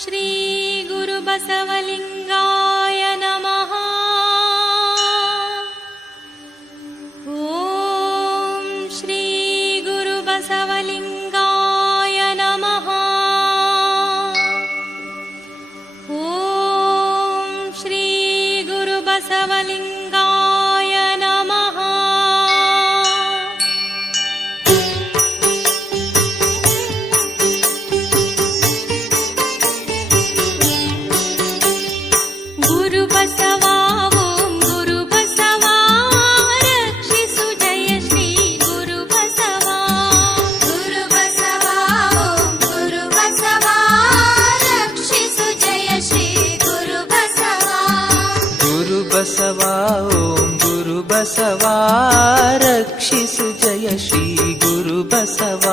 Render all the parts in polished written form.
ಶ್ರೀ ಗುರು ಬಸವಲಿಂಗಾಯ ನಮಃ. ಓಂ ಶ್ರೀ ಗುರು ಬಸವಲಿಂಗಾಯ ನಮಃ. ಓಂ ಶ್ರೀ ಗುರು ಬಸವಲಿಂಗಾಯ ನಮಃ. ಗುರು ಬಸವ ಓಂ ಗುರು ಬಸವ ರಕ್ಷಿಸು ಜಯ ಶ್ರೀ ಗುರು ಬಸವ. ಗುರು ಬಸವ ಓಂ ಗುರು ಬಸವ ರಕ್ಷಿಸು ಜಯ ಶ್ರೀ ಗುರು ಬಸವ. ಗುರು ಬಸವ ಓಂ ಗುರು ಬಸವ ರಕ್ಷಿಸು ಜಯ ಶ್ರೀ ಗುರು ಬಸವ.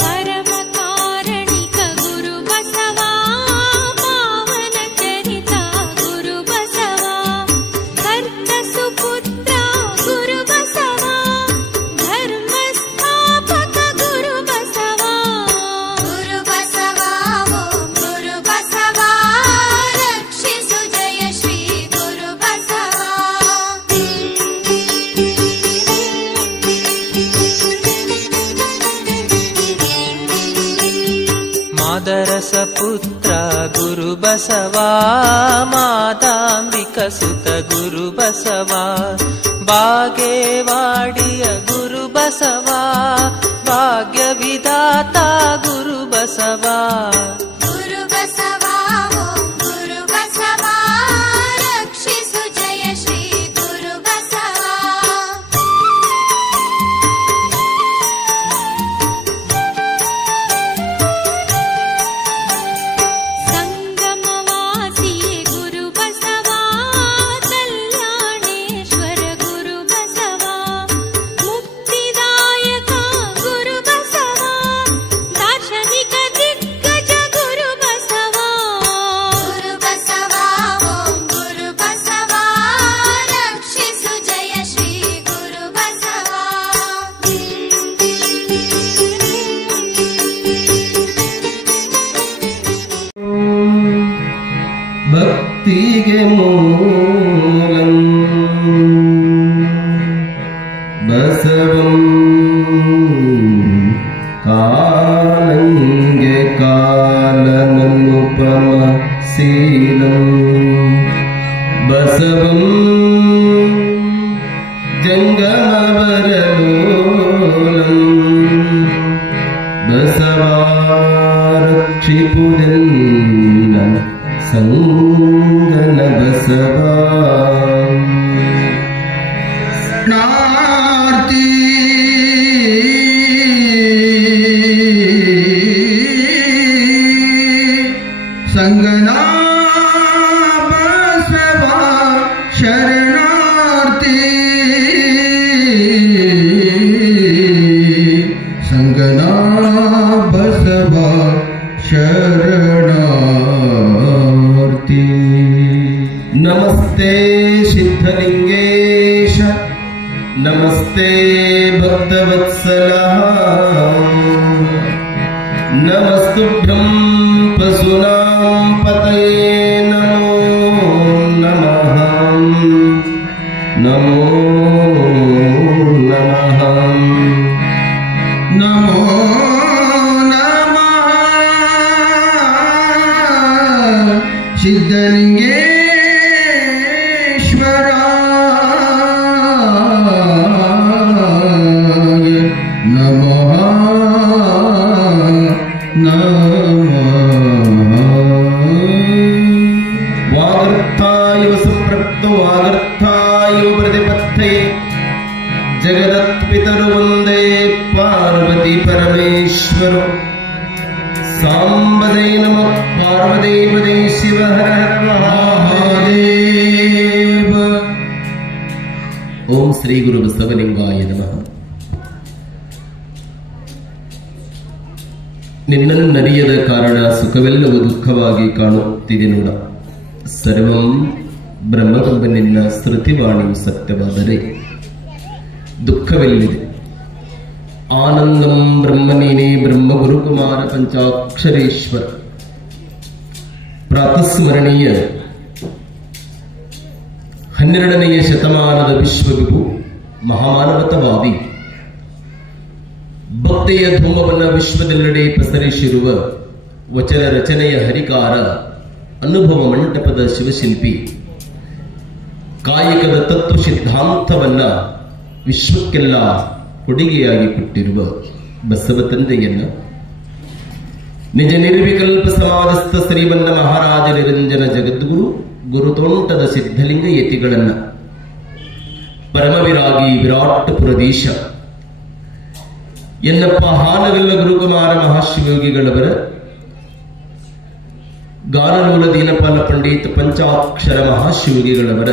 ಪರಮ ಕಾರಣಿಕ ಗುರು ಬಸವ ಪಾವನ ಚರಿತ ಗುರು ಬಸವ. ಕರ್ತ ಸುಪುತ್ರ ಗುರು ಬಸವ ಧರ್ಮ ಸ್ಥಾಪಕ ಗುರು ಬಸವ. ಗುರು ಬಸವ ಓಂ ಗುರು ಬಸವ ರಕ್ಷಿಸು ಜಯ ಶ್ರೀ ಗುರು ಬಸವ. ಮಾದರಸ ಪುತ್ರ ಗುರು ಬಸವ ಮಾದಾಂಬಿಕ ಸುತ ಗುರು ಬಸವ. ಬಾಗೇವಾಡಿಯ ಗುರು ಬಸವ ಭಾಗ್ಯ ವಿಧಾತ ಗುರು ಬಸವ. ಗುರು ಬಸವ ಓಂ ಗುರು ಬಸವ ರಕ್ಷಿಸು ಜಯ ಶ್ರೀ ಗುರು ಬಸವ. ಸಂಗಮವಾಸಿ ಗುರು ಬಸವ ಕಲ್ಯಾಣೇಶ್ವರ ಗುರು ಬಸವ. ಮುಕ್ತಿದಾಯಕ ಗುರು ಬಸವ ದಾರ್ಶನಿಕ ದಿಗ್ಗಜ ಗುರು ಬಸವ. ಗುರು ಬಸವ ಓಂ ಗುರು ಬಸವ ರಕ್ಷಿಸು ಜಯ ಶ್ರೀ ಗುರು ಬಸವ. ಭಕ್ತಿಗೆ ಮೂಲಂ ಬಸವಂ ಕಾಲಂಗೆ ಕಾಲನನುಪಮ ಶೀಲಂ ಬಸವಂ ಜಂಗಮವರಲೋಲಂ ಬಸವಾರಕ್ಷಿಪುದನ್ನ ಸಂಗನ ಬಸವ. ನಾರ್ತಿ ಸಂಗನ ಬಸವ ಶರಣಾರ್ಥಿ ಸಂಗನ ಬಸವ ಶರಣಾರ್ಥಿ. ನಮಸ್ತೆ ಸಿದ್ಧಲಿಂಗೇಶ ನಮಸ್ತೆ ಭಕ್ತವತ್ಸಲ ನಮಸ್ತುಭ್ಯಂ ಪಶೂನಾಂ ಪತಯೇ ನಮೋ ನಮಃ ನಮೋ ನಮಃ ನಮೋ ನಮಃ ಸಿದ್ಧಲಿಂಗೇಶ್ವರಾಯ ನಮಃ ವಾಗರ್ಥಾಯ ಸುಪ್ರಕ್ತೋ ವಾಗರ್ಥಾಯ ಪ್ರತಿಪತ್ತಯೇ ಜಗದತ್ಪಿತರು ವಂದೇ ಪಾರ್ವತಿ ಪರಮೇಶ್ವರ. ಸಾಂಬದೇ ನಮಃ ಪಾರ್ವದೇವದೇ ಶಿವ ಹರ ಹರ ಮಹಾದೇವ. ಓಂ ಶ್ರೀ ಗುರು ಬಸವಲಿಂಗಾಯ ನಮಃ. ನಿನ್ನನ್ನರಿಯದ ಕಾರಣ ಸುಖವೆಲ್ಲವೂ ದುಃಖವಾಗಿ ಕಾಣುತ್ತಿದೆ ನೋಡ. ಸರ್ವಂ ಬ್ರಹ್ಮವೆಂಬ ನಿನ್ನ ಶ್ರುತಿವಾಣಿಯು ಸತ್ಯವಾದರೆ ದುಃಖವೆಲ್ಲಿದೆ. ಆನಂದಂ ಬ್ರಹ್ಮನೀನೇ ಬ್ರಹ್ಮ ಗುರುಕುಮಾರ ಪಂಚಾಕ್ಷರೇಶ್ವರ. ಪ್ರಾತಸ್ಮರಣೀಯ 12ನೇ ಶತಮಾನದ ವಿಶ್ವವಿಭು ಮಹಾಮಾನವತವಾದಿ, ಭಕ್ತಿಯ ಧೂಮವನ್ನು ವಿಶ್ವದೆಲ್ಲೆಡೆ ಪಸರಿಸಿರುವ ವಚನ ರಚನೆಯ ಹರಿಕಾರ, ಅನುಭವ ಮಂಟಪದ ಶಿವಶಿಲ್ಪಿ, ಕಾಯಕದ ತತ್ವ ಸಿದ್ಧಾಂತವನ್ನ ವಿಶ್ವಕ್ಕೆಲ್ಲ ಕೊಡುಗೆಯಾಗಿ ಕೊಟ್ಟಿರುವ ಬಸವ ತಂದೆಯನ್ನ, ನಿಜ ನಿರ್ವಿಕಲ್ಪ ಸಮಾಧಸ್ಥ ಶ್ರೀವನ್ನ ಮಹಾರಾಜ ನಿರಂಜನ ಜಗದ್ಗುರು ಗುರುತೋಂಟದ ಸಿದ್ಧಲಿಂಗ ಯತಿಗಳನ್ನ, ಪರಮವಿರಾಗಿ ವಿರಾಟ್ಪುರದೀಶ ಎನ್ನಪ್ಪ ಹಾನಗಲ್ಲ ಗುರುಕುಮಾರ ಮಹಾಶಿವಯೋಗಿಗಳವರ, ಗಾನಮೂಲ ದೀನಪಾಲ ಪಂಡಿತ ಪಂಚಾಕ್ಷರ ಮಹಾಶಿವಯೋಗಿಗಳವರ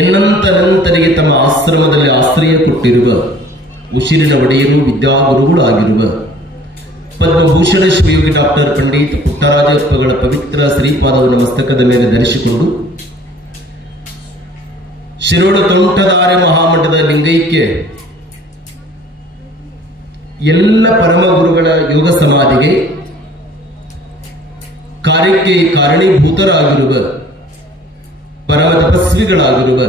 ಎನ್ನಂತನಂತರಿಗೆ ತಮ್ಮ ಆಶ್ರಮದಲ್ಲಿ ಆಶ್ರಯ ಕೊಟ್ಟಿರುವ ಉಸಿರಿನ ಒಡೆಯರು ವಿದ್ಯಾಗುರುಗಳು ಆಗಿರುವ ಪದ್ಮಭೂಷಣ ಶಿವಯೋಗಿ ಡಾಕ್ಟರ್ ಪಂಡಿತ ಪುಟ್ಟರಾಜಪ್ಪಗಳ ಪವಿತ್ರ ಶ್ರೀಪಾದವನ್ನು ಮಸ್ತಕದ ಮೇಲೆ ಧರಿಸಿಕೊಂಡು ಶಿರೋಡ ತೋಂಟದಾರ್ಯ ಮಹಾಮಠದ ಲಿಂಗೈಕ್ಯ ಎಲ್ಲ ಪರಮ ಗುರುಗಳ ಯೋಗ ಸಮಾಧಿಗೆ ಕಾರ್ಯಕ್ಕೆ ಕಾರಣೀಭೂತರಾಗಿರುವ ಪರಮ ತಪಸ್ವಿಗಳಾಗಿರುವ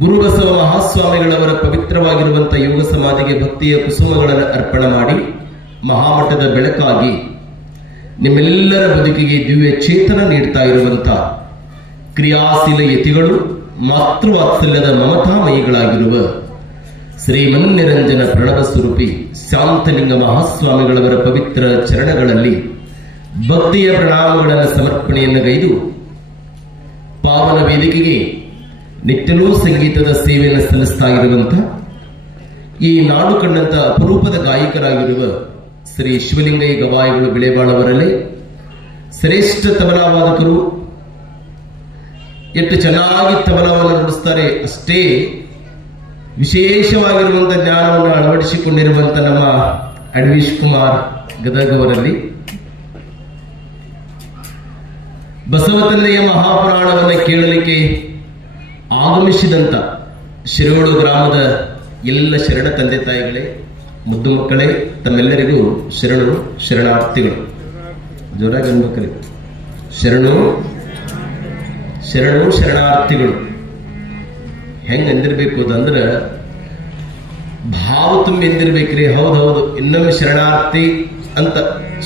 ಗುರುಬಸವ ಮಹಾಸ್ವಾಮಿಗಳವರ ಪವಿತ್ರವಾಗಿರುವಂತಹ ಯೋಗ ಸಮಾಧಿಗೆ ಭಕ್ತಿಯ ಕುಸುಮಗಳನ್ನು ಅರ್ಪಣೆ ಮಾಡಿ ಮಹಾಮಠದ ಬೆಳಕಾಗಿ ನಿಮ್ಮೆಲ್ಲರ ಬದುಕಿಗೆ ದಿವ್ಯ ಚೇತನ ನೀಡ್ತಾ ಇರುವಂತಹ ಕ್ರಿಯಾಶೀಲ ಯತಿಗಳು, ಮಾತೃವಾತ್ಸಲ್ಯದ ಮಮತಾಮಯಿಗಳಾಗಿರುವ ಶ್ರೀಮನ್ನಿರಂಜನ ಪ್ರಣವ ಸ್ವರೂಪಿ ಶಾಂತಲಿಂಗ ಮಹಾಸ್ವಾಮಿಗಳವರ ಪವಿತ್ರ ಚರಣಗಳಲ್ಲಿ ಭಕ್ತಿಯ ಪ್ರಣಾಮಗಳನ್ನು ಸಮರ್ಪಣೆಯನ್ನು ಗೈದು ಪಾವನ ವೇದಿಕೆಗೆ ನಿತ್ಯಲೂ ಸಂಗೀತದ ಸೇವೆಯನ್ನು ಸಲ್ಲಿಸ್ತಾ ಇರುವಂತಹ ಈ ನಾಡು ಕಂಡಂತ ಅಪರೂಪದ ಗಾಯಕರಾಗಿರುವ ಶ್ರೀ ಶಿವಲಿಂಗಯ್ಯ ಗವಾಯಿಗಳು ಬಿಳೆಬಾಳವರಲ್ಲೇ ಶ್ರೇಷ್ಠ ತಬಲಾವಾದಕರು. ಎಷ್ಟು ಚೆನ್ನಾಗಿ ತಬಲಾವನ್ನು ನುಡಿಸ್ತಾರೆ, ಅಷ್ಟೇ ವಿಶೇಷವಾಗಿರುವಂತಹ ಜ್ಞಾನವನ್ನು ಅಳವಡಿಸಿಕೊಂಡಿರುವಂತ ನಮ್ಮ ಅಡ್ವೀಶ್ ಕುಮಾರ್ ಗದಗ್ ಅವರಲ್ಲಿ ಬಸವ ತಂದೆಯ ಮಹಾಪುರಾಣವನ್ನು ಕೇಳಲಿಕ್ಕೆ ಆಗಮಿಸಿದಂತ ಶಿರೋಡು ಗ್ರಾಮದ ಎಲ್ಲ ಶರಣ ತಂದೆ ತಾಯಿಗಳೇ, ಮುದ್ದು ಮಕ್ಕಳೇ, ತಮ್ಮೆಲ್ಲರಿಗೂ ಶರಣು ಶರಣಾರ್ಥಿಗಳು. ಜೋರಾಗಿ ಅನ್ಬೇಕ್ರಿ, ಶರಣು ಶರಣು ಶರಣಾರ್ಥಿಗಳು. ಹೆಂಗ್ ಅಂದಿರ್ಬೇಕು ಅಂದ್ರೆ ಭಾವ ತುಂಬಿ ಎಂದಿರ್ಬೇಕ್ರಿ. ಹೌದೌದು, ಇನ್ನೊಮ್ಮೆ ಶರಣಾರ್ಥಿ ಅಂತ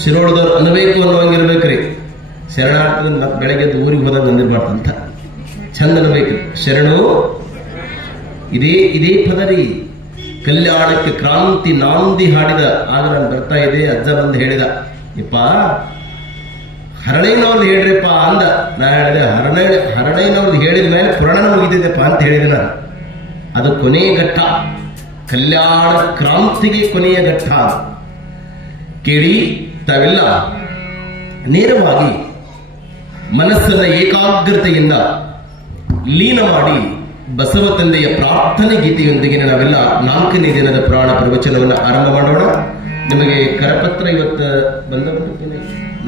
ಶಿರೋಳದವ್ರು ಅನ್ಬೇಕು ಅನ್ನೋಂಗಿರ್ಬೇಕ್ರಿ. ಶರಣಾರ್ಥಿ ಬೆಳಗ್ಗೆ ಊರಿಗೆ ಹೋದಾಗ ಅಂದಿರ್ಬಾರ್ದಂತ ಚಂದ ಅನ್ಬೇಕು. ಶರಣು ಇದೇ ಪದ ರೀ. ಕಲ್ಯಾಣಕ್ಕೆ ಕ್ರಾಂತಿ ನಾಂದಿ ಹಾಡಿದ ಆಗ ನಾನು ಬರ್ತಾ ಇದೆ, ಅಜ್ಜ ಬಂದು ಹೇಳಿದ, ಯಪ್ಪ ಹರಳೈನವ್ರದ್ದು ಹೇಳ್ರಿಪ್ಪ ಅಂದ. ನಾ ಹೇಳಿದೆ ಹರಳೈನವ್ರದ್ದು ಹೇಳಿದ ಮೇಲೆ ಪುರಾಣ ಮುಗಿದಿದೆಪ್ಪ ಅಂತ ಹೇಳಿದೆ ನಾನು. ಅದು ಕೊನೆಯ ಘಟ್ಟ, ಕಲ್ಯಾಣ ಕ್ರಾಂತಿಗೆ ಕೊನೆಯ ಘಟ್ಟ. ಕೇಳಿ ತಾವೆಲ್ಲ ನೇರವಾಗಿ ಮನಸ್ಸನ್ನ ಏಕಾಗ್ರತೆಯಿಂದ ಲೀನ ಮಾಡಿ ಬಸವ ತಂದೆಯ ಪ್ರಾರ್ಥನೆ ಗೀತೆಯೊಂದಿಗೆ ನಾವೆಲ್ಲ 4ನೇ ದಿನದ ಪುರಾಣ ಪ್ರವಚನವನ್ನು ಆರಂಭ ಮಾಡೋಣ. ನಿಮಗೆ ಕರಪತ್ರ ಇವತ್ತು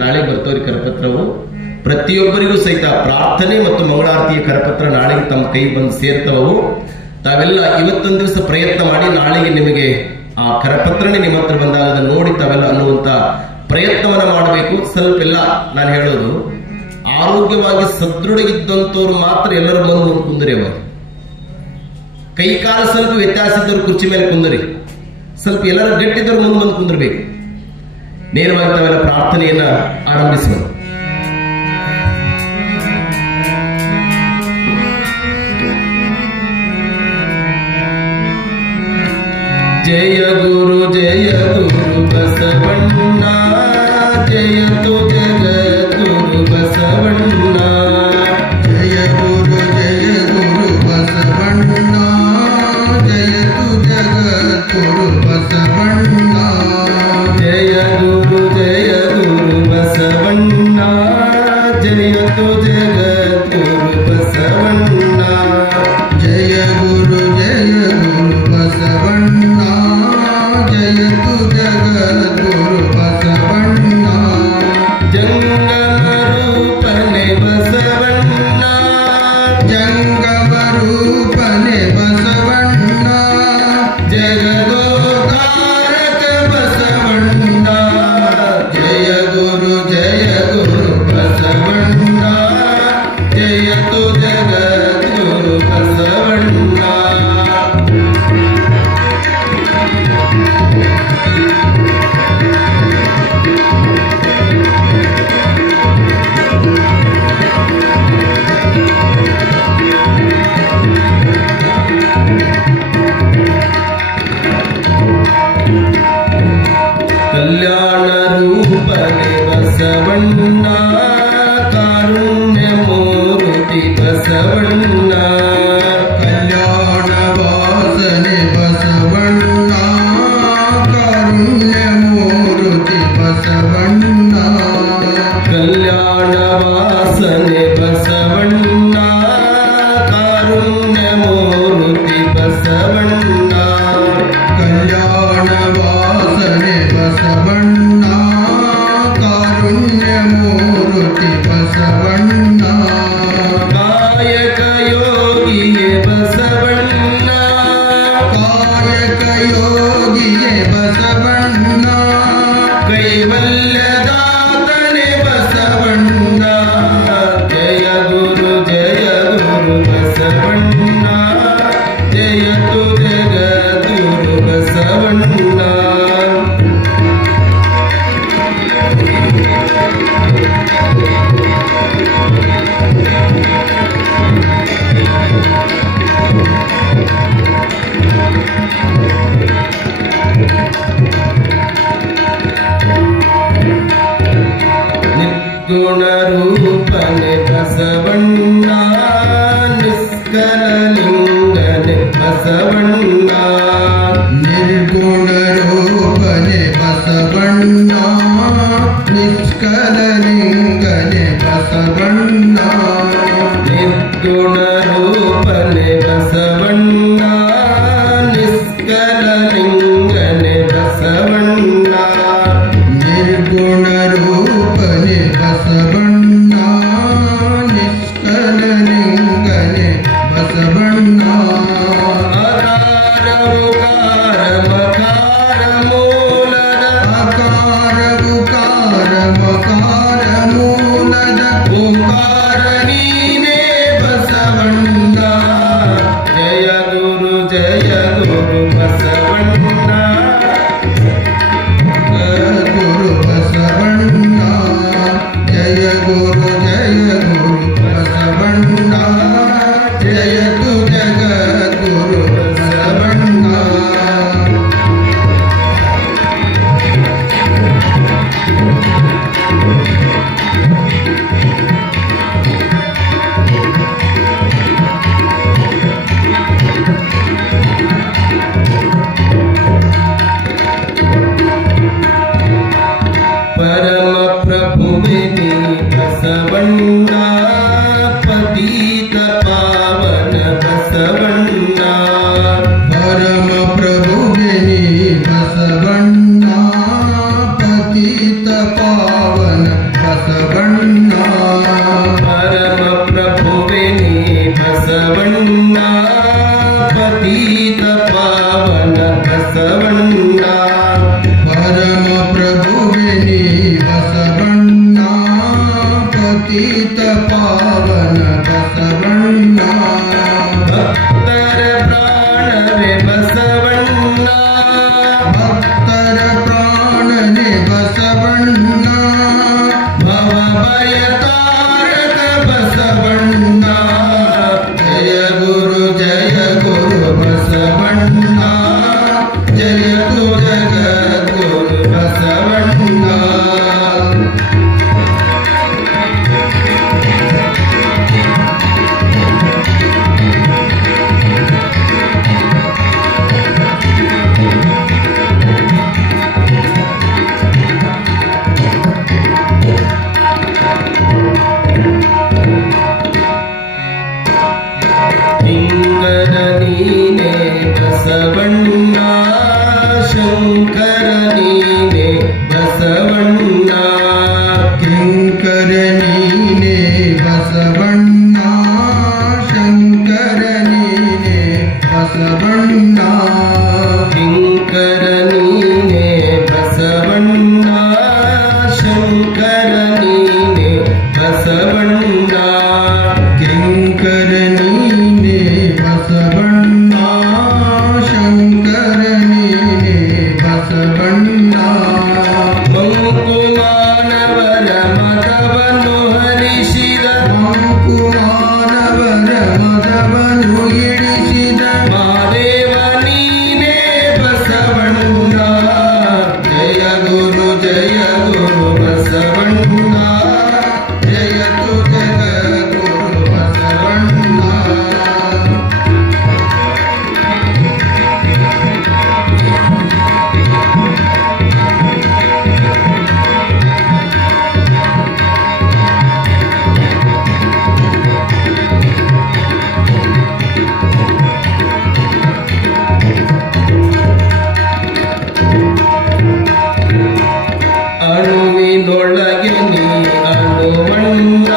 ನಾಳೆ ಬರ್ತವ್ರಿ. ಕರಪತ್ರವು ಪ್ರತಿಯೊಬ್ಬರಿಗೂ ಸಹಿತ ಪ್ರಾರ್ಥನೆ ಮತ್ತು ಮಂಗಳಾರತಿಯ ಕರಪತ್ರ ನಾಳೆಗೆ ತಮ್ಮ ಕೈ ಬಂದು ಸೇರ್ತವವು. ತಾವೆಲ್ಲ ಇವತ್ತೊಂದು ದಿವಸ ಪ್ರಯತ್ನ ಮಾಡಿ ನಾಳೆಗೆ ನಿಮಗೆ ಆ ಕರಪತ್ರನೇ ನಿಮ್ಮ ಹತ್ರ ಬಂದಾಗ ಅದನ್ನು ನೋಡಿ ತಾವೆಲ್ಲ ಅನ್ನುವಂತ ಪ್ರಯತ್ನವನ್ನ ಮಾಡಬೇಕು. ಸ್ವಲ್ಪ ಎಲ್ಲ ನಾನು ಹೇಳೋದು, ಆರೋಗ್ಯವಾಗಿ ಸದೃಢಗಿದ್ದಂತವ್ರು ಮಾತ್ರ ಎಲ್ಲರ ಮುಂದೆ ಕುಂದರಿ. ಅವರು ಕೈ ಕಾಲು ಸ್ವಲ್ಪ ವ್ಯತ್ಯಾಸ ಇದ್ದವ್ರು ಕುರ್ಚಿ ಮೇಲೆ ಕುಂದರಿ, ಸ್ವಲ್ಪ ಎಲ್ಲರೂ ಗಟ್ಟಿದ್ದವ್ರು ಮುಂದೆ ಕುಂದಿರ್ಬೇಕು. ನೇರವಾಗಿ ತಾವೆಲ್ಲ ಪ್ರಾರ್ಥನೆಯನ್ನ ಆರಂಭಿಸುವ. ಜಯ ಗುರು ಬಸವಣ್ಣ, ಜಯತು ಜಗದ್ಗುರು ಬಸವಣ್ಣ. ಜಯ ಗುರು ಬಸವಣ್ಣ, ಜಯತು ಜಗದ್ಗುರು ಬಸವಣ್ಣ. ಜಯ ಗುರು ಬಸವಣ್ಣ, ಜಯತು ಜಗದ್ಗುರು ಬಸವಣ್ಣ. ಜಯ ಗುರು ಬಸವಣ್ಣ, ಜಯತು ಜಯ ಗುರು ಬಸವಣ್ಣ ಜಯತು ಜಗದ್ಗುರು ಬಸವಣ್ಣ ಕಲ್ಯಾಣ ರೂಪನೆ ಬಸವಣ್ಣ ಕಾರುಣ್ಯ ಮೂರ್ತಿ ಬಸವಣ್ಣ ಕಲ್ಯಾಣ ವಾಸನೆ ಬಸವಣ್ಣ ಕಾರುಣ್ಯ ಮೂರ್ತಿ ಬಸವಣ್ಣ ಕಲ್ಯಾಣ ವಾಸನೆ ಬಸವಣ್ಣ ಕಾರುಣ್ಯ ಮೂರ್ತಿ ಬಸವಣ್ಣ ಕಲ್ಯಾಣ ವಾಸನೆ ಬಸವಣ್ಣ ಕಾರುಣ್ಯ ಮೂರ್ತಿ ಬಸವಣ್ಣ ಕಾಯಕ ಯೋಗಿಯೇ ಬಸವಣ್ಣ ಕಾಯಕ ಯೋಗಿಯೇ ಬಸವಣ್ಣ ಕೈವಲ್ಯದಾತನೆ ಬಸವಣ್ಣ ಜಯ ಗುರು ಬಸವಣ್ಣ ಜಯತು ಜಗದ್ಗುರು ಬಸವಣ್ಣ ನಿರ್ಗುಣ ರೂಪನೆ ಬಸವಣ್ಣ ನಿಷ್ಕಲ ಲಿಂಗನೆ ಬಸವಣ್ಣ ನಿರ್ಗುಣ ರೂಪನೆ ಬಸವಣ್ಣ ನಿಷ್ಕಲ ಲಿಂಗನೆ ಬಸವಣ್ಣ ನಿರ್ಗುಣ ರೂಪನೆ ಬಸವಣ್ಣ ನಿಷ್ಕಲ ಲಿಂಗನೆ ಬಸವಣ್ಣ ನಿರ್ಗುಣ ರೂಪನೆ ಬಸವಣ್ಣ ನಿಷ್ಕಲ ಲಿಂಗನೆ ಬಸವಣ್ಣ ಅಕಾರ ಉಕಾರ ಮಕಾರ ಮೂಲದ ಅಕಾರ ಉಕಾರ ಮಕಾರ ಮೂಲದ ಓಂಕಾರ ನೀನೇ ಬಸವಣ್ಣ ಜಯ ಗುರು ಬಸವಣ್ಣ ಗುರು ಬಸವಣ್ಣ ಜಯ ಗುರು ಬಸವಣ್ಣ ಜಯತು ಜಗದ್ಗುರು ಬಸವಣ್ಣ ಪರಮ ಪ್ರಭುವೆ ನೀ ಬಸವಣ್ಣ ಪತೀತ ಪಾವನ ಬಸವಣ್ಣ ಪರಮ ಪ್ರಭುವೆ ನೀ ಬಸವಣ್ಣ ಪತಿತ ಪಾವನ ಬಸವಣ್ಣ ಪರಮ ಪ್ರಭುವೆ ನೀ ಬಸವಣ್ಣ ಪತೀತ ಪಾವನ ಬಸವಣ್ಣ ಪರಮ ಪ್ರಭುವೆ ನೀ ಬಸವಣ್ಣ ಪತಿತ ಪಾವನ ಬಸವಣ್ಣ ಭಕ್ತರ ಪ್ರಾಣವೇ ಬಸವಣ್ಣ ಭಕ್ತರ ಪ್ರಾಣನೆ ಬಸವಣ್ಣ ಭವ ಭಯ ತಾರಕ ಬಸವಣ್ಣ ಜಯ ಗುರು ಬಸವಣ್ಣ ಜಯತು ಜಗದ್ಗುರು ಬಸವಣ್ಣ ಮನವನ್ನು ಹರಿಸಿದ ಮಂಕುಮಾನವರ ಮದವನ್ನು ಇಳಿಸಿದ ಮಾದೇವ ನೀನೇ ಬಸವಣ್ಣ. ಜಯ ಗುರು ಬಸವಣ್ಣ. ಜಯತು ಜಗದ್ಗುರು ಬಸವಣ್ಣ. ಅಣುವಿನೊಳಗೆ ನೀ ಅಣುವಣ್ಣ,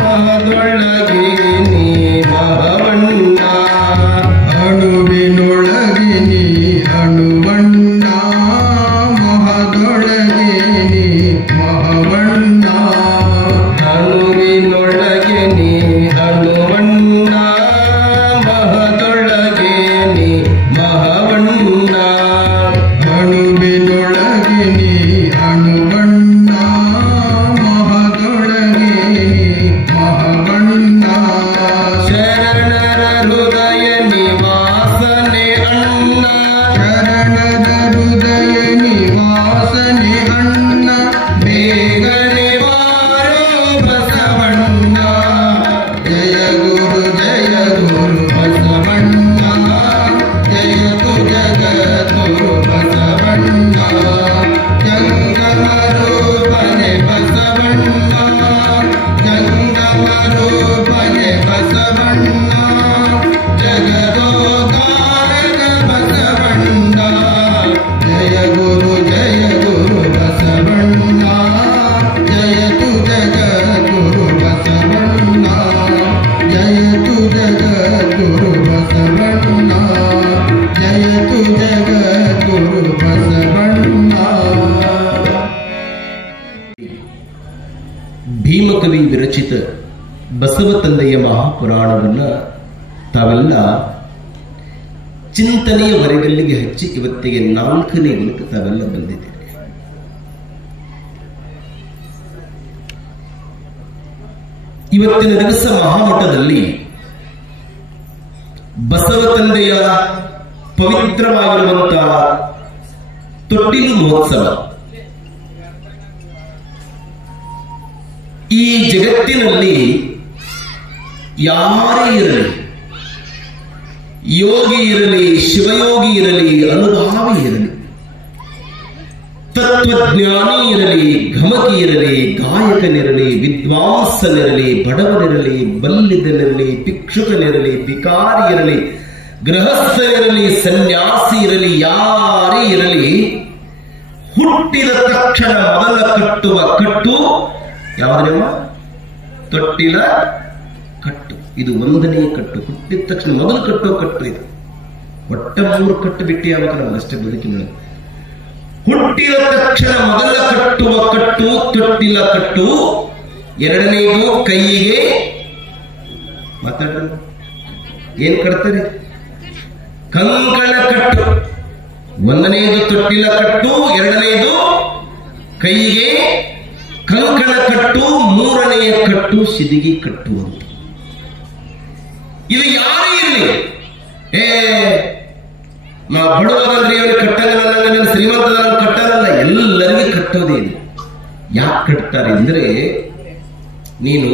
ಮಹದೊಳಗೆ ನೀ ಮಹವಣ್ಣ. ಅಣುವಿನೊಳಗೆ ನೀ ಅಣುವಣ್ಣ, ಮಹದೊಳಗೆ ನೀ ಮಹವಣ್ಣ. ಅಣುವಿನೊಳಗೆ ನೀ ಅಣುವಣ್ಣ, ಮಹದೊಳಗೆ ನೀ ಮಹವಣ್ಣ. ಅಣುವಿನೊಳಗೆ ನೀ ಅಣುವಣ್ಣ, ಮಹದೊಳಗೆ ನೀ ಮಹವಣ್ಣ. ಶರಣರ ಹೃದಯ ನಿವಾಸನೆ ಅಣ್ಣ, ಶರಣದ ಹೃದಯ ನಿವಾಸನೆ ಅಣ್ಣ. ಬೇಗನೆ ಬಾರೋ ಬಸವಣ್ಣ. ಜಯ ಗುರು ಬಸವಣ್ಣ. ಜಯತು ಜಗದ್ಗುರು ಬಸವಣ್ಣ. ಜಂಗಮ ರೂಪನೆ ಬಸವಣ್ಣ. ಜಂಗಮ ರೂಪನೆ ಬಸವಣ್ಣ. ಜಗದೋದ್ಧಾರಕ ಬಸವಣ್ಣ. ಜಯ ಗುರು ಬಸವಣ್ಣ. ಜಯತು ಜಗದ್ಗುರು ಬಸವಣ್ಣ. ಜಯತು ಜಗದ್ಗುರು ಬಸವಣ್ಣ. ಜಯತು ಜಗದ್ಗುರು ಬಸವಣ್ಣ. ಭೀಮಕವಿ ವಿರಚಿತ ಬಸವ ತಂದೆಯ ಮಹಾಪುರಾಣವನ್ನ ತಾವೆಲ್ಲ ಚಿಂತನೆಯ ವರೆಗಲ್ಲಿಗೆ ಹಚ್ಚಿ ಇವತ್ತಿಗೆ 4ನೇ ದಿನಕ್ಕೆ ತಾವೆಲ್ಲ ಬಂದಿದ್ದೀರಿ. ಇವತ್ತಿನ ದಿವಸ ಮಹಾಮಠದಲ್ಲಿ ಬಸವ ತಂದೆಯ ಪವಿತ್ರವಾಗಿರುವಂತಹ ತೊಟ್ಟಿಲು ಮಹೋತ್ಸವ. ಈ ಜಗತ್ತಿನಲ್ಲಿ ಯಾರೇ ಇರಲಿ, ಯೋಗಿ ಇರಲಿ, ಶಿವಯೋಗಿ ಇರಲಿ, ಅನುಭಾವಿ ಇರಲಿ, ತತ್ವಜ್ಞಾನಿ ಇರಲಿ, ಗಮಕಿ ಇರಲಿ, ಗಾಯಕನಿರಲಿ, ವಿದ್ವಾಂಸನಿರಲಿ, ಬಡವನಿರಲಿ, ಬಲ್ಲಿದನಿರಲಿ, ಭಿಕ್ಷುಕನಿರಲಿ, ಭಿಕಾರಿ ಇರಲಿ, ಗೃಹಸ್ಥನಿರಲಿ, ಸನ್ಯಾಸಿ ಇರಲಿ, ಯಾರೇ ಇರಲಿ, ಹುಟ್ಟಿದ ತಕ್ಷಣ ಮೊದಲ ಕಟ್ಟುವ ಕಟ್ಟು ಯಾವುದೇವ? ತೊಟ್ಟಿಲ ಕಟ್ಟು. ಇದು 1ನೇ ಕಟ್ಟು. ಹುಟ್ಟಿದ ತಕ್ಷಣ ಮೊದಲು ಕಟ್ಟುವ ಕಟ್ಟು ಇದು. ಒಟ್ಟ 3 ಕಟ್ಟು ಬಿಟ್ಟು ಯಾವಾಗ ನಮಗಷ್ಟೇ ಬದುಕಿನ. ಹುಟ್ಟಿದ ತಕ್ಷಣ ಮೊದಲ ಕಟ್ಟುವ ಕಟ್ಟು ತೊಟ್ಟಿಲ ಕಟ್ಟು. 2ನೇದು ಕೈಯಿಗೆ ಮಾತಾಡ ಏನ್ ಕಟ್ತಾರೆ? ಕಂಕಣ ಕಟ್ಟು. 1ನೇದು ತೊಟ್ಟಿಲ ಕಟ್ಟು, 2ನೇದು ಕೈಗೆ ಕಂಕಣ ಕಟ್ಟು, 3ನೆಯ ಕಟ್ಟು ಸಿದಿಗಿ ಕಟ್ಟು ಅಂತ. ಇದು ಯಾರೇ ಇರಲಿ, ನಾ ಬಡವರಲ್ರಿ ಅವನು ಕಟ್ಟಲ್ಲ, ಶ್ರೀಮಂತನ ಕಟ್ಟಲ್ಲ, ಎಲ್ಲರಿಗೂ ಕಟ್ಟೋದೇನು. ಯಾಕೆ ಕಟ್ತಾರೆ ಅಂದ್ರೆ, ನೀನು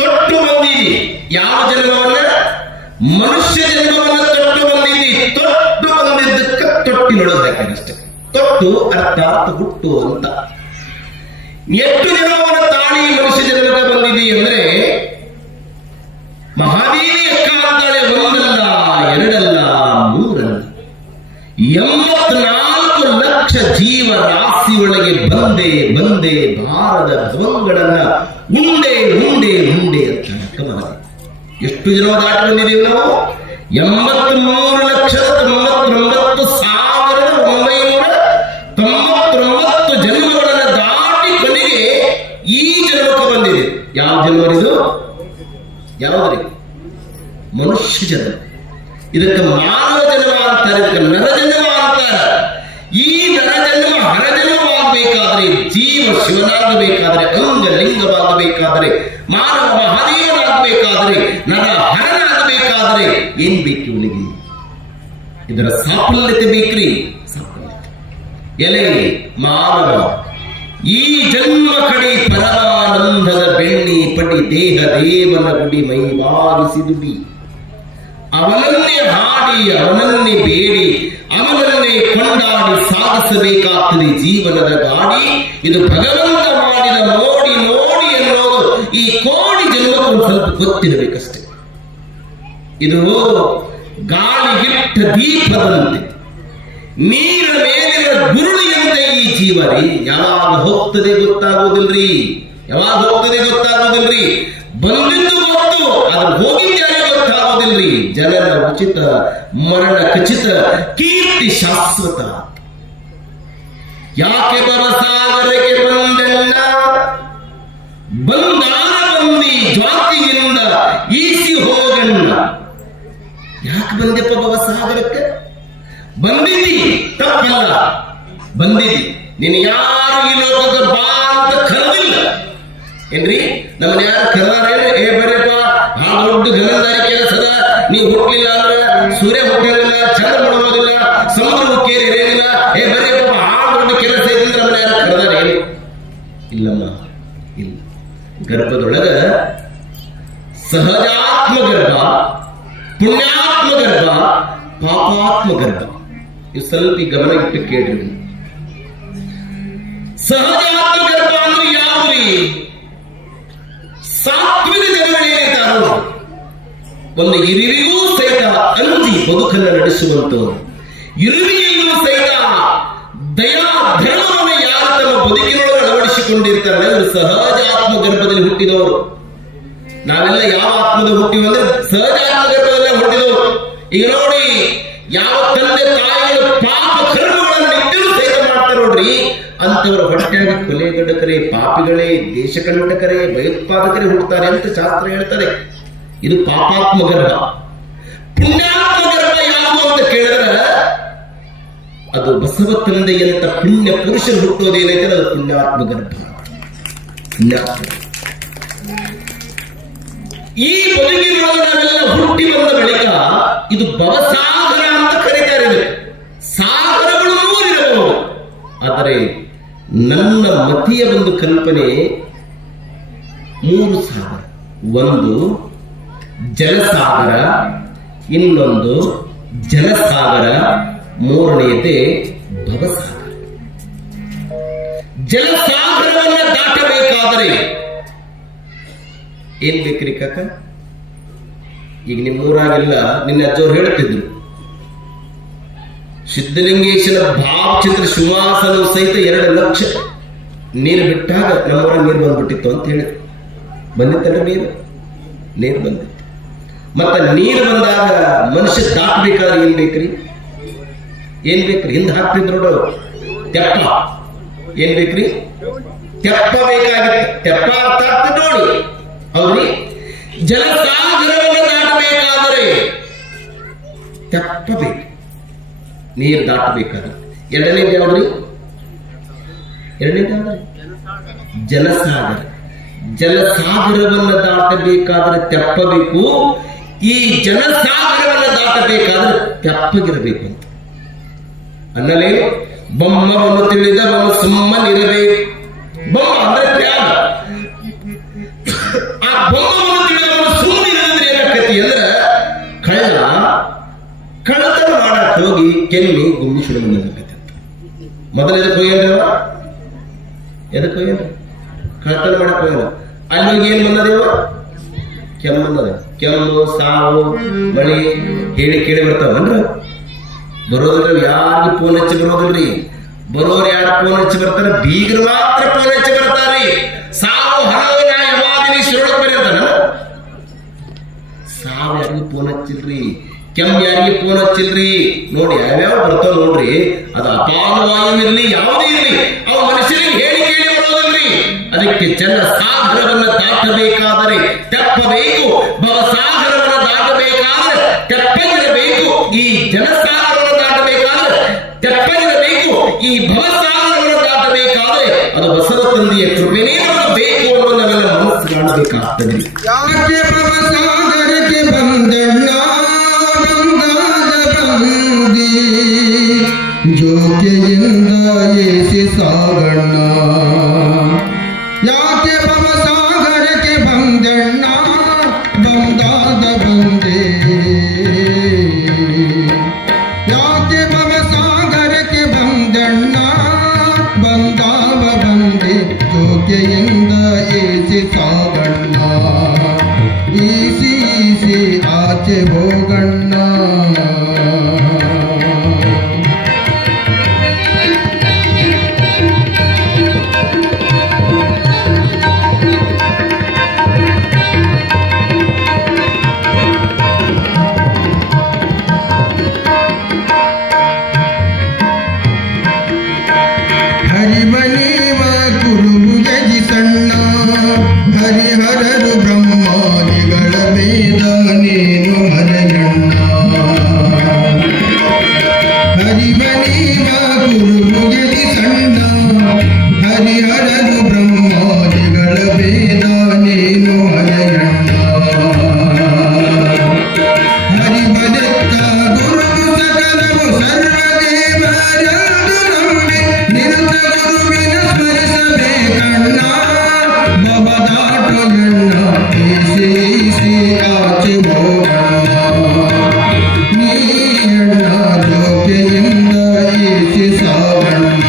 ತೊಟ್ಟು ಬಂದಿದಿ ಯಾವ ಜನ್ಮವನ್ನ? ಮನುಷ್ಯ ಜನ್ಮವನ್ನ ತೊಟ್ಟು ಬಂದಿದ್ದಿ. ತೊಟ್ಟು ಬಂದಿದ್ದಕ್ಕ ತೊಟ್ಟಿನೊಳಗೆ ಹಾಕಷ್ಟೆ. ತೊಟ್ಟು ಅರ್ಥಾತ್ ಹುಟ್ಟು ಅಂತ. ಎಷ್ಟು ಜನ್ಮವನ್ನ ತಾಳಿ ಮನುಷ್ಯ ಜನ್ಮಕ್ಕೆ ಬಂದಿದ್ದಿ ಅಂದ್ರೆ, ಮಹಾದೇವಿ ಅಕ್ಕ ಅಂತಾಳೆ. 1 ಅಲ್ಲ, 2 ಅಲ್ಲ, 3 ಅಲ್ಲ, 84 ಲಕ್ಷ ಜೀವ ರಾಶಿಯೊಳಗೆ ಬಂದೆ ಭಾರದ ಭವಂಗಳನ್ನ ಉಂಡೆ ಉಂಡೆ ಉಂಡೆ ಅಂತ ಲೆಕ್ಕ. ಎಷ್ಟು ಜನ ದಾಟಿ ಬಂದಿದ್ದೀವಿ ನಾವು? 83,99,999 ಜನ್ಮಗಳನ್ನು ದಾಟಿ ಕೊನೆಗೆ ಈ ಜನ್ಮಕ್ಕೆ ಬಂದಿದೆ. ಯಾವ ಜನ್ಮರಿದು? ಯಾವುದ್ರಿ? ಮನುಷ್ಯ ಜನ್ಮ. ಇದಕ್ಕೆ ಮಾನವ ಜನ್ಮ ಅಂತಾರೆ, ಇದಕ್ಕೆ ನರಜನ್ಮ ಅಂತಾರೆ. ಈ ನರಜನ್ಮ ಹರಜನ್ಮವಾಗಿ ಶಿವನಾಗಬೇಕಾದರೆ, ಜೀವ ಶಿವನಾಗಬೇಕಾದರೆ, ಅಂಗಲಿಂಗವಾಗಬೇಕಾದರೆ, ಮಾನವ ಮಹಾದೇವನಾಗಬೇಕಾದರೆ, ನರ ಹರನಾಗಬೇಕಾದರೆ ಏನ್ ಬೇಕು ಇವನಿಗೆ? ಇದರ ಸಾಫಲ್ಯತೆ ಬೇಕ್ರಿ. ಎಲೆ ಮಾನವ ಈ ಜನ್ಮ ಕಡೆ ಪರಮಾನಂದದ ಬೆಣ್ಣಿ ಪಡಿ ದೇಹ ದೇವನ ಗುಡಿ ಮೈವಾಗಿಸಿದುಡಿ. ಅವನನ್ನೇ ಹಾಡಿ ಅವನನ್ನೇ ಬೇಡಿ ಅವನನ್ನೇ ಕೊಂಡಾಡಿ ಸಾಗಿಸಬೇಕಾಗ್ತದೆ ಜೀವನದ ಗಾಡಿ. ಇದು ಭಗವಂತ ಮಾಡಿದ ನೋಡಿ ನೋಡಿ ಅನ್ನೋದು ಈ ಕೋಡಿ ಜನ್ಮಕ್ಕೂ ಸ್ವಲ್ಪ ಗೊತ್ತಿರಬೇಕಷ್ಟೆ. ಇದು ಗಾಳಿಗಿಟ್ಟ ದೀಪದಂತೆ, ನೀರಿನ ಮೇಲಿನ ಗುರುಳಿಯಂತೆ ಈ ಜೀವರಿ ಯಾವಾಗ ಹೋಗ್ತದೆ ಗೊತ್ತಾಗೋದಿಲ್ರಿ. ಯಾವಾಗ ಹೋಗ್ತದೆ ಗೊತ್ತಾಗೋದಿಲ್ರಿ. ಬಂದಿದ್ದು ಗೊತ್ತು, ಅದ್ರ ಹೋಗಿದ್ಯಾರೆ ಗೊತ್ತಾಗೋದಿಲ್ರಿ. ಜನರ ಉಚಿತ, ಮರಣ ಖಚಿತ, ಕೀರ್ತಿ ಶಾಶ್ವತ. ಯಾಕೆ ಭವಸಾಗರಕ್ಕೆ ಬಂದೆಲ್ಲ ಬಂದಾರ ಬಂದಿ ಜ್ವಾತಿಯಿಂದ ಈಸಿ ಹೋಗಣ್ಣ. ಯಾಕೆ ಬಂದೆಪ್ಪ ಭವಸಾಗರಕ್ಕೆ? ಬಂದಿದ್ದಿ ತಪ್ಪಲ್ಲ, ಬಂದಿದ್ದಿ. ನೀನು ಯಾರು ಈ ಲೋಕದ ಬಾ ಅಂತ ಕರೆದಿಲ್ಲ ಏನ್ರಿ? ನಮ್ಮನ್ನ ಯಾರು ಕರೆದಾರೇನು? ಏ ಬರ್ಯಪ್ಪ, ಆ ದೊಡ್ಡ ಗಮನದಾರಿ ಕೆಲಸದ, ನೀವು ಹುಟ್ಟಲಿಲ್ಲ ಅಂದ್ರೆ ಸೂರ್ಯ ಹುಟ್ಟಿರಲಿಲ್ಲ, ಚಂದ್ರ ಮಾಡೋದಿಲ್ಲ, ಸಮುದ್ರ ಕೇರಿ ಇರೇನಿಲ್ಲ. ಏ ಬರ್ಯಪ್ಪ, ಆ ದೊಡ್ಡ ಕೆಲಸ ಇದ್ರೆ ನಮ್ಮನ್ನ ಯಾರು ಕರೆದಾರೇನು? ಇಲ್ಲಮ್ಮ, ಇಲ್ಲ. ಗರ್ಭದೊಳಗ ಸಹಜಾತ್ಮ ಗರ್ಭ, ಪುಣ್ಯಾತ್ಮ ಗರ್ಭ, ಪಾಪಾತ್ಮ ಗರ್ಭ. ಇವು ಸ್ವಲ್ಪ ಗಮನ ಇಟ್ಟು ಕೇಳ್ರಿ. ಸಹಜಾತ್ಮ ಗರ್ಭ ಅಂದ್ರೆ ಯಾವ್ರಿ? ಸಾತ್ವಿಕ ಜನಗಳೇನಿದ್ದಾರೋ ಒಂದು ಇರುವಿಗೂ ಸಹಿತ ಅಂಜಿ ಬದುಕನ್ನು ನಡೆಸುವಂತವರು, ಇರುವಿಯಲ್ಲೂ ಸಹಿತ ದಯಾ ಧರ್ಮವನ್ನು ಯಾರು ತಮ್ಮ ಬದುಕಿನೊಳಗೆ ಅಳವಡಿಸಿಕೊಂಡಿರ್ತಾರೆ ಅವರು ಸಹಜಾತ್ಮ ಗರ್ಭದಲ್ಲಿ ಹುಟ್ಟಿದವರು. ನಾವೆಲ್ಲ ಯಾವ ಆತ್ಮದ ಹುಟ್ಟಿವಿ ಅಂದ್ರೆ ಸಹಜಾತ್ಮ ಗರ್ಭದಲ್ಲೇ ಹುಟ್ಟಿದವರು. ಈಗ ನೋಡಿ, ಯಾವ ತಂದೆ ತಾಯಿಗಳು ಪಾಪ ಕರ್ಮಗಳನ್ನು ಇಟ್ಟರೂ ಸಹಿತ ಮಾಡ್ತಾರೆ ನೋಡ್ರಿ, ಅಂತವರ ಹೊಟ್ಟೆಯಾಗಿ ಕೊಲೆಗಡಕರೇ, ಪಾಪಿಗಳೇ, ದೇಶಕಂಟಕರೇ, ಭಯೋತ್ಪಾದಕರೇ ಹುಡ್ತಾರೆ ಅಂತ ಶಾಸ್ತ್ರ ಹೇಳ್ತಾರೆ. ಇದು ಪಾಪಾತ್ಮ ಗರ್ಭ. ಪುಣ್ಯಾತ್ಮ ಗರ್ಭ ಯಾವುದು ಅಂತ ಕೇಳಿದ್ರೆ ಅದು ಬಸವ ತಂದೆಯಂತ ಪುಣ್ಯ ಪುರುಷರು ಹುಟ್ಟೋದೇನೈತೆ ಅದು ಪುಣ್ಯಾತ್ಮ ಗರ್ಭ. ಪುಣ್ಯಾತ್ಮ ಈ ಬದುಕಿನೊಳಗೆ ನಾವೆಲ್ಲ ಹುಟ್ಟಿ ಬಂದ ಬಳಿಕ ಇದು ಭವಸಾಗರ ಅಂತ ಕರೀತಾರೆ. ಇದು ಸಾಗರಗಳು ನೂರಿರಬಹುದು. ಆದರೆ ನನ್ನ ಮತಿಯ ಒಂದು ಕಲ್ಪನೆ 3 ಸಾಗರ. ಒಂದು ಜಲಸಾಗರ, ಇನ್ನೊಂದು ಜನಸಾಗರ, ಮೂರನೆಯದೇ ಭವಸಾಗರ. ಜಲಸಾಗರವನ್ನ ದಾಟಬೇಕಾದರೆ ಏನ್ ಬೇಕ್ರಿ ಕಾಕ? ಈಗ ನಿಮ್ಮೂರಾಗೆಲ್ಲ ನಿನ್ನ ಅಜ್ಜವ್ರು ಹೇಳ್ತಿದ್ರು, ಸಿದ್ಧಲಿಂಗೇಶನ ಭಾವಚಿತ್ರ ಸಿಂಹಾಸನವು ಸಹಿತ 2 ಲಕ್ಷ ನೀರು ಬಿಟ್ಟಾಗ ನಮ್ಮೂರ ನೀರು ಬಂದ್ಬಿಟ್ಟಿತ್ತು ಅಂತ ಹೇಳಿ ಬಂದಿತ್ತಲ್ಲ. ನೀರು ಬಂದಿತ್ತು. ಮತ್ತೆ ನೀರು ಬಂದಾಗ ಮನುಷ್ಯ ದಾಟಬೇಕಾದ್ರೆ ಏನ್ ಬೇಕ್ರಿ? ಏನ್ ಬೇಕ್ರಿ? ಹಿಂದೆ ಹಾಕ್ತಿದ್ರು ತೆಪ್ಪ. ಏನ್ ಬೇಕ್ರಿ? ತೆಪ್ಪ ಬೇಕಾಗಿತ್ತು. ತೆಪ್ಪ ಅರ್ಥ ಆಗ್ತದೆ ನೋಡಿ. ಹೌದ್ರಿ? ಜಲಸಾಗರವನ್ನು ದಾಟಬೇಕಾದರೆ ತೆಪ್ಪ ಬೇಕು, ನೀರು ದಾಟಬೇಕಾದ್ರೆ. ಎರಡನೇದು ಯಾವ್ದ್ರಿ? ಜನಸಾಗರ. ಜಲಸಾಗರವನ್ನು ದಾಟಬೇಕಾದ್ರೆ ತೆಪ್ಪಬೇಕು. ಈ ಜನಸಾಗರವನ್ನು ದಾಟಬೇಕಾದ್ರೆ ತೆಪ್ಪಗಿರಬೇಕು ಅಂತ ಅನ್ನಲೇ ಬೊಮ್ಮವನ್ನು ತಿಳಿದವನು ಸುಮ್ಮನಿರಬೇಕು. ಬೊಮ್ಮ ಅಂದ್ರೆ ತ್ಯಾಗ. ಆ ಬೊಮ್ಮವನ್ನು ತಿಳಿದವನು ಸುಮ್ಮನಿರದ್ರೆ ಏನಾಕತಿ ಅಂದ್ರೆ ಕಳ್ಳತನ ಮಾಡಕ್ ಹೋಗಿ ಕೆಮ್ಮಿ ಗುಮ್ಮಿ ಶುರು ಮಾಡಕತ್ತೆ. ಮೊದಲು ಎದಕ್ಕೆ ಹೋಗ್ಯಾರ? ಕಳ್ಳತನ ಮಾಡಕ್ ಹೋಗ್ಯಾರ. ಅಲ್ಲಿ ಏನ್ ಬಂದದೇವ? ಕೆಮ್ಮನ್ನದ. ಕೆಮ್ಮು, ಸಾವು, ಮಳಿ ಹೇಳಿ ಕೇಳಿ ಬರ್ತಾವನ್ರ? ಬರೋದಿಲ್ಲ. ಯಾರಿಗೂ ಫೋನ್ ಹಚ್ಚಿ ಬರೋದಿಲ್ರಿ. ಬರೋರು ಯಾರು ಫೋನ್ ಹಚ್ಚಿ ಬರ್ತಾರ? ಬೀಗರು ಮಾತ್ರ ಫೋನ್ ಹಚ್ಚಿ ಬರ್ತಾರ್ರಿ. ಸಾವು ಹರವು ನಾ ಯವಾದಿನಿ ಶಿರೋಳಕ್ ಬರೀ ಅಂತಾನ. ಸಾವು ಯಾರಿಗೂ ಫೋನ್ ಹಚ್ಚಿಲ್ರಿ. ಕೆಮ್ಮು ಯಾರಿಗೆ ಫೋನ್ ಹಚ್ಚಿಲ್ರಿ. ನೋಡಿ ಯಾವ್ಯಾವ ಬರ್ತಾವ ನೋಡ್ರಿ. ಅದು ಅಪಾನವಾಯು ಇರ್ಲಿ, ಯಾವುದೇ ಇರ್ಲಿ, ಅವು ಮನುಷ್ಯರಿಗೆ ಹೇಳಿ ಕೇಳಿ ಬರೋದಿಲ್ರಿ. ಅದಕ್ಕೆ ಜನಸಾಗರವನ್ನು ದಾಟಬೇಕಾದರೆ ತೆಪ್ಪಬೇಕು. ಭವಸಾಗರವನ್ನು ದಾಟಬೇಕಾದ್ರೆ ತೆಪ್ಪಗಿರಬೇಕು. ಈ ಜನಸಾಗರವನ್ನು ದಾಟಬೇಕಾದ್ರೆ ತೆಪ್ಪಗಿರಬೇಕು. ಈ ಭವಸಾಗರವನ್ನು ದಾಟ ಆಗಬೇಕಾದ್ರೆ ಅದು ಬಸವ ತಂದೆಯ ಕೃಪೆನೇ ನಮಗೆ ಬೇಕು ಅನ್ನೋ ನಾವೆಲ್ಲ ಮನಸ್ಸು ಕಾಣಬೇಕಾಗ್ತದೆ. ಯಾಕೆ ಭವಸಾಗರಕ್ಕೆ ಬಂದಣ್ಣ ಬಂದಾದ ಬಂದಿ ಜೋಕೆಯಿಂದ ಏಸಿ ಸಾಗಣ್ಣ. ಯಾಕೆ ಭವಸಾಗರಕ್ಕೆ ಬಂದಣ್ಣ ಬಂದಾದ ಬಂದೆ. ಯಾಕೆ ಭವಸಾಗರಕ್ಕೆ ಬಂದಣ್ಣ ಬಂದಾವ ಬಂದೆ ಜೋಕೆಯಿಂದ ಏಸಿ ಸಾಗಣ್ಣ. ಈಸಿ ಈಸಿ ಆಚೆ ಹೋಗಣ್ಣ. ಹರಿಮನೀವ ಕುರುಬುಜಿ ಸಣ್ಣ ಹರಿಹರರು ಬ್ರಹ್ಮಾದಿಗಳ ವೇದ ನೀನು ಮರೆಯಣ್ಣ. ಹರಿಮನೀವ ಕುರುಬುಜಿ ಸಣ್ಣ ಹರಿಹರರು ಬ್ರಹ್ಮಾದಿಗಳ ವೇದ ನೀನು ಮರೆಯಣ್ಣ. ಹರಿಭಜತ್ತ ಗುರು ಸಕಲವು ಸರ್ವದೇವರೆಂದು ನಂಬಿ ನಿರುತ ಗುರುವಿನ ಸ್ಮರಿಸಬೇಕಣ್ಣ. ಬಬದಾಟಗಣ್ಣ ಈಸಿ ಈಸಿ ಆಚೆ ಹೋಗಣ್ಣ. ನೀಯಣ್ಣ ಜೋಕೆಯಿಂದ ಈಸಿ ಸಾಗಣ್ಣ.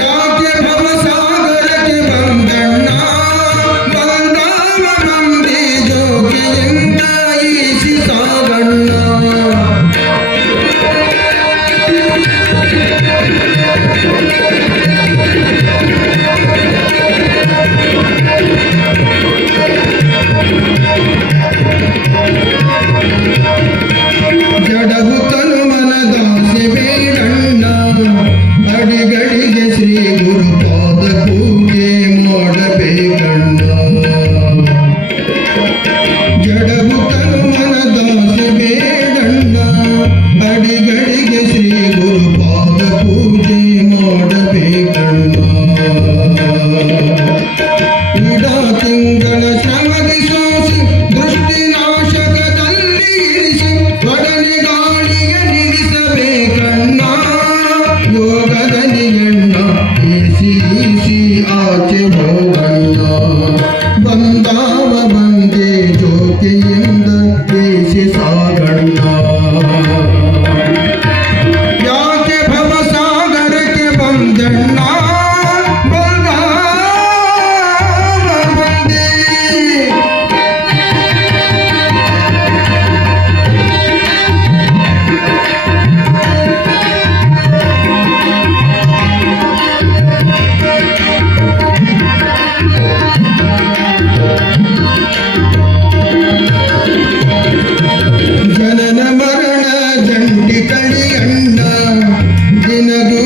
ಯಾಕೆ ಭವಸಾಗರಕ್ಕೆ ಬಂದಣ್ಣ ಬಂದಾವ ನಂಬಿ ಜೋಕೆಯಿಂದ ಈಸಿ ಸಾಗಣ್ಣ. ಜಡವು ತನು ಮನದಾಸೆ ಬೇಡಣ್ಣ ಅಡಿಗಳಿಗೆ ಶ್ರೀ ಗುರುಪಾದ ಪೂಜೆ ಮಾಡಬೇಕಣ್ಣ. ಜಡವು ತನು ಮನದಾಸೆ ಬೇಡಣ್ಣ ಅಡಿಗಳಿಗೆ ಶ್ರೀ ಗುರುಪಾದ ಪೂಜೆ ಮಾಡಬೇಕಣ್ಣ. ಇಡ ತಿಂಗಳ ಶ್ರಮದಿ ಸೋಸಿ ದೃಷ್ಟಿ ನಾಶಕದಲ್ಲಿ ಇರಿಸಿ ಒಡನೆ ಗಾಳಿಗೆ ನಿಲ್ಲಿಸಬೇಕಣ್ಣ. ಯೋಗದಲ್ಲಿ ಎಣ್ಣ ಈಸಿ ಈಸಿ ಆಚೆ ಹೋಗಣ್ಣ. ಬಂದಾವ ಬಂದೆ ಜೋಕೆಯಿಂದ ಏಸಿ ಸಾಗಣ್ಣ. ಯಾಕೆ ಭವಸಾಗರಕ್ಕೆ ಬಂದಣ್ಣ ಬಂದಾವ ಬಂದೆ. ಜನನ ಮರಣ ಜಂಟಿ ಕಳಿಯಣ್ಣ ದಿನದೂ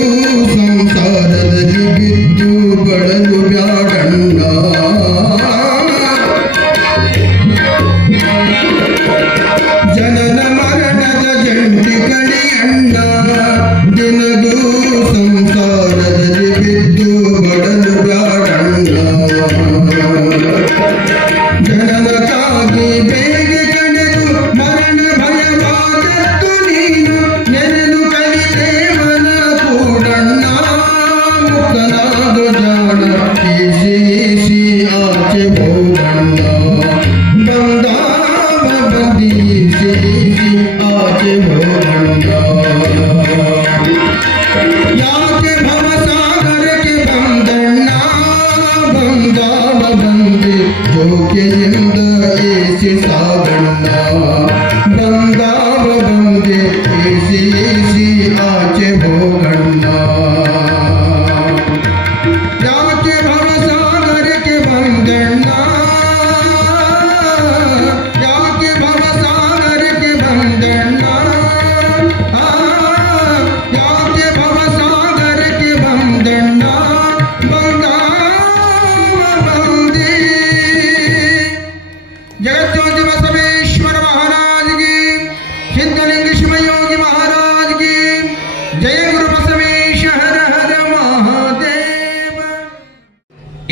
ಸಂಸಾರದಲ್ಲಿ ಬಿದ್ದು ಬಳಲು ಬ್ಯಾಡಣ್ಣ. ಜನನ ಮರಣದ ಜಂಟಿ ಕಳಿಯಣ್ಣ ದಿನದೂ ಸಂಸಾರದಲ್ಲಿ ಬಿದ್ದು ಬಳಲು ಬ್ಯಾಡಣ್ಣ. ಜನನಕ್ಕಾಗಿ ಬೇಗ ಕಳೆದು ಮರಣ ಭಯವಾದದ್ದು ನೀನು ನೆನೆದು ಕಲಿತೆ ಮನ ಕೂಡಣ್ಣ. ಮುಕ್ತನಾದ ಜಾಣ ಈಸಿ ಈಸಿ ಆಚೆ ಹೋಗಣ್ಣ. ಬಂದಾವ ಬಂದಿ ಈಸಿ ಈಸಿ ಆಚೆ ಹೋಗಣ್ಣ. ಯಾಕೆ ಭವಸಾಗರಕ್ಕೆ ಬಂದಣ್ಣ ಬಂದಾವ ಬಂದೆ ಜೋಕೆಯಿಂದ ಏಸಿ ಸಾಗಣ್ಣ. ಬಂದಾವ ಬಂದೆ ಏಸಿ ಏಸಿ ಆಚೆ ಹೋಗಣ್ಣ. ಯಾಕೆ ಭವಸಾಗರಕ್ಕೆ ಬಂದಣ್ಣ ಯಾಕೆ ಭವಸಾಗರಕ್ಕೆ ಬಂದಣ್ಣ. ಯಾಕೆ ಭವಸಾಗರಕ್ಕೆ ಬಂದಣ್ಣ ಬಂದಾವ ಬಂದೆ. ಜಗಜ್ಯೋತಿ ಬಸವ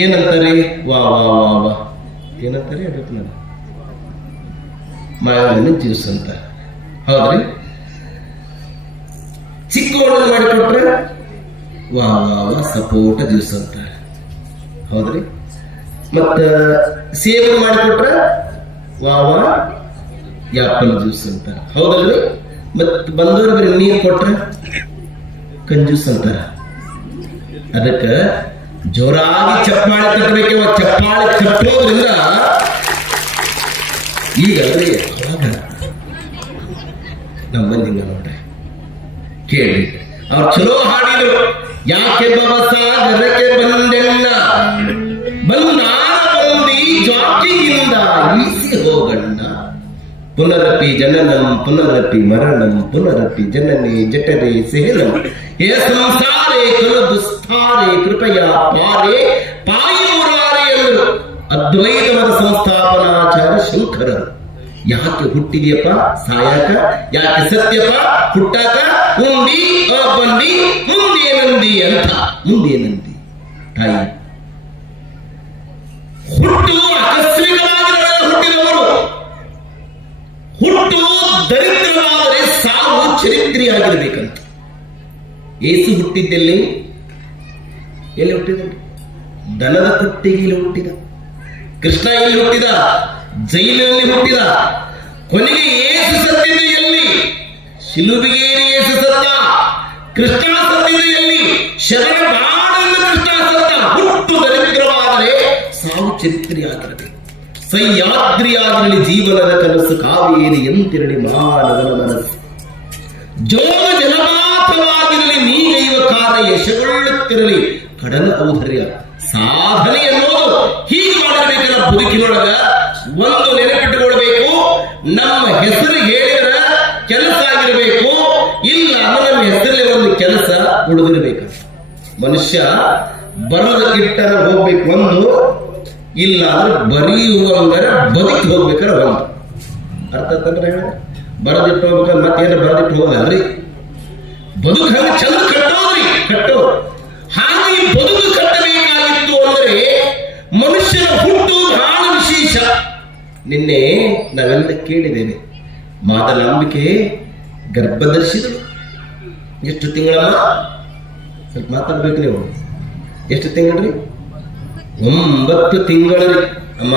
ಏನಂತಾರೆ? ವಾ ವಾ ವಾ ವಾ ಏನಂತಾರೆ ಅದಕ್ಕೆ ನಾನು ಮಾವಿನ ಜ್ಯೂಸ್ ಅಂತ. ಹೌದ್ರಿ? ಚಿಕ್ಕ ಒಳಗೆ ಮಾಡಿಕೊಟ್ರೆ ವಾ ವಾ ವಾ ಸಪೋಟ ಜ್ಯೂಸ್ ಅಂತ. ಹೌದ್ರಿ? ಮತ್ತ ಸೇಬು ಮಾಡಿಕೊಟ್ರೆ ವಾ ವಾ ಆಪಲ್ ಜ್ಯೂಸ್ ಅಂತ. ಹೌದಲ್ರಿ? ಮತ್ ಬಂದವರು ಬರೀ ನೀರು ಕೊಟ್ರೆ ಕಂಜೂಸ್ ಅಂತ. ಅದಕ್ಕ ಜೋರಾಗಿ ಚಪ್ಪಾಳೆ ತಟ್ಟಬೇಕು. ಚಪ್ಪಾಳೆ ತಟ್ಟೋದ್ರಿಂದ ಈಗ ಅಲ್ರಿ ಅವಾಗ ನಮ್ಮ ಮಂದಿನ ನೋಡ್ರಿ ಕೇಳಿ ಅವ್ರು ಚಲೋ ಹಾಡಿದ್ರು. ಯಾಕೆ ಬಬಸ ಗರಕ್ಕೆ ಬಂದೆಲ್ಲ ಬಂದಾರ ಬಂದಿ ಜಾಕಿಯಿಂದ ಈಸಿ ಹೋಗಣ್ಣ. ಪುನರಪಿ ಜನನಂ ಪುನರಪಿ ಮರಣಂ ಪುನರಪಿ ಜನನಿ ಜಠರೇ ಸೇನಂ ಹೇ ಸಂಸಾರೇ ಕಲು ದುಸ್ತಾರೇ ಕೃಪಯಾ ಪಾರೇ ಪಾಯುರಾರೆ ಎಂದರು ಅದ್ವೈತವಾದ ಸಂಸ್ಥಾಪನಾಚಾರ್ಯ ಶಂಕರರು. ಯಾಕೆ ಹುಟ್ಟಿದೆಯಪ್ಪ ಸಾಯಕ? ಯಾಕೆ ಸತ್ಯಪ್ಪ ಹುಟ್ಟಾಕ? ಉಂಡಿ ಬಂದಿ ಮುಂದೇನಂದಿ ಅಂತ. ಮುಂದೇನಂದಿ ತಾಯಿ ಹುಟ್ಟು ಆಕಸ್ಮಿಕವಾಗಿ ಹುಟ್ಟಿದವರು. ಹುಟ್ಟು ದರಿದ್ರವಾದರೆ ಸಾವು ಚರಿತ್ರೆಯಾಗಿರ್ಬೇಕಂತ. ಏಸು ಹುಟ್ಟಿದ್ದೆಲ್ಲಿ? ಎಲ್ಲಿ ಹುಟ್ಟಿದ? ದನದ ಕುಟ್ಟಿಗೆಯಲ್ಲಿ ಹುಟ್ಟಿದ. ಕೃಷ್ಣ ಎಲ್ಲಿ ಹುಟ್ಟಿದ? ಜೈಲಿನಲ್ಲಿ ಹುಟ್ಟಿದ. ಕೊನೆಗೆ ಏಸು ಸತ್ತಿದ್ದು ಎಲ್ಲಿ? ಶಿಲುಬೆಗೆ ಏಸು ಸತ್ತ. ಕೃಷ್ಣ ಸತ್ತಿದ್ದು ಎಲ್ಲಿ? ಶರಣ ಬಾಡನ್ನು ಕೃಷ್ಣ ಸತ್ತ. ಹುಟ್ಟು ದರಿದ್ರವಾದರೆ ಸಾವು ಚರಿತ್ರೆಯಾಗಿರಬೇಕು. ಸಹ್ಯಾದ್ರಿಯಾಗಿರಲಿ ಜೀವನದ ಕನಸು, ಕಾವೇರಿ ಎಂತಿರಲಿ ಮಾನವನ ಮನಸ್ಸು. ಜೋಗ ಜಲಪಾತವಾಗಿರಲಿ ನೀಗೈವ ಕಾರ್ಯ ಯಶಗೊಳ್ಳುತ್ತಿರಲಿ ಕಡಲ ಔಧರ್ಯ. ಸಾಧನೆ ಅನ್ನೋದು ಹೀಗೆ ಮಾಡಬೇಕಲ್ಲ. ಬದುಕಿನೊಳಗ ಒಂದು ನೆನಪಿಟ್ಟುಕೊಳ್ಬೇಕು. ನಮ್ಮ ಹೆಸರು ಹೇಳಿದ್ರ ಕೆಲಸ ಆಗಿರಬೇಕು. ಇಲ್ಲ ನಮ್ಮ ಹೆಸರಲ್ಲಿ ಒಂದು ಕೆಲಸ ಉಳಿದಿರಬೇಕು. ಮನುಷ್ಯ ಬರದ ಕಿಟ್ಟರ ಹೋಗ್ಬೇಕು ಒಂದು, ಇಲ್ಲ ಅಂದ್ರೆ ಬರೆಯುವಂಗರ ಬದುಕಿ ಹೋಗ್ಬೇಕಾರ ಒಂದು. ಅರ್ಥ ತಂದ್ರೆ ಹೇಳ ಬರದಿಟ್ಟು ಹೋಗ್ಬೇಕಾದ್ರೆ ಮತ್ತೇನ ಬರದಿಟ್ಟು ಹೋಗೋದಲ್ರಿ. ಬದುಕು ಹಂಗ ಚಂದ ಕಟ್ಟೋದ್ರಿ ಕಟ್ಟೋದು. ಹಾಗೆ ಬದುಕು ಕಟ್ಟಬೇಕಾಗಿತ್ತು ಅಂದ್ರೆ ಮನುಷ್ಯನ ಹುಟ್ಟು ಬಹಳ ವಿಶೇಷ. ನಿನ್ನೆ ನಾವೆಲ್ಲ ಕೇಳಿದ್ದೇವೆ. ಮಾದಲಾಂಬಿಕೆ ಗರ್ಭಧರಿಸಿದಳು. ಎಷ್ಟು ತಿಂಗಳಮ್ಮ? ಸ್ವಲ್ಪ ಮಾತಾಡ್ಬೇಕು ನೀವು. ಎಷ್ಟು ತಿಂಗಳರಿ? 9 ತಿಂಗಳರಿ ಅಮ್ಮ.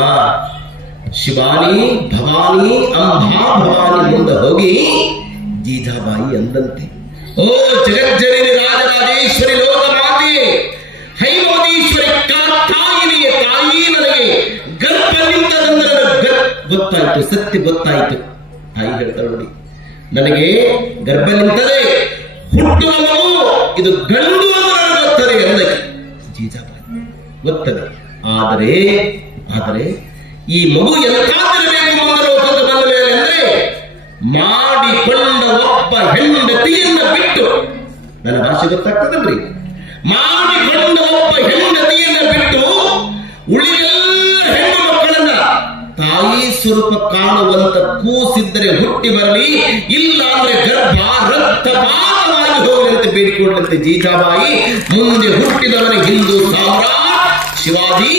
ಶಿವಾನಿ ಭವಾನಿ ಅಂಬಾ ಭವಾನಿ ಮುಂದೆ ಹೋಗಿ ಜೀಜಾಬಾಯಿ ಅಂದಂತೆ, ಓ ಜಗಜ್ಜನನಿ ರಾಜರಾಜೇಶ್ವರಿ ಲೋಕಮಾತೆ ಹೈಮವತೀಶ್ವರಿ ತಾಯಿನಿಯ ತಾಯಿ, ನನಗೆ ಗರ್ಭ ನಿಂತದಂದ್ರೆ ಗೊತ್ತಾಯ್ತು, ಸತ್ಯ ಗೊತ್ತಾಯ್ತು. ತಾಯಿ ಹೇಳ್ತಾಳೆ ನೋಡಿ, ನನಗೆ ಗರ್ಭ ನಿಂತದೆ, ಹುಟ್ಟುವ ಮಗು ಇದು ಗಂಡು ಅಂತ ಗೊತ್ತದೆ ಎಂದಕ್ಕೆ ಜೀಜಾಬಾಯಿ ಗೊತ್ತದೆ. ಆದರೆ ಈ ಮಗು ಎಂತಾದಿರಬೇಕು ಮಂಗಲೋಕದ ಬಂದ ಮೇಲೆ ಅಂದ್ರೆ ಮಾಡಿಕೊಂಡ ಒಬ್ಬ ಹೆಂಡತಿಯನ್ನ ಬಿಟ್ಟು, ನನ್ನ ಭಾಷೆ ಗೊತ್ತಾಗ್ತದಲ್ರಿ, ಮಾಡಿಕೊಂಡ ಒಬ್ಬ ಹೆಂಡತಿಯನ್ನ ಬಿಟ್ಟು ಉಳಿದೆಲ್ಲ ಹೆಣ್ಣು ಮಕ್ಕಳನ್ನ ತಾಯಿ ಸ್ವರೂಪ ಕಾಣುವಂತ ಕೂಸಿದ್ದರೆ ಹುಟ್ಟಿ ಬರಲಿ, ಇಲ್ಲ ಅಂದ್ರೆ ಗರ್ಭ ರಕ್ತಪಾತವಾಗಿ ಹೋಗದಂತೆ ಬೇಡಿಕೊಂಡಂತೆ ಜೀಜಾಬಾಯಿ ಮುಂದೆ ಹುಟ್ಟಿದವನ ಹಿಂದೂ ಸಾಮ್ರಾಟ್ ಶಿವಾಜಿ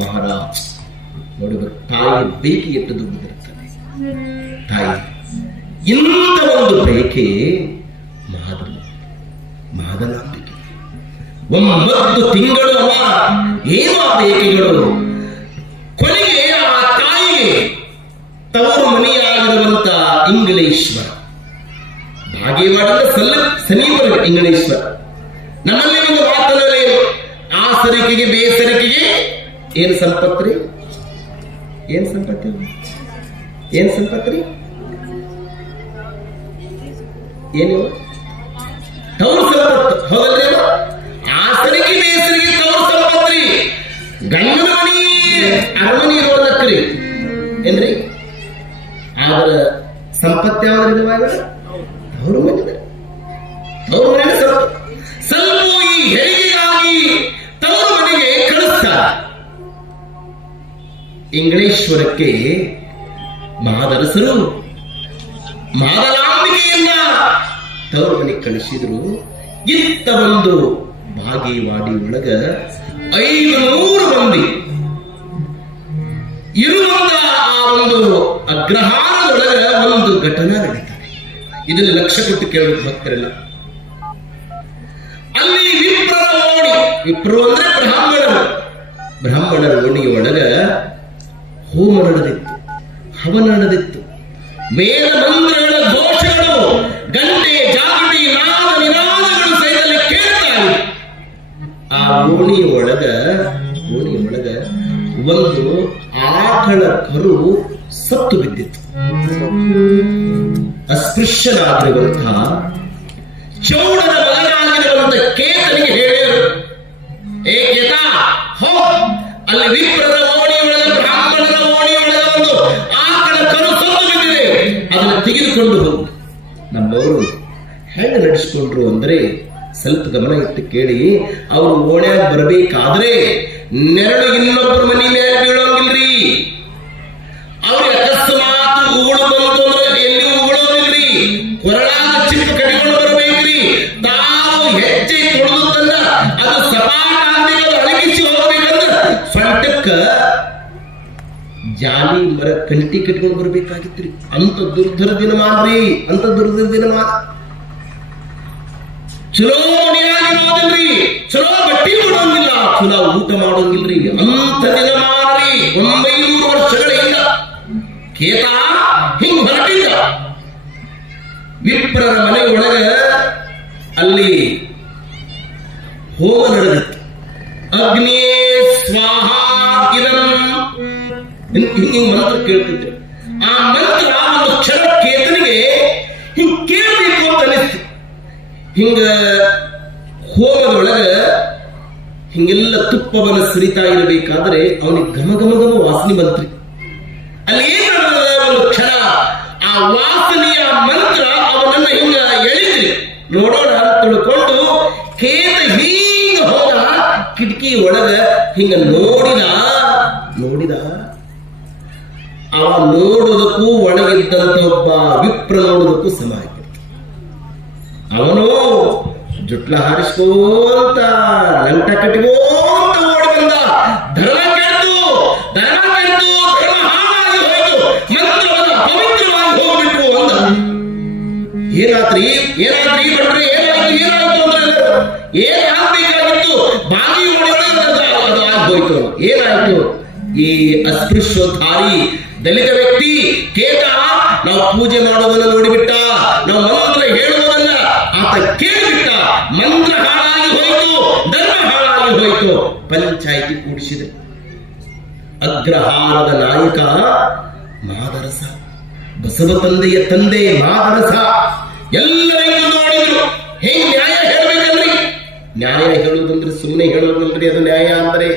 ಮಹಾರಾಜ್. ನೋಡಿದ್ರು ತಾಯಿ ಬೇಕಿ ಎಷ್ಟು ದುಡ್ಡಿರುತ್ತದೆ. ತಾಯಿ ಇಂಥ ಒಂದು ಬಯಕೆ ಮಾದಲಾಂಬಿಕೆ 9 ತಿಂಗಳು ಅವ ಏನು ಆ ಬಯಕೆಗಳು. ಕೊನೆಗೆ ಆ ತಾಯಿಗೆ ತವರು ಮನೆಯಾಗಿರುವಂತ ಇಂಗಳೇಶ್ವರ, ಭಾಗ್ಯವಾಡದ ಸಮೀಪದ ಇಂಗಳೇಶ್ವರ. ನಮ್ಮಲ್ಲಿ ಒಂದು ಮಾತನಾಡಲೇ, ಆಸರಿಕೆಗೆ ಬೇಸರಿಕೆಗೆ ಏನು ಸಂಪತ್ರಿ? ಏನ್ ಸಂಪತ್ತಿ? ಏನ್ ಸಂಪತ್ರಿ? ಏನು ತವರು ಸಂಪತ್ತು? ಹೌದಲ್ರಿ? ಆಸರಿಗೆ ಬೇಸರಿಗೆ ತವರು ಸಂಪತ್ರಿ. ಗಂಡನ ಮನಿ ಅರಮನೆ ಇರೋದಕ್ರಿ ಏನ್ರಿ? ಆದ್ರ ಸಂಪತ್ತು ಯಾವ್ದು? ತವರು ಮನೆ. ತವರು ಮನೆ ಸ್ವಲ್ಪ ಈ ಹೆರಿಗೆಗಾಗಿ ತವರು ಮನೆಗೆ ಕಳಿಸ್ತಾರೆ. ಇಂಗಳೇಶ್ವರಕ್ಕೆ ಮಹಾದರಸರು ಮಾದಲಾಂಬಿಕೆಯನ್ನ ತವರು ಮನೆಗೆ ಕಳಿಸಿದ್ರು. ಇಂಥ ಒಂದು ಭಾಗ್ಯವಾಡಿ ಒಳಗ 500 ಮಂದಿ ಇರುವಂತ ಆ ಒಂದು ಅಗ್ರಹಾರದೊಳಗೆ ಒಂದು ಘಟನೆ ನಡೀತಾರೆ. ಇದನ್ನು ಲಕ್ಷ್ಯ ಕೊಟ್ಟು ಕೇಳಬೇಕು ಭಕ್ತರೆಲ್ಲ. ಅಲ್ಲಿ ವಿಪ್ರರ ಓಣಿ, ವಿಪ್ರರು ಅಂದ್ರೆ ಬ್ರಾಹ್ಮಣರ ಓಣಿಯೊಳಗ ಹೋಮ ನಡೆದಿತ್ತು, ಹವನ ನಡೆದಿತ್ತು. ವೇದ ಮಂತ್ರಗಳ ಘೋಷಗಳು, ಗಂಟೆ ಜಾಗಟಿ ನಾದ ನಿನಾದಗಳು ಸಹಿತಲ್ಲಿ ಕೇಳ್ತಾ ಇವೆ. ಆ ಓಣಿಯೊಳಗ ಒಂದು ಆಕಳ ಕರು ಸತ್ತು ಬಿದ್ದಿತ್ತು. ಅಸ್ಪೃಶ್ಯನಾಗಿರುವಂಥ ಚೌಡನ ಮಗನಾಗಿರುವಂಥ ಕೇತನಿಗೆ ಹೇಳಿದರು, ಏ ಕೇತ, ಅಲ್ಲಿ ವಿಪ್ರದ ಓಣಿಯೊಳಗೆ, ಬ್ರಾಹ್ಮಣರ ಓಣಿಯೊಳಗೆ ಒಂದು ಆಕಳ ಕರು ಸತ್ತು ಬಿದ್ದಿದೆ, ಅದನ್ನು ತೆಗೆದುಕೊಂಡು ಹೋಗು. ನಮ್ಮವರು ಹೆಂಗೆ ನಡೆಸಿಕೊಂಡ್ರು ಅಂದ್ರೆ ಸ್ವಲ್ಪ ಗಮನ ಇಟ್ಟು ಕೇಳಿ. ಅವರು ಓಣ್ಯಾಗ ಬರಬೇಕಾದ್ರೆ ನೆರಳು ಇನ್ನೊಬ್ಬರ ಮನೆ ಮೇಲೆ ಬೀಳೋಂಗಿಲ್ರಿ. ಅವ್ರಿಗೆ ಅಕಸ್ಮಾತ್ ಉಗುಳು ಬಂತು ಅಂದ್ರೆ ಎಲ್ಲಿ ಉಗುಳೋದಿಲ್ರಿ, ಕೊರಳಾದ ಚಿಪ್ಪು ಕಟ್ಟಿಕೊಂಡು ಬರಬೇಕ್ರಿ. ತಾವು ಹೆಜ್ಜೆ ತೊಳೆದುದನ್ನ ಅದು ಸಪಾಟ ಅಳಗಿಸಿ ಹೋಗ್ಬೇಕಂದ್ರೆ ಸೊಂಟಕ್ಕ ಜಾಲಿ ಮರ ಕಂಟಿ ಕಟ್ಕೊಂಡು ಬರ್ಬೇಕಾಗಿತ್ರಿ. ಅಂತ ದುರ್ಧರ ದಿನಮಾನ್ರಿ, ಅಂತ ದುರ್ಧರ ದಿನಮಾನ. ಚಲೋ ಮನೆಯಾಗಿರೋದಿಲ್ರಿ, ಚಲೋ ಬಟ್ಟಿ ಮಾಡೋಂಗಿಲ್ಲ, ಚಲೋ ಊಟ ಮಾಡೋಂಗಿಲ್ರಿ. ಅಂತ ದಿನಮಾನ್ರಿ 900 ವರ್ಷಗಳ ಹಿಂದ ಕೇತ ಹಿಂಗ್ ಹೊರಟಿದ್ದ. ವಿಪ್ರರ ಮನೆಯೊಳಗ ಅಲ್ಲಿ ಹೋಮ ನಡೆದಿತ್ತು. ಅಗ್ನಿ ಸ್ವಾಹ ಇದಂ ಹಿಂಗೆ ಮಂತ್ರ ಕೇಳ್ತಿದ್ರು. ಆ ಮಂತ್ರ ಒಂದು ಕ್ಷಣ ಕೇತನಿಗೆ ಹಿಂಗ್ ಕೇಳಬೇಕು ಅಂತ ಅನಿಸ್ತು. ಹಿಂಗ ಹೋಮದೊಳಗ ಹಿಂಗೆಲ್ಲ ತುಪ್ಪವನ್ನು ಸುರಿತಾ ಇರಬೇಕಾದ್ರೆ ಅವನಿಗೆ ಘಮ ಘಮ ಘಮ ವಾಸನೆ ಬಂತ್ರಿ. ಅಲ್ಲಿ ಏನಾದ ಒಂದು ಕ್ಷಣ ಆ ವಾಸನೆಯ ಮಂತ್ರ ಅವನನ್ನ ಹಿಂಗ ಎಳಿದ್ರಿ. ನೋಡೋಣ ತಿಳ್ಕೊಂಡು ಕೇತ ಹಿಂಗ ಹೋದ ಕಿಟಕಿ ಒಳಗ ಹಿಂಗ ನೋಡಿದ. ಅವ ನೋಡೋದಕ್ಕೂ ಒಳಗಿದ್ದಂತ ಒಬ್ಬ ವಿಪ್ರ ನೋಡೋದಕ್ಕೂ ಸಮ ಆಗಿತ್ತು. ಅವನು ಜುಟ್ಲ ಹಾರಿಸ್ಕೋಂತ ಲಂಟ ಕಟ್ಟಿಗೋಂತ ಓಡಿ ಬಂದ. ಧರ್ಮ ಕೆಡ್ತು, ಧರ್ಮ ಹಾಳಾಗಿ ಹೋಯ್ತು, ಮಂತ್ರವನ್ನು ಅಪವಿತ್ರವಾಗಿ ಹೋಗ್ಬಿಟ್ರು ಅಂದ. ಏನಾದ್ರಿ ಬಿಟ್ರೆ ಏನಾಯ್ತು ಅಂದ್ರೆ ಏನಾಗ್ಬೇಕಾಗಿತ್ತು, ಬಾಗಿ ಅದು ಆಗ್ಬೋಯ್ತು. ಏನಾಯ್ತು? ಈ ಅಸ್ಪೃಶ್ಯೋದ್ಧಾರಿ ದಲಿತ ವ್ಯಕ್ತಿ ಕೇತ ನಾವು ಪೂಜೆ ಮಾಡೋದನ್ನ ನೋಡಿಬಿಟ್ಟ, ನಾವು ಮಂತ್ರ ಹೇಳುವುದನ್ನ ಆತ ಕೇಳಿಬಿಟ್ಟ. ಮಂತ್ರ ಹಾಳಾಗಿ ಹೋಯಿತು, ಧರ್ಮ ಹಾಳಾಗಿ ಹೋಯಿತು. ಪಂಚಾಯಿತಿ ಕೂಡಿಸಿದ. ಅಗ್ರಹಾರದ ನಾಯಕ ಮಾದರಸ, ಬಸವ ತಂದೆಯ ತಂದೆ ಮಾದರಸ ಎಲ್ಲರಿಗೂ ನೋಡಿದ್ರು. ಹೆಂಗ್ ನ್ಯಾಯ ಹೇಳಬೇಕಲ್ರಿ? ನ್ಯಾಯ ಹೇಳುವುದಂದ್ರೆ ಸುಮ್ಮನೆ ಹೇಳೋದಲ್ರಿ. ಅದು ನ್ಯಾಯ ಅಂದ್ರೆ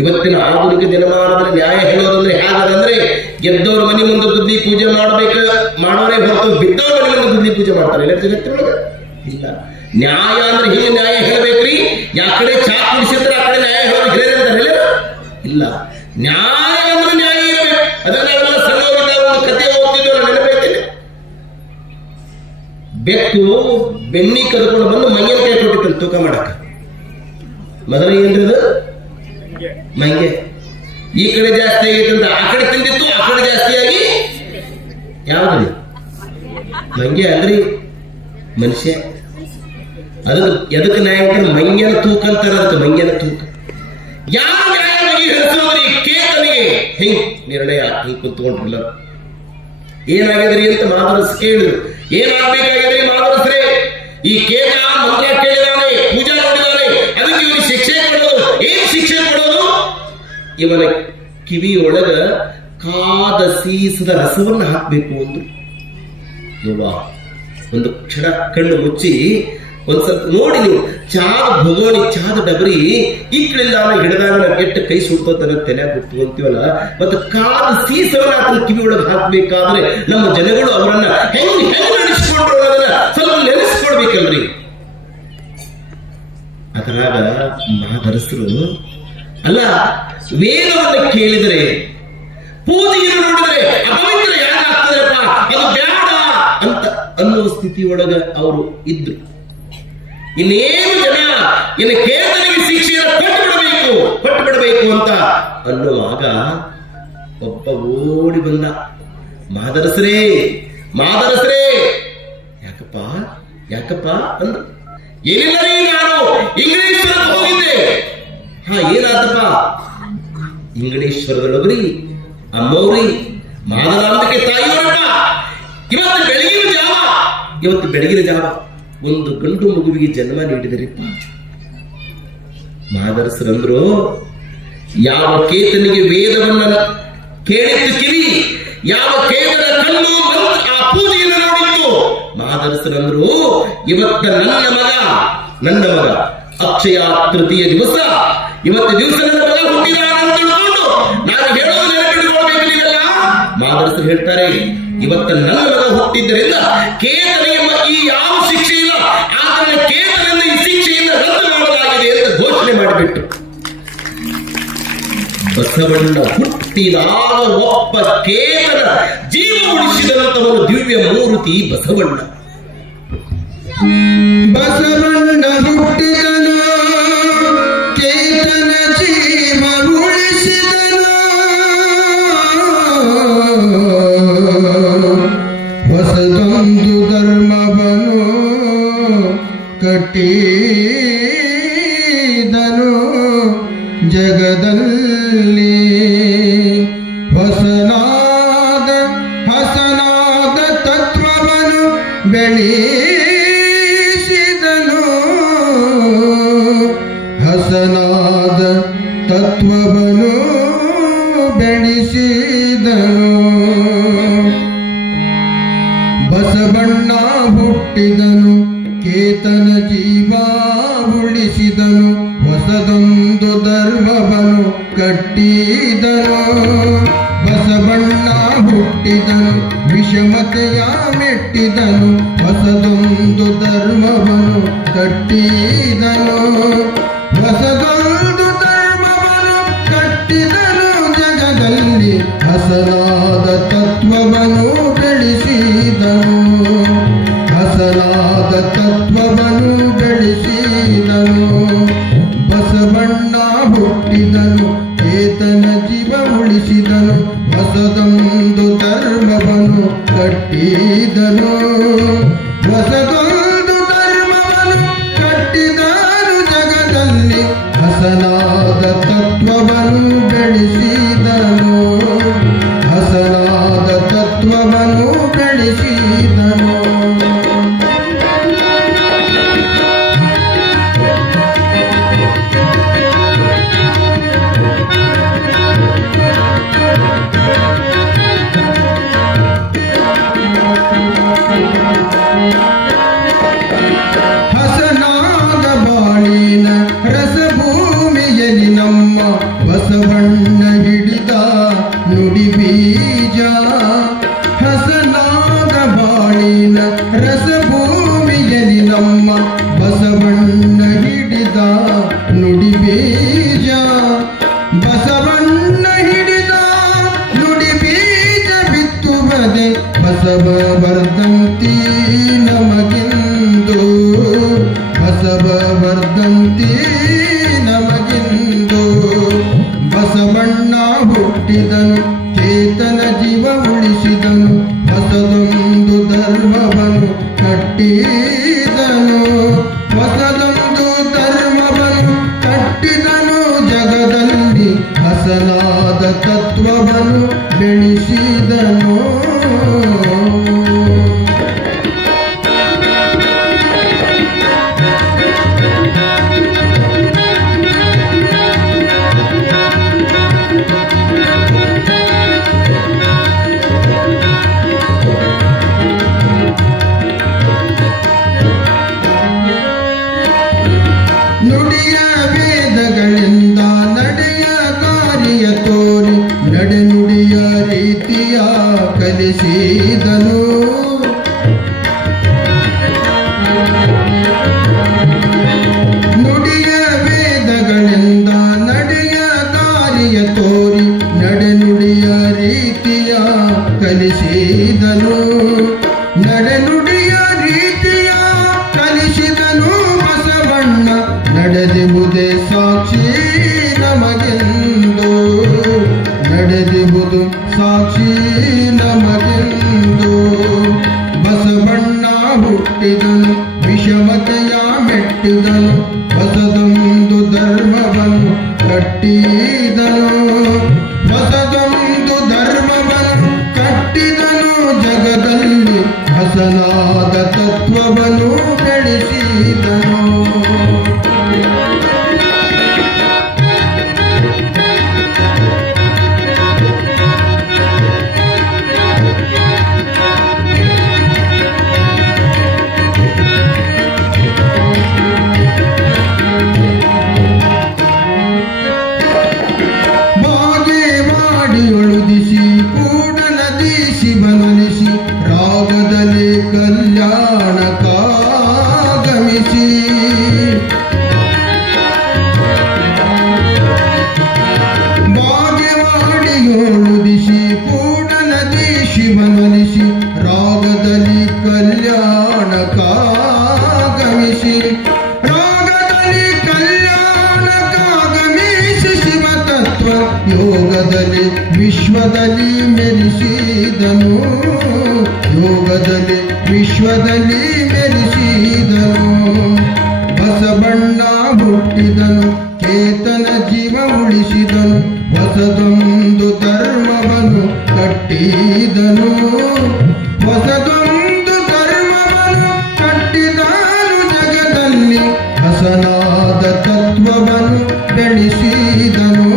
ಇವತ್ತಿನ ಆಧುನಿಕ ದಿನಮಾನದಲ್ಲಿ ನ್ಯಾಯ ಹೇಳೋದಂದ್ರೆ ಹೇಗಂದ್ರೆ ಗೆದ್ದವ್ರ ಮನೆ ಮುಂದೆ ಬುದ್ಧಿ ಪೂಜೆ ಮಾಡೋರೇ ಹೊರತು ಬಿದ್ದವ್ರ ಮನೆ ಮುಂದೆ ಬುದ್ಧಿ ಪೂಜೆ ಮಾಡ್ತಾರೆ ಎಲ್ಲ ಜಗತ್ತಿನೊಳಗೆ. ಇಲ್ಲ, ನ್ಯಾಯ ಅಂದ್ರೆ ಹೀಗೆ ನ್ಯಾಯ ಹೇಳಬೇಕ್ರಿ. ಯಾಕಡೆ ಚಾ ಕುಡಿಸಿದ್ರೆ ಆ ಕಡೆ ನ್ಯಾಯ ಹೇಳೋದು ಹೇಳಿದ್ರೆ ಇಲ್ಲ. ನ್ಯಾಯ ಅಂದ್ರೆ ನ್ಯಾಯ ಇರಬೇಕು. ಅದನ್ನೆಲ್ಲ ಸಣ್ಣವರಿಂದ ಒಂದು ಕಥೆ ಓದ್ತಿದ್ದು ನೆನಪೈತೇನೆ. ಬೆಕ್ಕು ಬೆಣ್ಣಿ ಕದ್ಕೊಂಡು ಬಂದು ಮಂಗನ ಕೈ ಕೊಟ್ಟಿತ್ತು ತೂಕ ಮಾಡಕ. ಮೊದಲ ಏನ್ರಿ ಮಂಗೆ ಈ ಕಡೆ ಜಾಸ್ತಿ ಆಗೈತಂತ ಆ ಕಡೆ ತಿಂದಿತ್ತು, ಆ ಕಡೆ ಜಾಸ್ತಿ ಆಗಿ ಯಾವ್ದ್ರಿ ಮಂಗೆ ಅಲ್ರಿ ಮನುಷ್ಯ. ಅದಕ್ಕೆ ನ್ಯಾಯ ಮಂಗ್ಯನ ತೂಕ ಅಂತಾರ. ಅದಕ್ಕೆ ಮಂಗ್ಯನ ತೂಕ ಯಾವ ನ್ಯಾಯವಾಗಿ ಹೇಳಿಸೋದ್ರಿ? ಕೇತನಿಗೆ ಹಿಂಗ್ ನಿರ್ಣಯ ಹಿಂಗ್ ಕುಂತ್ಕೊಂಡ್ರಲ್ಲ. ಏನಾಗಿದ್ರಿ ಅಂತ ಮಾದರಸ್ ಕೇಳಿದ್ರು. ಏನಾಗಬೇಕಾಗಿದ್ರಿ ಮಾದರಸ್ರೇ? ಈ ಕೇತ ಮಂತ್ರ ಕೇಳಿದಾನೆ, ಪೂಜಾ ನೋಡಿದಾನೆ, ಅದಕ್ಕೆ ಇವನಿಗೆ ಶಿಕ್ಷೆ ಕೊಡೋದು. ಏನ್ ಶಿಕ್ಷೆ ಕೊಡೋದು? ಇವನ ಕಿವಿಯೊಳಗ ಕಾದ ಸೀಸದ ರಸವನ್ನು ಹಾಕಬೇಕು ಅಂದ್ರು. ಒಂದು ಕ್ಷಣ ಕಣ್ಣು ಮುಚ್ಚಿ ಒಂದ್ ಸ್ವಲ್ಪ ನೋಡಿ ನೀವು, ಚಾದ ಭಗೋಣಿ ಚಾದ ಡಬರಿ ಇಕ್ಕಳಿಂದ ಹಿಡಿದಾಗ ಕೆಟ್ಟ ಕೈ ಸುಡ್ತೋತರ ತಲೆ ಬಿಟ್ಕೊಂತೀವಲ್ಲ, ಮತ್ತೆ ಕಾದ ಸೀಸವನ್ನ ಆತನ ಕಿವಿಯೊಳಗೆ ಹಾಕ್ಬೇಕಾದ್ರೆ ನಮ್ಮ ಜನಗಳು ಅವರನ್ನ ಹೆಂಗ್ ನಡೆಸಿಕೊಂಡ್ರು ಅನ್ನೋದನ್ನ ಸ್ವಲ್ಪ ನೆನೆಸ್ಕೊಳ್ಬೇಕಲ್ರಿ. ಅದರಾಗ ಮಾದರಸರು ಅಲ್ಲ, ವೇದವನ್ನು ಕೇಳಿದರೆ, ಪೂಜೆಯನ್ನು ನೋಡಿದರೆ ಅಪವಿತ್ರ ಯಾರಾಗ್ತದಪ್ಪ, ಅದು ಬೇಡ ಅಂತ ಅನ್ನುವ ಸ್ಥಿತಿಯೊಳಗ ಅವರು ಇದ್ರು. ಇನ್ನೇನು ಜನ ಇನ್ನು ಕೇತನಿಗೆ ಶಿಕ್ಷೆಯನ್ನು ಕೊಟ್ಟು ಬಿಡಬೇಕು. ಕೊಟ್ಟು ಬಿಡಬೇಕು ಅಂತ ಅನ್ನುವಾಗ ಒಬ್ಬ ಓಡಿ ಬಂದ, ಮಾದರಸರೇ ಮಾದರಸರೇ. ಯಾಕಪ್ಪ ಯಾಕಪ್ಪ ಅಂದ. ಏನಿಲ್ಲ ರೀ, ನಾನು ಇಂಗ್ಲೇಶ್ವರಕ್ಕೆ ಹೋಗಿದ್ದೆ. ಹಾ, ಏನಾದಪ್ಪ? ಇಂಗ್ಲೇಶ್ವರದೊಳಗ್ರಿ ಅಮ್ಮವ್ರಿ ಮಾದರಾಂಬಿಕೆ ತಾಯಿಯವರಪ್ಪ ಇವತ್ತು ಬೆಳಗಿನ ಜಾವ ಒಂದು ಗಂಡು ಮಗುವಿಗೆ ಜನ್ಮ ನೀಡಿದರಿಪ್ಪ. ಮಾದರಸರಂದ್ರು, ಯಾವ ಕೇತನಿಗೆ ವೇದವನ್ನ ಕೇಳಿತ್ತು ಕಿವಿ, ಯಾವ ಕೇತನ ಕಣ್ಣು ಆ ಪೂಜೆಯನ್ನು ನೋಡಿತ್ತು. ಮಾದರಸರಂದ್ರು, ಇವತ್ತ ನನ್ನ ಮಗ ಅಕ್ಷಯ ತೃತೀಯ ದಿವಸ, ಇವತ್ತು ದಿವಸ ನನ್ನ ಮಗ ಹುಟ್ಟಿದ ಅಂತ ತಿಳ್ಕೊಂಡು ನಾನು ಹೇಳೋದು ನೆನಪಿಟ್ಟುಕೊಳ್ಬೇಕಿಲ್ಲ. ಮಾದರಸರು ಹೇಳ್ತಾರೆ, ಇವತ್ತ ನನ್ನ ಮಗ ಹುಟ್ಟಿದ್ದರಿಂದ ಕೇತನ ಎಂಬ ಈ ಯಾವ ಶಿಕ್ಷೆ ಇಲ್ಲ, ಆದರೆ ಕೇತನದಿಂದ ಈ ಶಿಕ್ಷೆಯಿಂದ ರದ್ದು ಮಾಡಲಾಗಿದೆ ಅಂತ ಘೋಷಣೆ ಮಾಡಿಬಿಟ್ಟು ಬಸವಣ್ಣ ಹುಟ್ಟಿದಾಗ ಒಬ್ಬ ಕೇತನ ಜೀವ ಉಳಿಸಿದಂತವನು ದಿವ್ಯ ಮೂರ್ತಿ ಬಸವಣ್ಣ. ಬಸವಣ್ಣ ಹುಟ್ಟಿದನು, ಕೇತನ ಜೀವ ಉಳಿಸಿದನು. ಹೊಸದೊಂದು ಧರ್ಮವನ್ನು ಕಟ್ಟಿದನು ಜಗದಲ್ಲಿ. ಹಸನಾದ ತತ್ವವನ್ನು ಬೆಳೆಸಿದನು. ಹಸನಾದ ತತ್ವವನ್ನು ಬೆಳೆಸಿದನು. ಬಸವಣ್ಣ ಹುಟ್ಟಿದನು, ಕೇತನ ಜೀವ ಉಳಿಸಿದನು. ಹೊಸದೊಂದು ಧರ್ಮವನ್ನು ಕಟ್ಟಿದನು. ಬಸವಣ್ಣ ಹುಟ್ಟಿದನು, ವಿಷಮತೆಯ ಮೆಟ್ಟಿದನು. ಹೊಸದೊಂದು ಧರ್ಮವನ್ನು ಕಟ್ಟಿದನು. ಹೊಸದೊಂದು ಧರ್ಮವನ್ನು ಕಟ್ಟಿದನು ಜಗದಲ್ಲಿ. ಹಸನಾದ ತತ್ವವನ್ನು ಬೆಳೆಸಿದನು. ಹಸನಾದ ತತ್ವವನ್ನು ಬೆಳೆಸಿದನು. ಬಸವಣ್ಣ ಹುಟ್ಟಿದನು, ಕೇತನ ಜೀವ ಉಳಿಸಿದನು. ಹೊಸದೊಂದು ಧರ್ಮವನ್ನು ಕಟ್ಟಿದನು. ಹೊಸದೊಂದು ಧರ್ಮವನ್ನು ಕಟ್ಟಿದನು ಜಗದಲ್ಲಿ. ಹಸನಾದ ತತ್ವವನ್ನು ಬೆಳೆಸಿದನು. ಹಸನಾದ ತತ್ವವನ್ನು ಬೆಳೆಸಿದನು. ಹಸನಾದ ಬಾಳಿನ ರಸಭೂಮಿಯಲ್ಲಿ ನಮ್ಮ ಬಸವಣ್ಣ ಹಿಡಿದ ನುಡಿ ಬೀಜ. ಹಸನಾದ ಬಾಳಿನ ರಸಭೂಮಿಯಲ್ಲಿ ನಮ್ಮ ಬಸವಣ್ಣ ಹಿಡಿದ ನುಡಿ ಬೀಜ. ಬಸವಣ್ಣ ಹಿಡಿದ ನುಡಿ ಬೀಜ ಬಿತ್ತುವುದೇ ಬಸವ ವರ್ಧಂತಿ ನಮಗಿಂದು. ಬಸವ ವರ್ಧಂತಿ ನಮಗಿಂದು. ಬಸವಣ್ಣ ಹುಟ್ಟಿದನು, ಕೇತನ ಜೀವ ಉಳಿಸಿದನು. ಹೊಸದೊಂದು ಧರ್ಮವನ್ನು ಕಟ್ಟಿದನು. ಹೊಸದೊಂದು ಧರ್ಮವನ್ನು ಕಟ್ಟಿದನು ಜಗದಲ್ಲಿ. ಹಸನಾದ ತತ್ವವನ್ನು ಬೆಳೆಸಿದನು. ನುಡಿಯ ವೇದಗಳಿಂದ ನಡೆಯ ದಾರಿಯ ತೋರಿ ನಡೆನುಡಿಯ ರೀತಿಯ ಕಲಿಸಿದನು. ನುಡಿಯ ವೇದಗಳಿಂದ ನಡೆಯ ದಾರಿಯ ತೋರಿ ನಡೆನುಡಿಯ ರೀತಿಯ ಕಲಿಸಿದನು. ನಡೆನುಡಿಯ ರೀತಿಯ ಕಲಿಸಿದನು ಬಸವಣ್ಣ. ನಡೆದಿರುವುದೇ ಸಾಕ್ಷಿ ನಮಗೆ. ಎಂಬುದು ಸಾಕ್ಷಿ ನಮಗೆಂದು. ಬಸವಣ್ಣ ಹುಟ್ಟಿದನು ವಿಷಮತೆಯ ಮೆಟ್ಟಿದನು, ಹೊಸದೊಂದು ಧರ್ಮವನ್ನು ಕಟ್ಟಿದನು. ಹೊಸದೊಂದು ಧರ್ಮವನ್ನು ಕಟ್ಟಿದನು, ಜಗದಲ್ಲಿ ಹಸನಾದ ತತ್ವವನ್ನು ಬೆಳೆಸಿದನು. ಬನಲಿಸಿ ರಾಗದಲ್ಲಿ ಕಲ್ಯಾಣಕ್ಕಾಗಮಿಸಿ, ಭಾಗ್ಯವಾಡಿಯೋಳು ದಿಶಿ ಕೂಡಲದಿ ಶಿವನಲಿಸಿ ರಾಗದಲ್ಲಿ ಕಲ್ಯಾಣಕ್ಕಾಗಮಿಸಿ, ರಾಗದಲ್ಲಿ ಕಲ್ಯಾಣಕ್ಕಾಗಮಿಸಿ ಶಿವತತ್ವ ಯೋಗದಲ್ಲಿ ವಿಶ್ವದಲ್ಲಿ ಮೆರೆಸಿದನು. ಯೋಗದಲ್ಲಿ ವಿಶ್ವದಲ್ಲಿ ಮೆರೆಸಿದನು. ಬಸವಣ್ಣ ಹುಟ್ಟಿದನು, ಚೇತನ ಜೀವ ಉಳಿಸಿದನು, ಹೊಸದೊಂದು ಧರ್ಮವನ್ನು ಕಟ್ಟಿದನು. ಹೊಸದೊಂದು ಧರ್ಮವನ್ನು ಕಟ್ಟಿದನು, ಜಗದಲ್ಲಿ ಹಸನಾದ ತತ್ವವನ್ನು ಬೆಳೆಸಿದನು.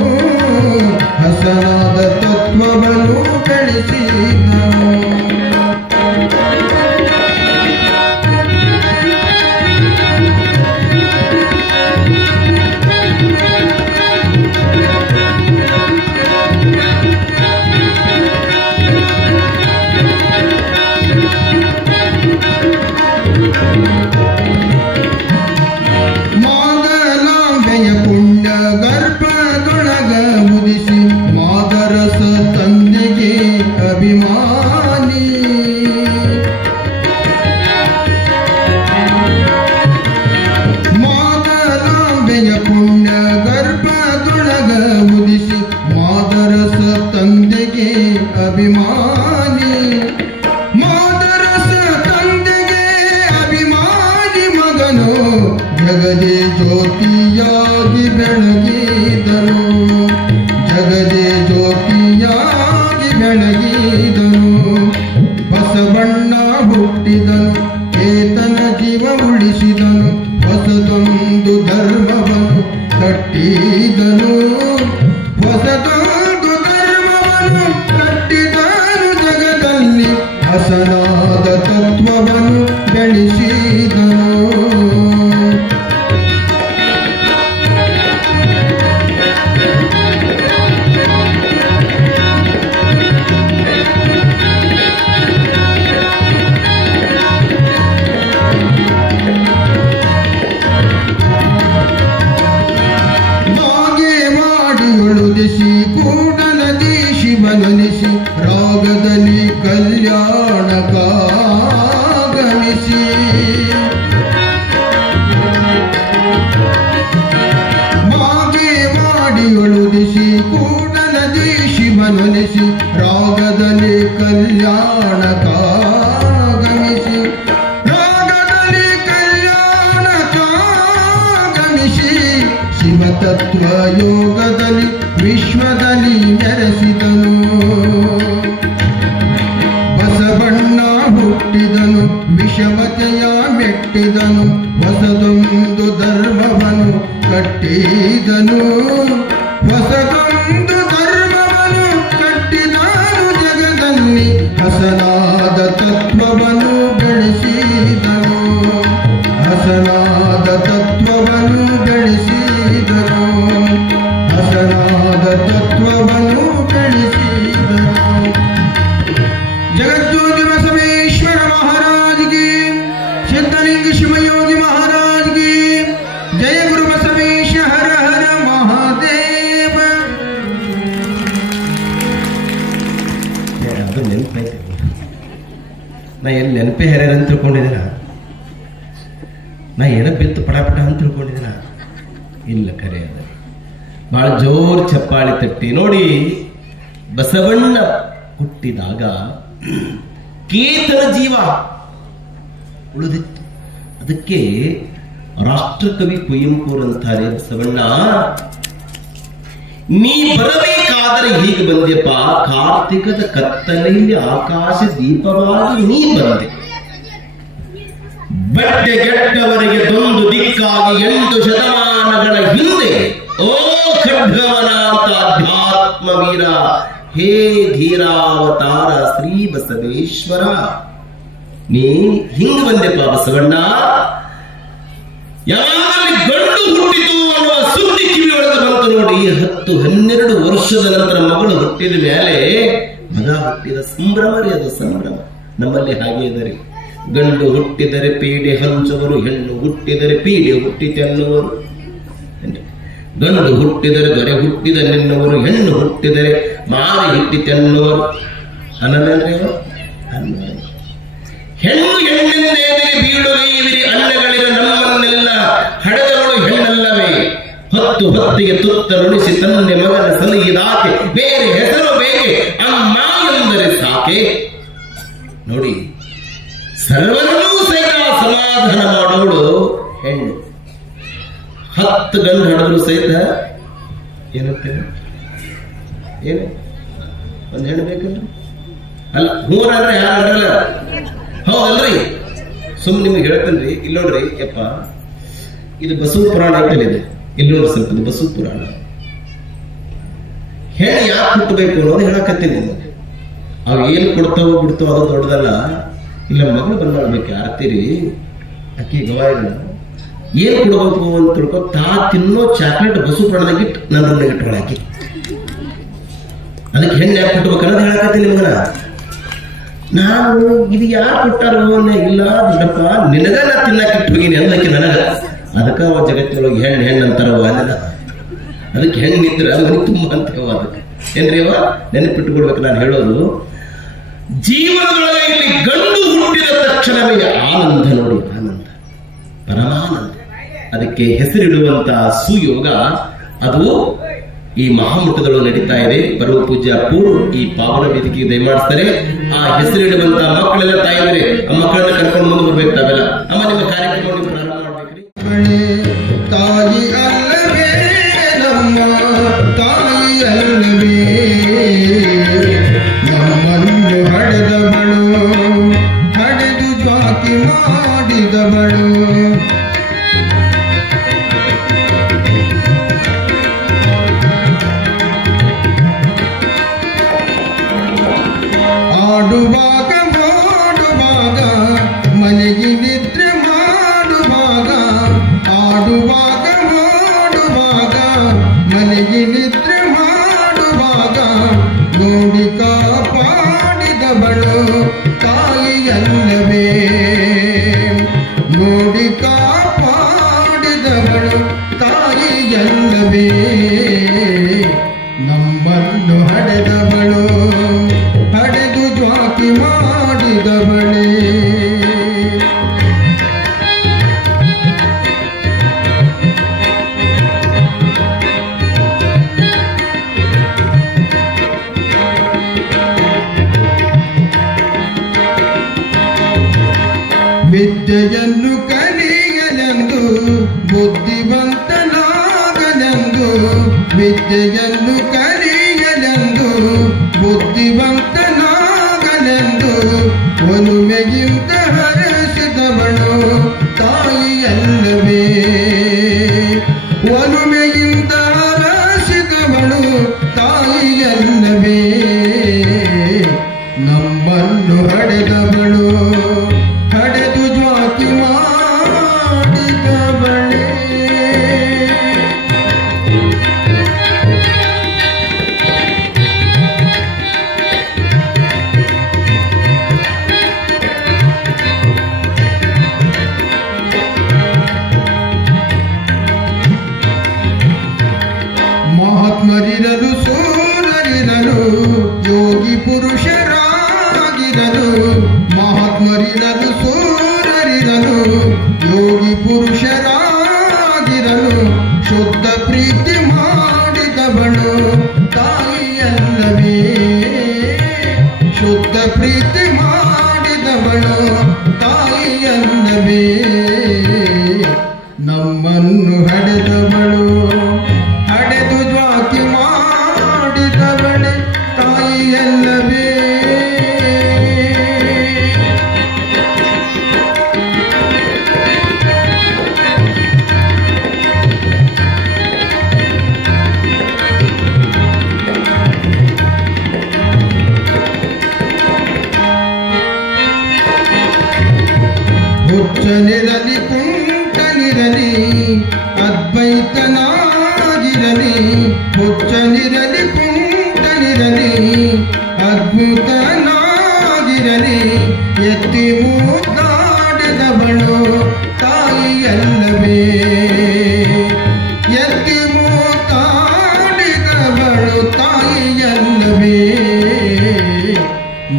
ಹಸನಾದ ತತ್ವವನ್ನು ಬೆಳೆಸಿದನು. ಮಾದಲಾಂಬೆಯ ಪುಣ್ಯ ಗರ್ಭದೊಳಗ ಮುದಿಸಿ ಮಾದರಸ ತಂದೆಗೆ ಅಭಿಮಾನಿ. ಮಾದಲಾಂಬೆಯ ಪುಣ್ಯ ಗರ್ಭದೊಳಗ ಮುದಿಸಿ ಮಾದರಸ ತಂದೆಗೆ ಅಭಿಮಾನಿ. ಮಾದರಸ ತಂದೆಗೆ ಅಭಿಮಾನಿ ಮಗನು ಜಗದೇ ಜ್ಯೋತಿಯಾಗಿ ಬೆಳಗಿದನು. ಜಗದೇ ಜ್ಯೋತಿಯಾಗಿ ಬೆಳಗಿದನು. ಬಸವಣ್ಣ ಹುಟ್ಟಿದನು, ಚೇತನ ಜೀವ ಉಳಿಸಿದನು, ಹೊಸದೊಂದು ಧರ್ಮವನ್ನು ಕಟ್ಟಿದನು. ಹೊಸದೊಂದು ಧರ್ಮವನ್ನು ಕಟ್ಟಿದನು, ಜಗದಲ್ಲಿ ಹಸನಾದ ತತ್ವವನ್ನು ಬೆಳೆಸಿದನು. ದಿಸಿ ಕೂಡಲದಿ ಶಿವನಲಿಸಿ ರಾಗದಲ್ಲಿ ಕಲ್ಯಾಣಕ್ಕಾಗಮಿಸಿ, ಮಾಗೆ ಮಾಡಿಯೊಳು ದಿಸಿ ಕೂಡಲದಿ ಶಿವನಲಿಸಿ ರಾಗದಲ್ಲಿ ಕಲ್ಯಾಣಕ್ಕಾಗಮಿಸಿ, ರಾಗದಲ್ಲಿ ಕಲ್ಯಾಣಕ್ಕಾಗಮಿಸಿ ಶಿವತತ್ವ ಯೋಗದಲ್ಲಿ ವಿಶ್ವದಲ್ಲಿ ಮೆರೆಸಿದನು. ಬಸವಣ್ಣ ಹುಟ್ಟಿದನು, ವಿಷಮತೆಯ ಮೆಟ್ಟಿದನು, ಹೊಸದೊಂದು ಧರ್ಮವನ್ನು ಕಟ್ಟಿದನು. ಹೊಸದೊಂದು ಧರ್ಮವನ್ನು ಕಟ್ಟಿದನು, ಜಗದಲ್ಲಿ ಹಸನಾದ ತತ್ವವನ್ನು ಬೆಳೆಸಿದನು. ಹಸನಾದ ತತ್ವವನ್ನು ಬೆಳೆಸಿದನು. ಹಸನಾದ ತತ್ವವನ್ನು ಬೆಳೆಸಿದನು. ಜಗಜ್ಯೋತಿ ಬಸವೇಶ್ವರ ಮಹಾರಾಜ್ಗೆ, ಸಿದ್ಧಲಿಂಗ ಶಿವಯೋಗಿ ಮಹಾರಾಜ್ಗೆ ಜಯ. ಗುರು ಬಸವೇಶ ಹರ ಹರ ಮಹಾದೇವ. ಅದು ನೆನಪೈತೆ. ನಾ ಎಲ್ಲಿ ನೆನಪೇ ಹೆರ ಅಂತ ತಿಳ್ಕೊಂಡಿದ್ದೀನ? ನಾ ಎಡ ಬಿತ್ತು ಪಟಾಪಟ ಅಂತ ತಿಳ್ಕೊಂಡಿದ್ದೀನ? ಇಲ್ಲ, ಕರೆ ಅದ. ಭಾಳ ಜೋರ್ ಚಪ್ಪಾಳಿ ತಟ್ಟಿ ನೋಡಿ. ಬಸವಣ್ಣ ಹುಟ್ಟಿದಾಗ ಕೇತನ ಜೀವ ಉಳಿದಿತ್ತು. ಅದಕ್ಕೆ ರಾಷ್ಟ್ರಕವಿ ಕುವೆಂಪುರಂತಾರೆ, ಬಸವಣ್ಣ ನೀ ಬರಬೇಕಾದರೆ ಹೀಗೆ ಬಂದೆಪ್ಪ, ಕಾರ್ತಿಕದ ಕತ್ತಲೆಯಲ್ಲಿ ಆಕಾಶ ದೀಪವಾಗಿ ನೀ ಬಂದೆ. ಬಟ್ಟೆಗೆಟ್ಟವರಿಗೆ ದೊಂದು ದಿಕ್ಕಾಗಿ 8 ಶತಮಾನಗಳ ಹಿಂದೆ ಓ ಖಡ್ಗವನಾಥ ಅಧ್ಯಾತ್ಮ ವೀರ, ಹೇ ಧೀರಾವತಾರ ಶ್ರೀ ಬಸವೇಶ್ವರ, ನೀ ಹಿಂಗ ಬಂದೆಪ್ಪ ಬಸವಣ್ಣ. ಯಾರಲ್ಲಿ ಗಂಡು ಹುಟ್ಟಿತು ಅನ್ನುವ ಸುದ್ದಿ ಕಿವಿಯೊಳಗೆ ಬಂತು ನೋಡಿ. 10-12 ವರ್ಷದ ನಂತರ ಮಗಳು ಹುಟ್ಟಿದ ಮೇಲೆ ಮಗ ಹುಟ್ಟಿದ ಸಂಭ್ರಮ ರೀ, ಅದು ಸಂಭ್ರಮ. ನಮ್ಮಲ್ಲಿ ಹಾಗೆ ಇದ್ದಾರೆ, ಗಂಡು ಹುಟ್ಟಿದರೆ ಪೀಡೆ ಹಂಚುವರು, ಹೆಣ್ಣು ಹುಟ್ಟಿದರೆ ಪೀಡೆ ಹುಟ್ಟಿತೆನ್ನುವರು. ಗಂಡು ಹುಟ್ಟಿದರೆ ದೊರೆ ಹುಟ್ಟಿದ ನೆನ್ನುವರು, ಹೆಣ್ಣು ಹುಟ್ಟಿದರೆ ಮಾರಿ ಹುಟ್ಟಿತೆನ್ನುವರು. ಅನ್ನಲೇನ್ರಿ ಹೆಣ್ಣು ಹೆಣ್ಣೆಂದೇದರೆ ಬೀಳುಗೈವಿರಿ ಅನ್ನಗಳಿರ ನಮ್ಮನ್ನೆಲ್ಲ ಹಡೆದವಳು ಹೆಣ್ಣಲ್ಲವೇ. ಹೊತ್ತಿಗೆ ತುತ್ತರುಣಿಸಿ ತಂದೆ ಮಗನ ಸಲಹಿದಾಕೆ, ಬೇರೆ ಹೆಸರು ಬೇಕೆ ಅಮ್ಮ ಎಂದರೆ ಸಾಕೆ. ನೋಡಿ, ಸರ್ವನ್ನೂ ಸಹಿತ ಸಮಾಧಾನ ಮಾಡೋಳು ಹೆಣ್ಣು. 10 ಗಂಡು ಹಡಿದ್ರು ಸಹಿತ ಏನಂತೆ, ಏನು ಒಂದು ಹೆಣ್ಣು ಬೇಕಲ್ರಿ? ಅಲ್ಲ, ಮೂರಾದ್ರೆ ಯಾರು ಹಡಲ್ಲ? ಹೌದಲ್ರಿ? ಸುಮ್ಮನೆ ನಿಮ್ಗೆ ಹೇಳ್ತೇನ್ರಿ. ಇಲ್ಲಿ ನೋಡ್ರಿ ಯಪ್ಪ, ಇದು ಬಸವ ಪುರಾಣ ಐತಲ್ಲಿದೆ, ಇಲ್ಲಿ ನೋಡ್ರಿ ಸ್ವಲ್ಪ, ಇದು ಬಸವ ಪುರಾಣ. ಹೆಣ್ಣು ಯಾಕೆ ಹುಟ್ಟಬೇಕು ಅನ್ನೋದು ಹೇಳಕತ್ತೀನಿ ನಿಮಗೆ. ಅವು ಏನು ಕೊಡ್ತಾವೋ ಬಿಡ್ತಾವ ಅದು ದೊಡ್ಡದಲ್ಲ. ಇಲ್ಲ ಮಗಳು ಬಂದಾಳ್ಬೇಕು ಆರ್ತೀರಿ, ಅಕ್ಕಿ ಗವಾಯಿನ ಏನ್ ಕೊಡ್ಬೇಕು ಅಂತ ತಿಳ್ಕೊ, ತಾ ತಿನ್ನೋ ಚಾಕ್ಲೇಟ್ ಬಸವ ಪುರಾಣದಾಗಿಟ್ಟು ನನ್ನ ರೂಮ್ನಾಗ ಇಟ್ಟೋಳ ಹಾಕಿ. ಅದಕ್ಕೆ ಹೆಣ್ಣು ಯಾಕೆ ಕೊಟ್ಬೇಕು ಅನ್ನೋದು ಹೇಳಕತ್ತೀನಿ ನಿಮಗನ. ನಾನು ಇದು ಯಾರು ಕೊಟ್ಟಾರೋ ಇಲ್ಲ ಬಿಡಪ್ಪ, ನಿನಗ ನಾ ತಿನ್ನಕ್ಕಿಟ್ಟು ಹೋಗಿನಿ ಅಂದಕ್ಕೆ ನನಗ. ಅದಕ್ಕ ಅವ ಜಗತ್ತಿನೊಳಗೆ ಹೆಣ್ಣು ಅಂತಾರವ ಅಲ್ಲ. ಅದಕ್ಕೆ ಹೆಣ್ಣು ನಿಂತ್ರೆ ಅದು ಮನೆ ತುಂಬ ಅಂತೇವ. ಅದಕ್ಕೆ ಏನ್ರಿ ಅವ ನೆನಪಿಟ್ಟುಕೊಡ್ಬೇಕು. ನಾನು ಹೇಳೋದು, ಜೀವನದೊಳಗೆ ಇಲ್ಲಿ ಗಂಡು ಹುಟ್ಟಿದ ತಕ್ಷಣವೇ ಆನಂದ ನೋಡಿ, ಆನಂದ, ಪರಮಾನಂದ. ಅದಕ್ಕೆ ಹೆಸರಿಡುವಂತ ಸುಯೋಗ ಅದು ಈ ಮಹಾಮಠದೊಳಗೆ ನಡೀತಾ ಇದೆ. ಪರಮ ಪೂಜ್ಯ ಅಪ್ಪು ಈ ಪಾವನ ವೇದಿಕೆಗೆ ದಯಮಾಡಿಸ್ತಾರೆ. ಆ ಹೆಸರಿಡುವಂತ ಮಕ್ಕಳೆಲ್ಲ ತಾಯಿದರೆ ಆ ಮಕ್ಕಳನ್ನ ಕರ್ಕೊಂಡು ಮುಂದೆ ಬರ್ಬೇಕು. ತಾವೆಲ್ಲ ಅಮ್ಮ ನಿಮ್ಮ ಕಾರ್ಯಕ್ರಮವನ್ನು ಪ್ರಾರಂಭ ಮಾಡ್ಬೇಕ್ರಿ. ತಾಯಿ ಅಲ್ಲವೇ ನಮ್ಮ ತಾಯಿ ಅಲ್ಲವೇ, ನಮ್ಮನ್ನು ಹಡೆದವಳು, ಹಡೆದು ಜಾತಿ ಮಾಡಿದವಳು. ಆಡುವಾಗ ಮಾಡುವಾಗ ಮನೆಗೆ ನಿದ್ರೆ ಮಾಡುವಾಗ, ಆಡುವಾಗ ಮಾಡುವಾಗ ಮನೆಗೆ ನಿದ್ರೆ ಮಾಡುವಾಗ, ನೋಡಿ ಕಾಪಾಡಿದವಳು ತಾಯಿಯಲ್ಲವೇ, ನೋಡಿ ಕಾಪಾಡಿದವಳು ತಾಯಿಯಲ್ಲವೇ, ನಮ್ಮನ್ನು ಹಡೆದವಳು, ಹಡೆದು ಜ್ವಾಕಿ ಮಾಡಿದವಳೇ. ವಿದ್ಯೆಯನ್ನು ಕಲಿಯಲೆಂದು ಬುದ್ಧಿವಂತನಾಗಲೆಂದು, ವಿದ್ಯೆಯನ್ನು ಕಲಿಯಲೆಂದು ಬುದ್ಧಿವಂತನಾಗಲೆಂದು, ಒಲುಮೆಗಿಂತ ಹರಸಿದವಳು ತಾಯಿಯಲ್ಲವೇ, ಒಲುಮೆಗಿಂತ ಹರಸಿದವಳು ತಾಯಿಯಲ್ಲವೇ, ನಮ್ಮನ್ನು ಹಡೆದವಳು, ಹಡೆದು ಜ್ವಾಕಿ ಮಾಡಿದವಳೇ. ಮಹಾತ್ಮರಿರಲು ಸೂರರಿರಲು ಯೋಗಿ ಪುರುಷರಾಗಿರಲು, ಮಹಾತ್ಮರಿರಲು ಸೂರರಿರಲು ಯೋಗಿ ಪುರುಷರಾಗಿರಲು, ಶುದ್ಧ ಪ್ರೀತಿ ಮಾಡಿದವಳು ತಾಯಿಯಲ್ಲವೇ, ಹುಚ್ಚನಿರಲಿ ಕುಂಟನಿರಲಿ ಅದ್ವೈತನಾಗಿರಲಿ, ಹುಚ್ಚನಿರಲಿ ಕುಂಟನಿರಲಿ ಅದ್ಭುತನಾಗಿರಲಿ, ಎತ್ತಿ ಮೂತಾಡಿದವಳು ತಾಯಿಯಲ್ಲವೇ, ಎತ್ತಿ ಮೂತಾಡಿದವಳು ತಾಯಿಯಲ್ಲವೇ,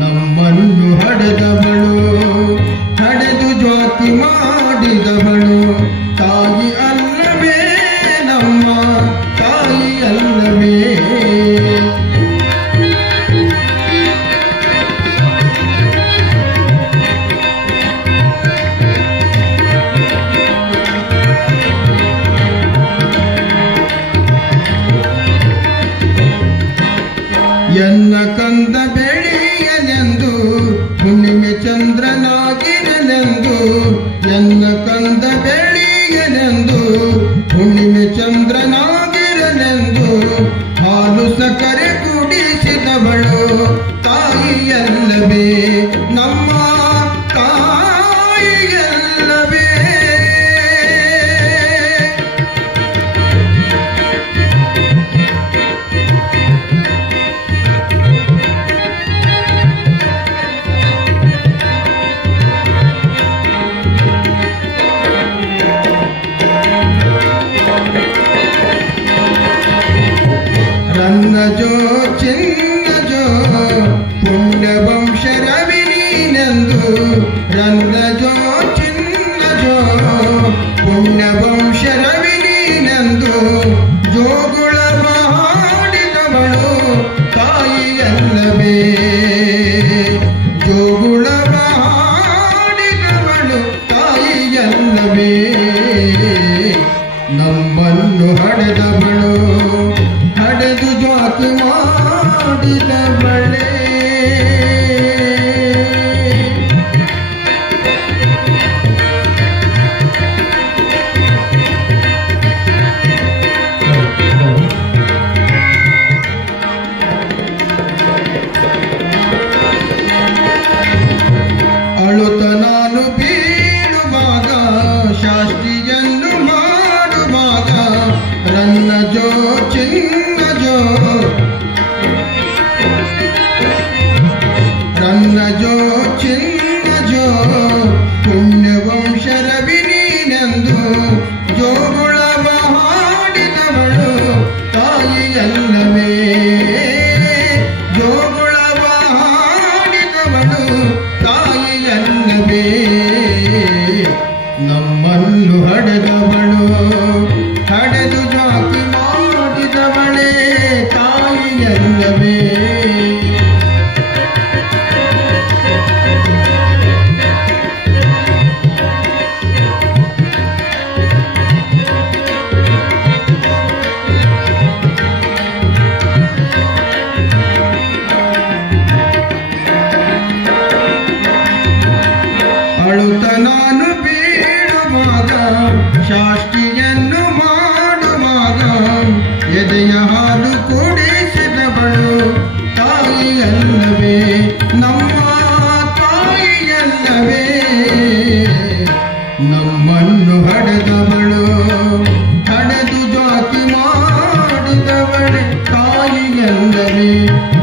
ನಮ್ಮನ್ನು ಹಡೆದವಳು ಹಡೆದು ಜ್ಯೋತಿ ಮಾಡಿದವಳು ತಾಯಿ ಅಲ್ಲವೇ, ನಮ್ಮ ತಾಯಿ ಅಲ್ಲವೇ. ಎನ್ನ ಕಂದ ಬೆಳೆಯಲೆಂದು ಹುಣ್ಣಿಮೆ ಚಂದ್ರನಾಗಿರಲೆಂದು, ಎನ್ನ ಕಂದ ಬೆಳೆಯಲೆಂದು ಹುಣ್ಣಿಮೆ ಚಂದ್ರನಾಗಿರಲೆಂದು, ಹಾಲು ಸಕ್ಕರೆ ಕುಡಿಸಿದವಳು ತಾಯಿಯಲ್ಲವೇ, ನಮ್ಮ ತಾಯಿಯಲ್ಲವೇ. ರನ್ನಜೋ ಚಿನ್ನಜೋ ಪುಣ್ಯವಂಶ ರವಿನೀನೆಂದು, ರನ್ನಜೋ ಚಿನ್ನಜೋ ಪುಣ್ಯವಂಶ ರವಿನೀನೆಂದು, ಜೋಗುಳ ಮಾಡಿದವಳು ತಾಯಿಯಲ್ಲವೇ, ಜೋಗುಳ ಮಾಡಿದವಳು ತಾಯಿಯಲ್ಲವೇ, ನಮ್ಮನ್ನು ಹಡೆದವಳು ಹಡೆದು ಜ್ಯೋತಿ ಮಾಡಿದವಳೇ. ಅಳುತ್ತ ನಾನು ಬೀಳುವಾಗ ಶಾಸ್ತ್ರಿಯನ್ನು ಮಾಡುವಾಗ, ರನ್ನಜೋ ಚಿನ್ನಜೋ ರನ್ನಜೋ ಚಿನ್ನಜೋ ಪುಣ್ಯವಂಶ ರವಿನೀನೆಂದು, ಜೋಗುಳ ಮಾಡಿದವಳು ತಾಯಿಯಲ್ಲವೇ, ಜೋಗುಳ ಮಾಡಿದವಳು ತಾಯಿಯಲ್ಲವೇ, ನಮ್ಮನ್ನು ಹಡೆದವಳು ಹಡೆದು ಜಾತಿ ಮಾಡಿದವಳೇ ತಾಯಿಯಲ್ಲವೇ. ಅಳುತ್ತ ನಾನು ಬೀಳುವಾಗ ಶಾಸ್ತ್ರಿಯನ್ನು ಮಾಡುವಾಗ, ಎದೆಯ ಹಾಲು ಕುಡಿಸಿದವಳು ತಾಯಿಯಲ್ಲವೇ, ನಮ್ಮ ತಾಯಿಯಲ್ಲವೇ, ನಮ್ಮನ್ನು ಹಡೆದವಳು ಹಡೆದು ಜಾತಿ ಮಾಡಿದವಳೆ ತಾಯಿಯಲ್ಲವೇ,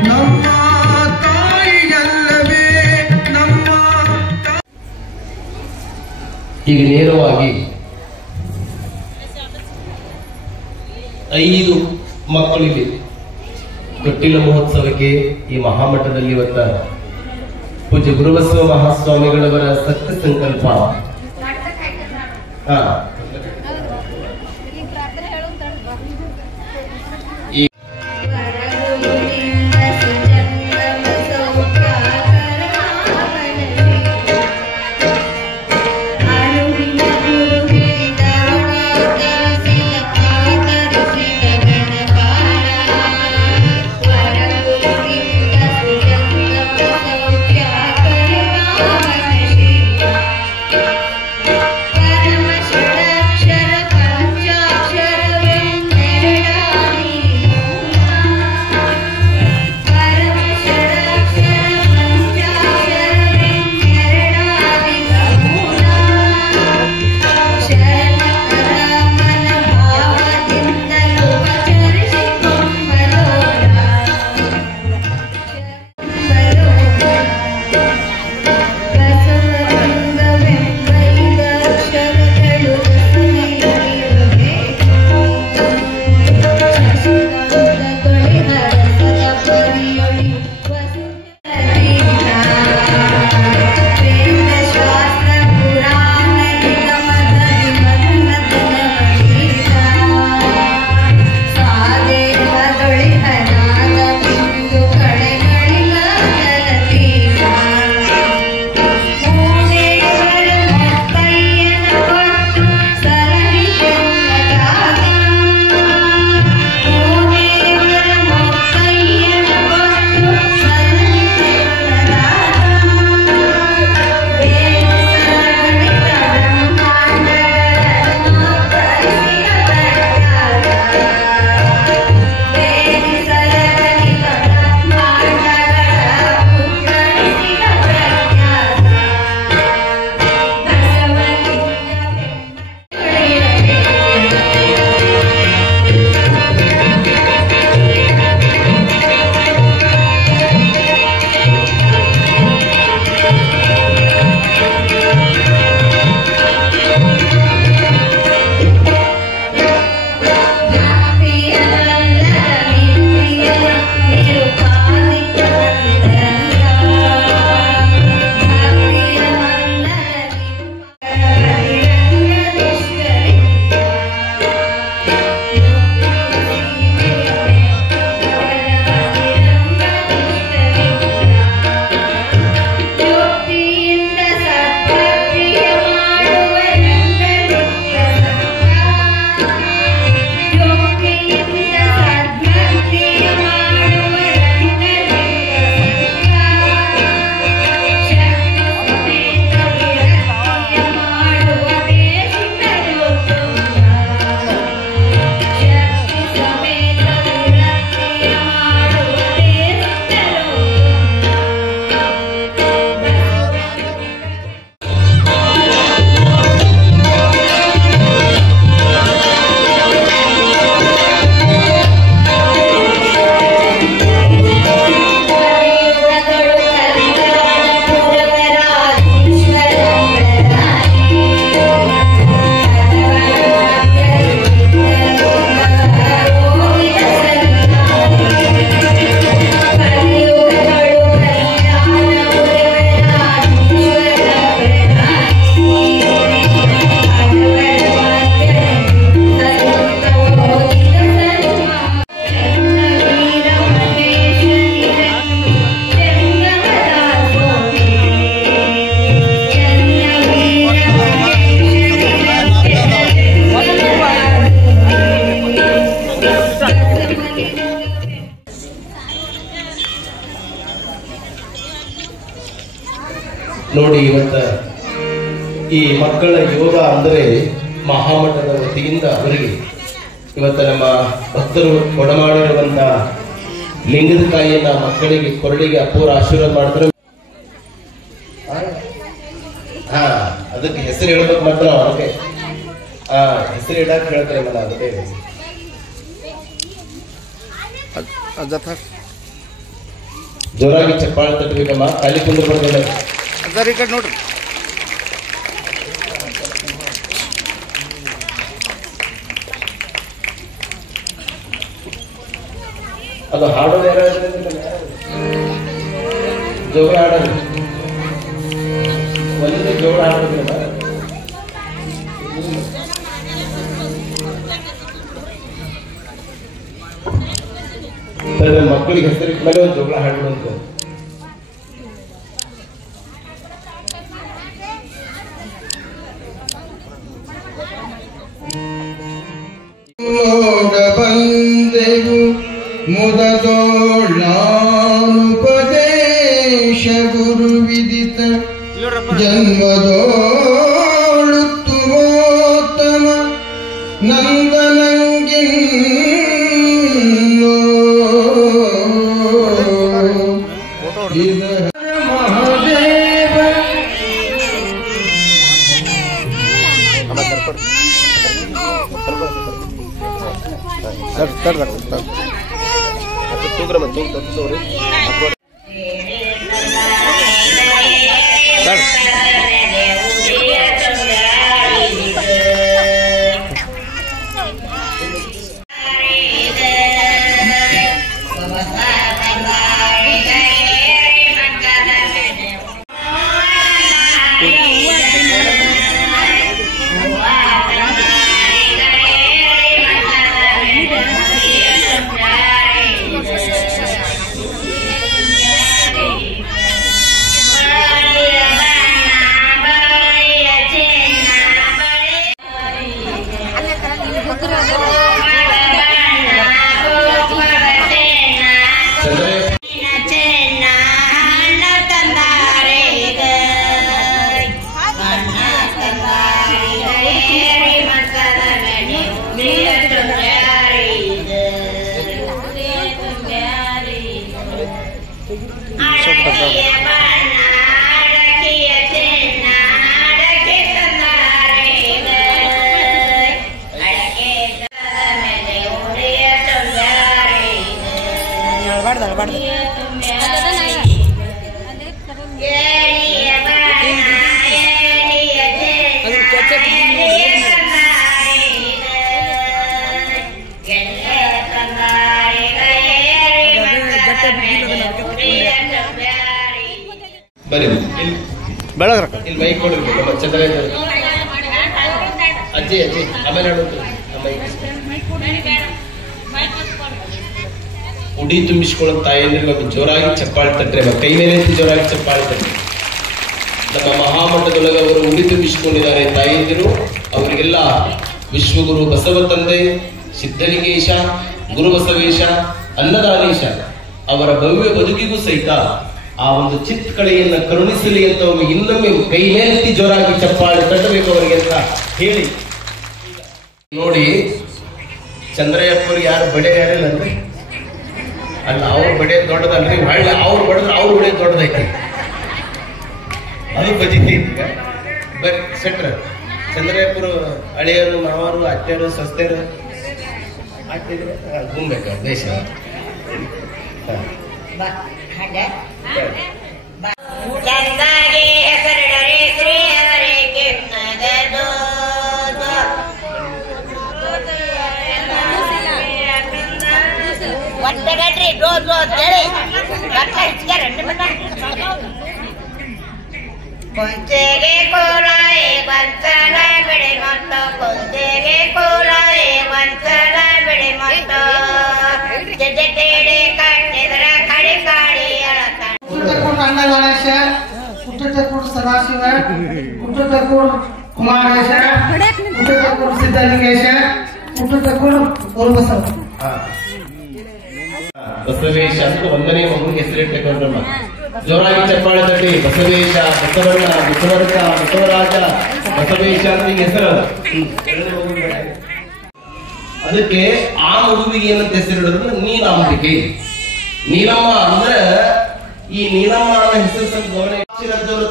ನಮ್ಮ ತಾಯಿಯಲ್ಲವೇ, ನಮ್ಮ. ಈಗ ನೇರವಾಗಿ 5 ಮಕ್ಕಳಿಗೆ ತೊಟ್ಟಿಲ ಮಹೋತ್ಸವಕ್ಕೆ ಈ ಮಹಾಮಠದಲ್ಲಿ ಇವತ್ತ ಪೂಜ್ಯ ಗುರುಬಸವ ಮಹಾಸ್ವಾಮಿಗಳವರ ಸತ್ಯ ಸಂಕಲ್ಪ ಪರಮ ಶರಣ ನೋಡಿ ಇವತ್ತ ಈ ಮಕ್ಕಳ ಯೋಗ ಅಂದರೆ ಮಹಾಮಠದ ವತಿಯಿಂದ ಅವರಿಗೆ ಇವತ್ತ ನಮ್ಮ ಭಕ್ತರು ಕೊಡಮಾಡಿರುವಂತ ಲಿಂಗದ ಕಾಯಿಯನ್ನ ಮಕ್ಕಳಿಗೆ ಕೊರಳಿಗೆ ಅಪೂರ ಆಶೀರ್ವಾದ ಮಾಡ್ತಾರೆ. ಹಾ ಅದಕ್ಕೆ ಹೆಸರು ಹೇಳ್ಬೇಕು ಮಾತ್ರ ಅದಕ್ಕೆ ಹೆಸರು ಇಡಕ್ ಹೇಳ್ತಾರೆ ಮನ ಅದಕ್ಕೆ ಜೋರಾಗಿ ಚಪ್ಪಾಳೆ ತಟ್ಟಬೇಕಮ್ಮ. ಖಾಲಿ ಕುಂದು ಬರ್ಬೇಡ ನೋಡ್ರಿ. ಅದು ಹಾಡೋದು ಯಾರು ಜೋಗ ಹಾಡೋದು ಒಂದು ಜೋಗ ಹಾಡೋದಿಲ್ಲ ಮಕ್ಕಳಿಗೆ ಹೆಸರಿಟ್ಟ ಮೇಲೆ ಒಂದು ಜೋಗಳ ಹಾಡುವಂತ ಬಂದೆವು ಮುದದೋಳಾನುಪದೇಶ ಗುರು ವಿದಿತ ಜನ್ಮದೋಳುತ್ತುವೋತ್ತಮ ನಂದನಂಗಿನ್ನೋ ಮಹಾದೇವ ಇಲ್ಲಿ ಮೈಕ್ ಕೊಡ್ಬೇಕು ನಮ್ಮ ಚಂದ್ರ ಅಜ್ಜಿ ಅಜ್ಜಿ ಆಮೇಲೆ ಉಡಿ ತುಂಬಿಸ್ಕೊಳ್ಳೋ ತಾಯಿಯಂದ್ರೆ ಜೋರಾಗಿ ಚಪ್ಪಾಳೆ ತಟ್ರೆ ಕೈ ಮೇಲೆ ಜೋರಾಗಿ ಚಪ್ಪಾಳೆ ತಟ್ರೆ. ನಮ್ಮ ಮಹಾಮಠದೊಳಗೆ ಅವರು ಉಡಿ ತುಂಬಿಸಿಕೊಂಡಿದ್ದಾರೆ ತಾಯಿಯಂದಿರು. ಅವರಿಗೆಲ್ಲ ವಿಶ್ವಗುರು ಬಸವ ತಂದೆ, ಸಿದ್ಧಲಿಂಗೇಶ, ಗುರು ಬಸವೇಶ, ಅನ್ನದಾನೇಶ ಅವರ ಭವ್ಯ ಬದುಕಿಗೂ ಸಹಿತ ಆ ಒಂದು ಚಿತ್ ಕಳೆಯನ್ನ ಕರುಣಿಸಲಿ ಅಂತ ಅವರು ಇನ್ನೊಮ್ಮೆ ಕೈ ಮೇಲೆತ್ತಿ ಜೋರಾಗಿ ಚಪ್ಪಾಳೆ ತಟ್ಟಬೇಕು ಅವರಿಗೆ ಅಂತ ಹೇಳಿ. ನೋಡಿ ಚಂದ್ರಯ್ಯಪ್ಪರು ಯಾರು ಬಡೆ ಯಾರಿಲ್ಲ ಅಂದ್ರೆ ಅಲ್ಲ, ಅವ್ರ ಬಡೆ ದೊಡ್ಡದಲ್ರಿ, ಒಳ್ಳೆ ಅವ್ರು ಬಡದ್ರೆ ಅವ್ರ ಬಡೆ ದೊಡ್ಡದೈತಿ. ಅದು ಬಜಿತಿ ಬರೀ ಸೆಟ್ರ ಚಂದ್ರಯ್ಯಪ್ಪರು ಹಳೆಯರು, ಮಾವರು, ಅತ್ತೆಯರು, ಸಸ್ತೆಯರು ಆಗ್ತಿದ್ರೆ ಗುಮ್ಬೇಕ ದೇಶ. ಕೊಂಚೆಗೆ ಕೋಲಾಯ ವಂಚನ ಬೆಳೆ ಮತ್ತು ಕೊಂಚೆಗೆ ಕೋಲಾಯ ವಂಚನ ಬೆಳೆ ಮತ್ತು ಜಜಟೇಡೆ ಕಟ್ಟಿದರ ಕಡೆ ಕಾಡಿ ಅಳಕ ಅಣ್ಣ ಗಣೇಶ, ಕುಟ್ಟಕೂರು ಸದಾಶಿವ, ಕುಟ್ಟಕೂರು ಕುಮಾರೇಶ, ಕುಟ್ಟಕೂರು ಸಿದ್ಧಲಿಂಗೇಶ, ಕುಟ್ಟಕೂರು ಗುರುಬಸವ. ಬಸವೇಶ ಅಂತ ಒಂದನೇ ಮಗುವಿಗೆ ಹೆಸರಿಟ್ಟಕೊಂಡ್ರಮ್ಮ. ಜೋರಾಗಿ ಚಪ್ಪಾಳೆ ತಟ್ಟಿ. ಬಸವೇಶ, ಬಸವಣ್ಣ, ಬಸವರ್ಕ, ಬಸವರಾಜ, ಬಸವೇಶ ಅಂತ ಹಿಂಗೆ ಹೆಸರು. ಅದಕ್ಕೆ ಆ ಮಗುವಿಗೆ ಏನಂತ ಹೆಸರಿಡೋದು ನೀಲಾಂಬಿಕೆ. ನೀಲಮ್ಮ ಅಂದ್ರೆ ಈ ನೀಲಮ್ಮ ಅನ್ನೋ ಹೆಸರು ಸ್ವಲ್ಪ ಗಮನ.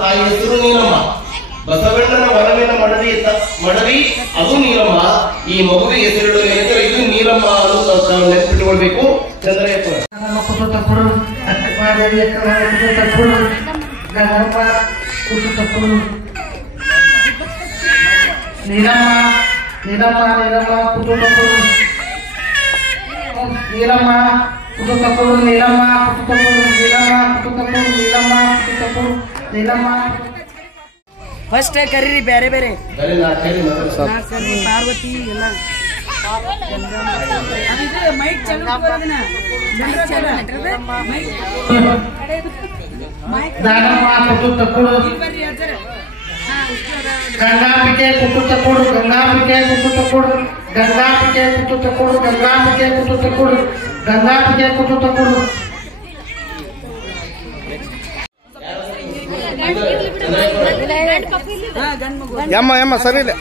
ತಾಯಿ ಹೆಸರು ನೀಲಮ್ಮ. ಬಸವಣ್ಣನ ವರವಿನ ಮಡವಿ ಅದು ನೀಲಮ್ಮ. ಈ ಮಗುವಿಗೆ ಹೆಸರಿಡೋದು ಏನಂದ್ರೆ ಇದು ನೀಲಮ್ಮ ಅನ್ನೋದು ನಾವು ನೆನಪಿಟ್ಟುಕೊಳ್ಬೇಕು. ಚಂದ್ರಯ್ಯಪ್ಪ ನಮ್ಮ ಕುಟುಂಬಕ್ಕೂರು ಅಕ್ಕಮಾದೇವಿ ಕುಟುಂಬಕ್ಕೂರು ಗಂಗಪ್ಪ ಕುಟುಂಬಕ್ಕೂರು ನೀಲಮ್ಮ ನೀಲಮ್ಮ ನೀಲಮ್ಮ ಕುಟುಂಬಕ್ಕೂರು ನೀಲಮ್ಮ ಕುಟುಂಬಕ್ಕೂರು ನೀಲಮ್ಮ ಕುಟುಂಬಕ್ಕೂರು ನೀಲಮ್ಮ ಕುಟುಂಬಕ್ಕೂರು ನೀಲಮ್ಮ ಕುಟುಂಬಕ್ಕೂರು ನೀಲಮ್ಮ. ಫಸ್ಟ್ ಕರೀರಿ ಬೇರೆ ಬೇರೆ ಪಾರ್ವತಿ ಎಲ್ಲ ಮೈಕ್ ಗಂಗಾಂಬಿಕೆ ಕುಟುಂಬಕ್ಕೂರು ಗಂಗಾಂಬಿಕೆ ಕುಟುಂಬಕ್ಕೂರು ಗಂಗಾಂಬಿಕೆ ಕುಟುಂಬಕ್ಕೂರು ಗಂಗಾಂಬಿಕೆ ಕುಟುಂಬಕ್ಕೂರು ಗಂಗಾಂಬಿಕೆ ಕುಟುಂಬಕ್ಕೂರು. ಯಮ್ಮ ಸರಿ ಇಲ್ಲ.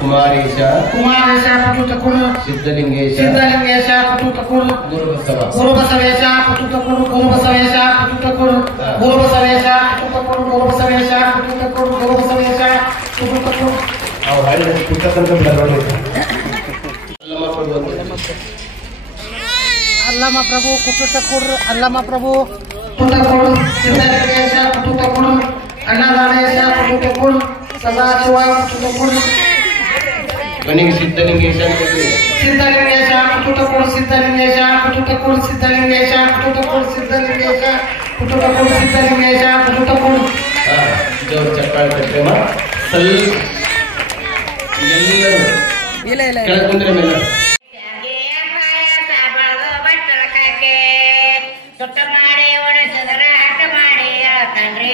ಕುಮಾರೇಶ ಕುಮಾರೇಶ ಕುಟುಂಬಕ್ಕೂರು ಸಿದ್ಧಲಿಂಗೇಶ ಸಿದ್ಧಲಿಂಗೇಶ ಕುಟುಂಬಕ್ಕೂರು ಗುರುಬಸವ ಗುರುಬಸವೇಶ ಕುಟುಂಬಕ್ಕೂರು ಗುರುಬಸವೇಶ ಕುಟುಂಬಕ್ಕೂರು ಗುರುಬಸವೇಶ ಕುಟುಂಬಕ್ಕೂರು ಗುರುಬಸವೇಶ ಕುಟುಂಬಕ್ಕೂರು ಗುರುಬಸವೇಶ ಕುಟುಂಬಕ್ಕೂರು. ನಾವು ಹಳ್ಳಿ ಪುಸ್ತಕಂತ ಬಿಡಬೇಕು. ಅಲ್ಲಮ್ಮ ಪ್ರಭು ಕುಟುಂಬಕ್ಕೂರು ಅಲ್ಲಮ್ಮ ಪ್ರಭು ಕುಟುಂಬಕ್ಕೂರು ಸಿದ್ಧಲಿಂಗೇಶ ಕುಟುಂಬಕ್ಕೂರು ಅನ್ನದಾನೇಶ ಕುಟುಂಬಕ್ಕೂರು ಸದಾಶಿವ ಕುಟುಂಬಕ್ಕೂರು ಮನೆಗೆ ಸಿದ್ಧಲಿಂಗೇಶ ಸಿದ್ಧಲಿಂಗೇಶ ಕುಟುಂಬಕ್ಕೂರು ಸಿದ್ಧಲಿಂಗೇಶ ಕುಟುಂಬಕ್ಕೂರು ಸಿದ್ಧಲಿಂಗೇಶ ಕುಟುಂಬಕ್ಕೂರು ಸಿದ್ಧಲಿಂಗೇಶ ಕುಟುಂಬಕ್ಕೂರು ಸಿದ್ಧಲಿಂಗೇಶ ಕುಟುಂಬಕ್ಕೂರು. ಜೋರು ಚಪ್ಪಾಳೆ ತಟ್ಟೆಮ್ಮ. ಎಲ್ಲರೂ ಕೆಳಗೆ ಕುಂದ್ರೆ ಮೇಲೆ ಸುಟ್ಟ ಮಾಡಿ ಒಣಸಿದ್ರ ಹಠ ಮಾಡಿ ಹೇಳ್ತಾನ್ರಿ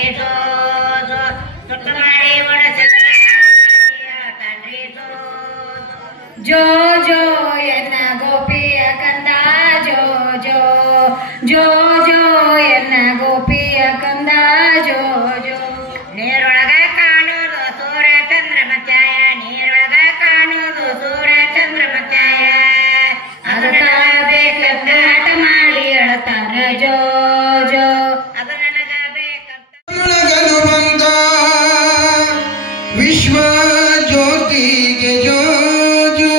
ಸುಟ್ಟ ಮಾಡಿ ಒಣಸಿದ್ರ ಹೇಳ್ತಾನ್ರಿ ಜೋ ಜೋ ಎನ್ನ ಗೋಪಿಯ ಕಂದ ಜೋ ಜೋ ಜೋ ಜೋ ಎನ್ನ ಗೋಪಿಯ ಕಂದ ಜೋ ಜೋ. ನೀರೊಳಗ ಕಾಣುವುದು ಸೂರ್ಯ ಚಂದ್ರಮ ಛಾಯ ನೀರೊಳಗ ಕಾಣುವುದು ಸೂರ್ಯ ಚಂದ್ರಮ ಛಾಯ ಅದನ್ನ ಬೇಕಂತ ಹಠ ಮಾಡಿ ಹೇಳ್ತಾರ ಜೋ ಜೋ ಅದು ನನಗ ಬೇಕಂತ. ಬಂದ ವಿಶ್ವ ಜ್ಯೋತಿಗೆ ಜೋ ಜೋ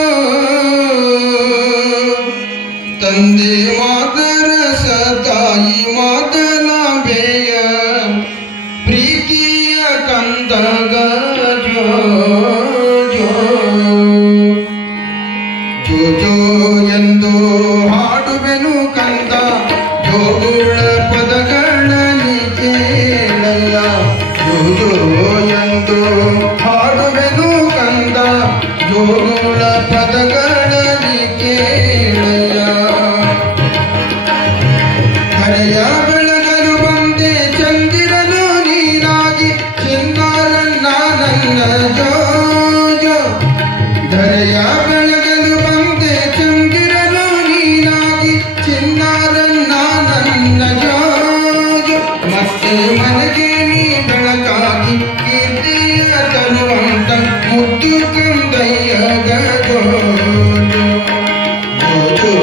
ತಂದೆ ಮಾತರ ಸತಾಯಿ ಮಾತನಾಂಬೆಯ ಪ್ರೀತಿಯ ಕಂದಗ ಜೋ ಜೋ ಜೋ ಜೋ ಎಂದು ಹಾಡುವೆನು ಕಂದ ಜೋಗುಳ ಪದಗಳ ಕೇಳಲ್ಲ ಜೋ ಜೋ ಎಂದು ಹಾಡುವೆನು ಕಂದ ಜೋಗುಳ ಪದಗಳ ಕೇಳಲ್ಲ. ಹರೆಯ ಬೆಳಗಲು ಬಂದೆ ಚಂದಿರನು ನೀನಾಗಿ ಚಿನ್ನಾರನ್ನ ನನ್ನ ಜೋ ಜೋ ಧರೆಯ ಬೆಳಗಲು ಬಂದೆ ಚಂದಿರನು ನೀನಾಗಿ ಚಿನ್ನಾರನ್ನ ನನ್ನ ಜೋ ಜೋ ಮತ್ತೆ ಮನೆಗೆ ನೀ ಬೆಳಕಾಗಿ ಕೀರ್ತಿಯ ತರುವಂತ ಮುದ್ದು ಕಂದಯ್ಯ ಜೋ ಜೋ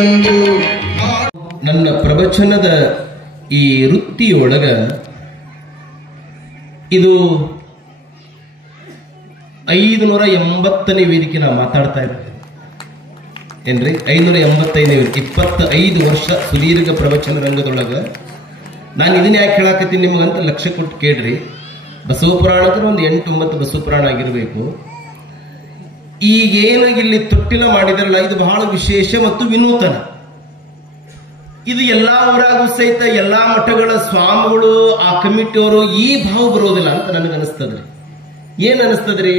ಎಂದು ನನ್ನ ಪ್ರವಚನದ ಈ ವೃತ್ತಿಯೊಳಗ ಇದು 580ನೇ ವೇದಿಕೆ ನಾ ಮಾತಾಡ್ತಾ ಇರ್ತೇನೆ ಏನ್ರಿ. 585ನೇ ವೇದಿಕೆ 25 ವರ್ಷ ಸುದೀರ್ಘ ಪ್ರವಚನ ರಂಗದೊಳಗ ನಾನು ಇದನ್ನ ಯಾಕೆ ಹೇಳಾಕತ್ತೀನಿ ನಿಮಗಂತ ಲಕ್ಷ್ಯ ಕೊಟ್ಟು ಕೇಳ್ರಿ. ಬಸವ ಪುರಾಣಕ್ಕೆ ಒಂದು 8-9 ಬಸವ ಪುರಾಣ ಆಗಿರಬೇಕು. ಈಗೇನು ಇಲ್ಲಿ ತೊಟ್ಟಿಲ ಮಾಡಿದಾರಲ್ಲ ಇದು ಬಹಳ ವಿಶೇಷ ಮತ್ತು ವಿನೂತನ. ಇದು ಎಲ್ಲಾ ಊರಾಗೂ ಸಹಿತ ಎಲ್ಲಾ ಮಠಗಳ ಸ್ವಾಮಿಗಳು ಆ ಕಮಿಟಿಯವರು ಈ ಭಾವ ಬರೋದಿಲ್ಲ ಅಂತ ನನಗೆ ಅನಿಸ್ತದ್ರಿ. ಏನ್ ಅನಿಸ್ತದ್ರಿ,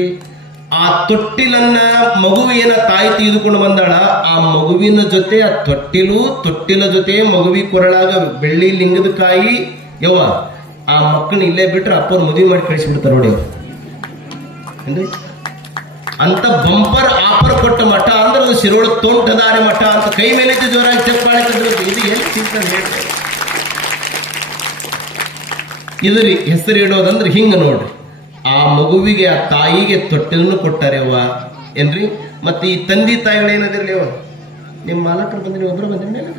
ಆ ತೊಟ್ಟಿಲನ್ನ ಮಗು ಏನ ತಾಯಿ ತೆಗೆದುಕೊಂಡು ಬಂದಾಳ, ಆ ಮಗುವಿನ ಜೊತೆ ಆ ತೊಟ್ಟಿಲ ಜೊತೆ ಮಗುವಿ ಕೊರಳಾಗ ಬೆಳ್ಳಿ ಲಿಂಗದ ಕಾಯಿ ಯವ್ವ ಆ ಮಕ್ಕಳನ್ನ ಇಲ್ಲೇ ಬಿಟ್ರೆ ಅಪ್ಪವ್ರು ಮದುವೆ ಮಾಡಿ ಕಳಿಸಿಬಿಡ್ತಾರ ನೋಡಿ ಅವ್ರು ಏನ್ರಿ. ಅಂತ ಬಂಪರ್ ಆಫರ್ ಕೊಟ್ಟ ಮಠ ಅಂದ್ರೆ ಅದು ಶಿರೋಳ ತೋಂಟದಾರೆ ಮಠ ಅಂತ ಕೈ ಮೇಲೆ ಜೋರಾಗಿ ಚಪ್ಪಾಳೆ ತಗೊಳ್ಬೇಕು. ಇದು ಎಲ್ಲಿ ಚಿಂತನೆ ಹೇಳ್ತಾರೆ. ಇದ್ರಿ ಹೆಸರು ಇಡೋದಂದ್ರೆ ಹಿಂಗ ನೋಡ್ರಿ, ಆ ಮಗುವಿಗೆ ಆ ತಾಯಿಗೆ ತೊಟ್ಟಿಲನ್ನು ಕೊಟ್ಟಾರೆ ಅವ್ವ ಏನ್ರಿ. ಮತ್ತೆ ಈ ತಂದೆ ತಾಯಿಗಳು ಏನದಿರ್ಲಿ ಅವ ನಿಮ್ಮ ಮಾಲಕರು ಬಂದ್ರಿ, ಒಬ್ರು ಬಂದ್ರಿ ಮೇಲೆ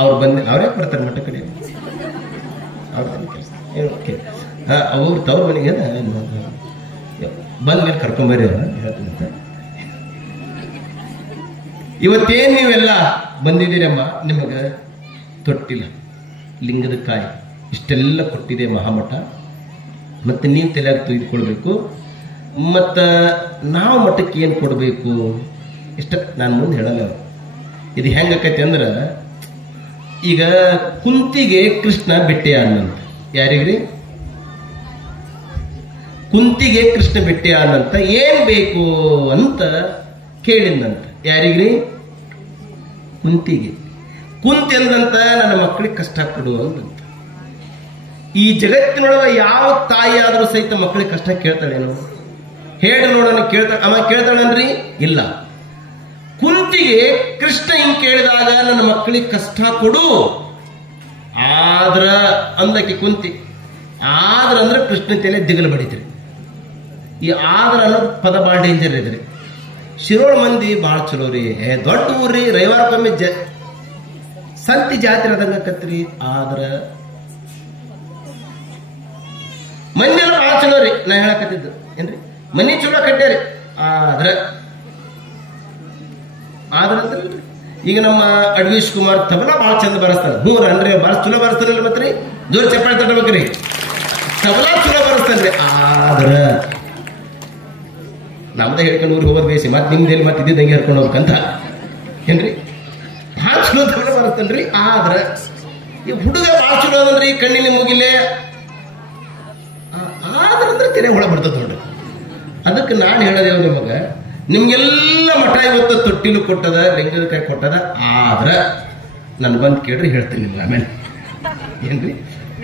ಅವ್ರು ಬಂದ ಅವ್ರೇ ಬರ್ತಾರೆ ಮಠ ಕಡೆ ಅವ್ರ ಕೆಲಸ ಅವ್ರು ತವ್ರ ಮನೆಗೆ ಬಂದ ಮೇಲೆ ಕರ್ಕೊಂಬರ್ರಿ ಹೇಳ್ತೀನಂತ. ಇವತ್ತೇನ್ ನೀವೆಲ್ಲ ಬಂದಿದ್ದೀರಮ್ಮ, ನಿಮಗ ತೊಟ್ಟಿಲ್ಲ, ಲಿಂಗದ ಕಾಯಿ ಇಷ್ಟೆಲ್ಲ ಕೊಟ್ಟಿದೆ ಮಹಾಮಠ. ಮತ್ತೆ ನೀವು ತಲೆಯಾಗಿ ತೆಗೆದುಕೊಳ್ಬೇಕು. ಮತ್ತ ನಾವು ಮಠಕ್ಕೆ ಏನು ಕೊಡಬೇಕು ಇಷ್ಟ ನಾನು ಮುಂದೆ ಹೇಳಲ್ಲ. ಇದು ಹೆಂಗಕೈತಿ ಅಂದ್ರೆ, ಈಗ ಕುಂತಿಗೆ ಕೃಷ್ಣ ಭೇಟಿ ಆನಂತ. ಯಾರಿಗ್ರಿ? ಕುಂತಿಗೆ ಕೃಷ್ಣ ಭೇಟಿ ಆನಂತ. ಏನ್ ಬೇಕು ಅಂತ ಕೇಳಿದಂತ. ಯಾರಿಗ್ರಿ? ಕುಂತಿಗೆ. ಕುಂತಿ ಅಂದಂತ ನನ್ನ ಮಕ್ಕಳಿಗೆ ಕಷ್ಟ ಕೊಡು ಅಂದಂತ. ಈ ಜಗತ್ತಿನೊಳಗೆ ಯಾವ ತಾಯಿ ಆದ್ರೂ ಸಹಿತ ಮಕ್ಕಳಿಗೆ ಕಷ್ಟ ಕೇಳ್ತಾಳೇನು? ಹೇಳಿ ನೋಡೋಣ. ಕೇಳ್ತಾಳನ್ರಿ? ಇಲ್ಲ. ಕುಂತಿಗೆ ಕೃಷ್ಣ ಹಿಂಗ್ ಕೇಳಿದಾಗ ನನ್ನ ಮಕ್ಕಳಿಗೆ ಕಷ್ಟ ಕೊಡು ಆದ್ರ ಅಂದಕ್ಕೆ ಕುಂತಿ. ಆದ್ರ ಅಂದ್ರೆ ಕೃಷ್ಣ ತಲೆ ದಿಗಲು ಬಡಿದ್ರಿ. ಈ ಆದ್ರ ಅನ್ನೋದು ಪದ ಭಾಳ ಡೇಂಜರ್ ಇದ್ರಿ. ಶಿರೋಳ ಮಂದಿ ಭಾಳ ಚಲೋ ರೀ, ದೊಡ್ಡ ಊರ್ರಿ, ರವಿವಾರಕ್ಕೊಮ್ಮೆ ಸಂತಿ ಜಾತ್ರೆ ಅದಂಗಕತ್ರಿ. ಆದ್ರ ಮನೆಯೆಲ್ಲ ಭಾಳ ಚಲೋ ರೀ. ನಾ ಹೇಳಕತ್ತಿದ್ದು ಏನ್ರಿ, ಮನಿ ಚಲೋ ಕಟ್ಟ್ಯಾರಿ. ಆದ್ರ ಈಗ ನಮ್ಮ ಅಡ್ವೀಶ್ ಕುಮಾರ್ ತಬಲಾ ಭಾಳ ಚಂದ ಬರಸ್ತಾನೆ. ಹ್ಞೂ ಅಂದ್ರೆ ಭಾಳ ಚಲೋ ಬರಸ್ತಾನಲ್ಲ. ಮತ್ರಿ ಜೋರ ಚಪ್ಪಾಳೆ ತಗೊಳ್ಬೇಕ್ರಿ. ತಬಲಾ ಚಲೋ ಬರಸ್ತಾನ್ರಿ. ಆದ್ರ ನಮ್ದ ಹೇಳ್ಕೊಂಡು ಊರಿಗೆ ಹೋಗೋದು ಬೇಸಿ, ಮತ್ತೆ ನಿಮ್ದೇಲಿ ಮತ್ತೆ ಇದ್ದಂಗೆ ಹರ್ಕೊಂಡು ಹೋಗ್ಬೇಕಂತ ಏನ್ರಿ. ಭಾಳ ಚಲೋ ತಬಲಾ ಬರಸ್ತಾನ್ರಿ. ಆದ್ರ ಈ ಹುಡುಗ ಭಾಳ ಚಲೋ ಅದನ್ರಿ, ಕಣ್ಣಿನ ಮುಗಿಲೆ. ಆದ್ರ ಅಂದ್ರೆ ತೆರೆ ಒಳ ಬರ್ತದ ನೋಡ್ರಿ. ಅದಕ್ಕೆ ನಾನು ಹೇಳೋದೇವ್ ನಿಮಗ, ನಿಮ್ಗೆಲ್ಲ ಮಠ ಇವತ್ತು ತೊಟ್ಟಿಲು ಕೊಟ್ಟದ, ಲಿಂಗದ ಕಾಯಿ ಕೊಟ್ಟದ. ಆದ್ರ ನಾನು ಬಂದು ಕೇಳ್ರಿ, ಹೇಳ್ತೀನಿ ನಿಮ್ಗೆ ಆಮೇಲೆ ಏನ್ರಿ.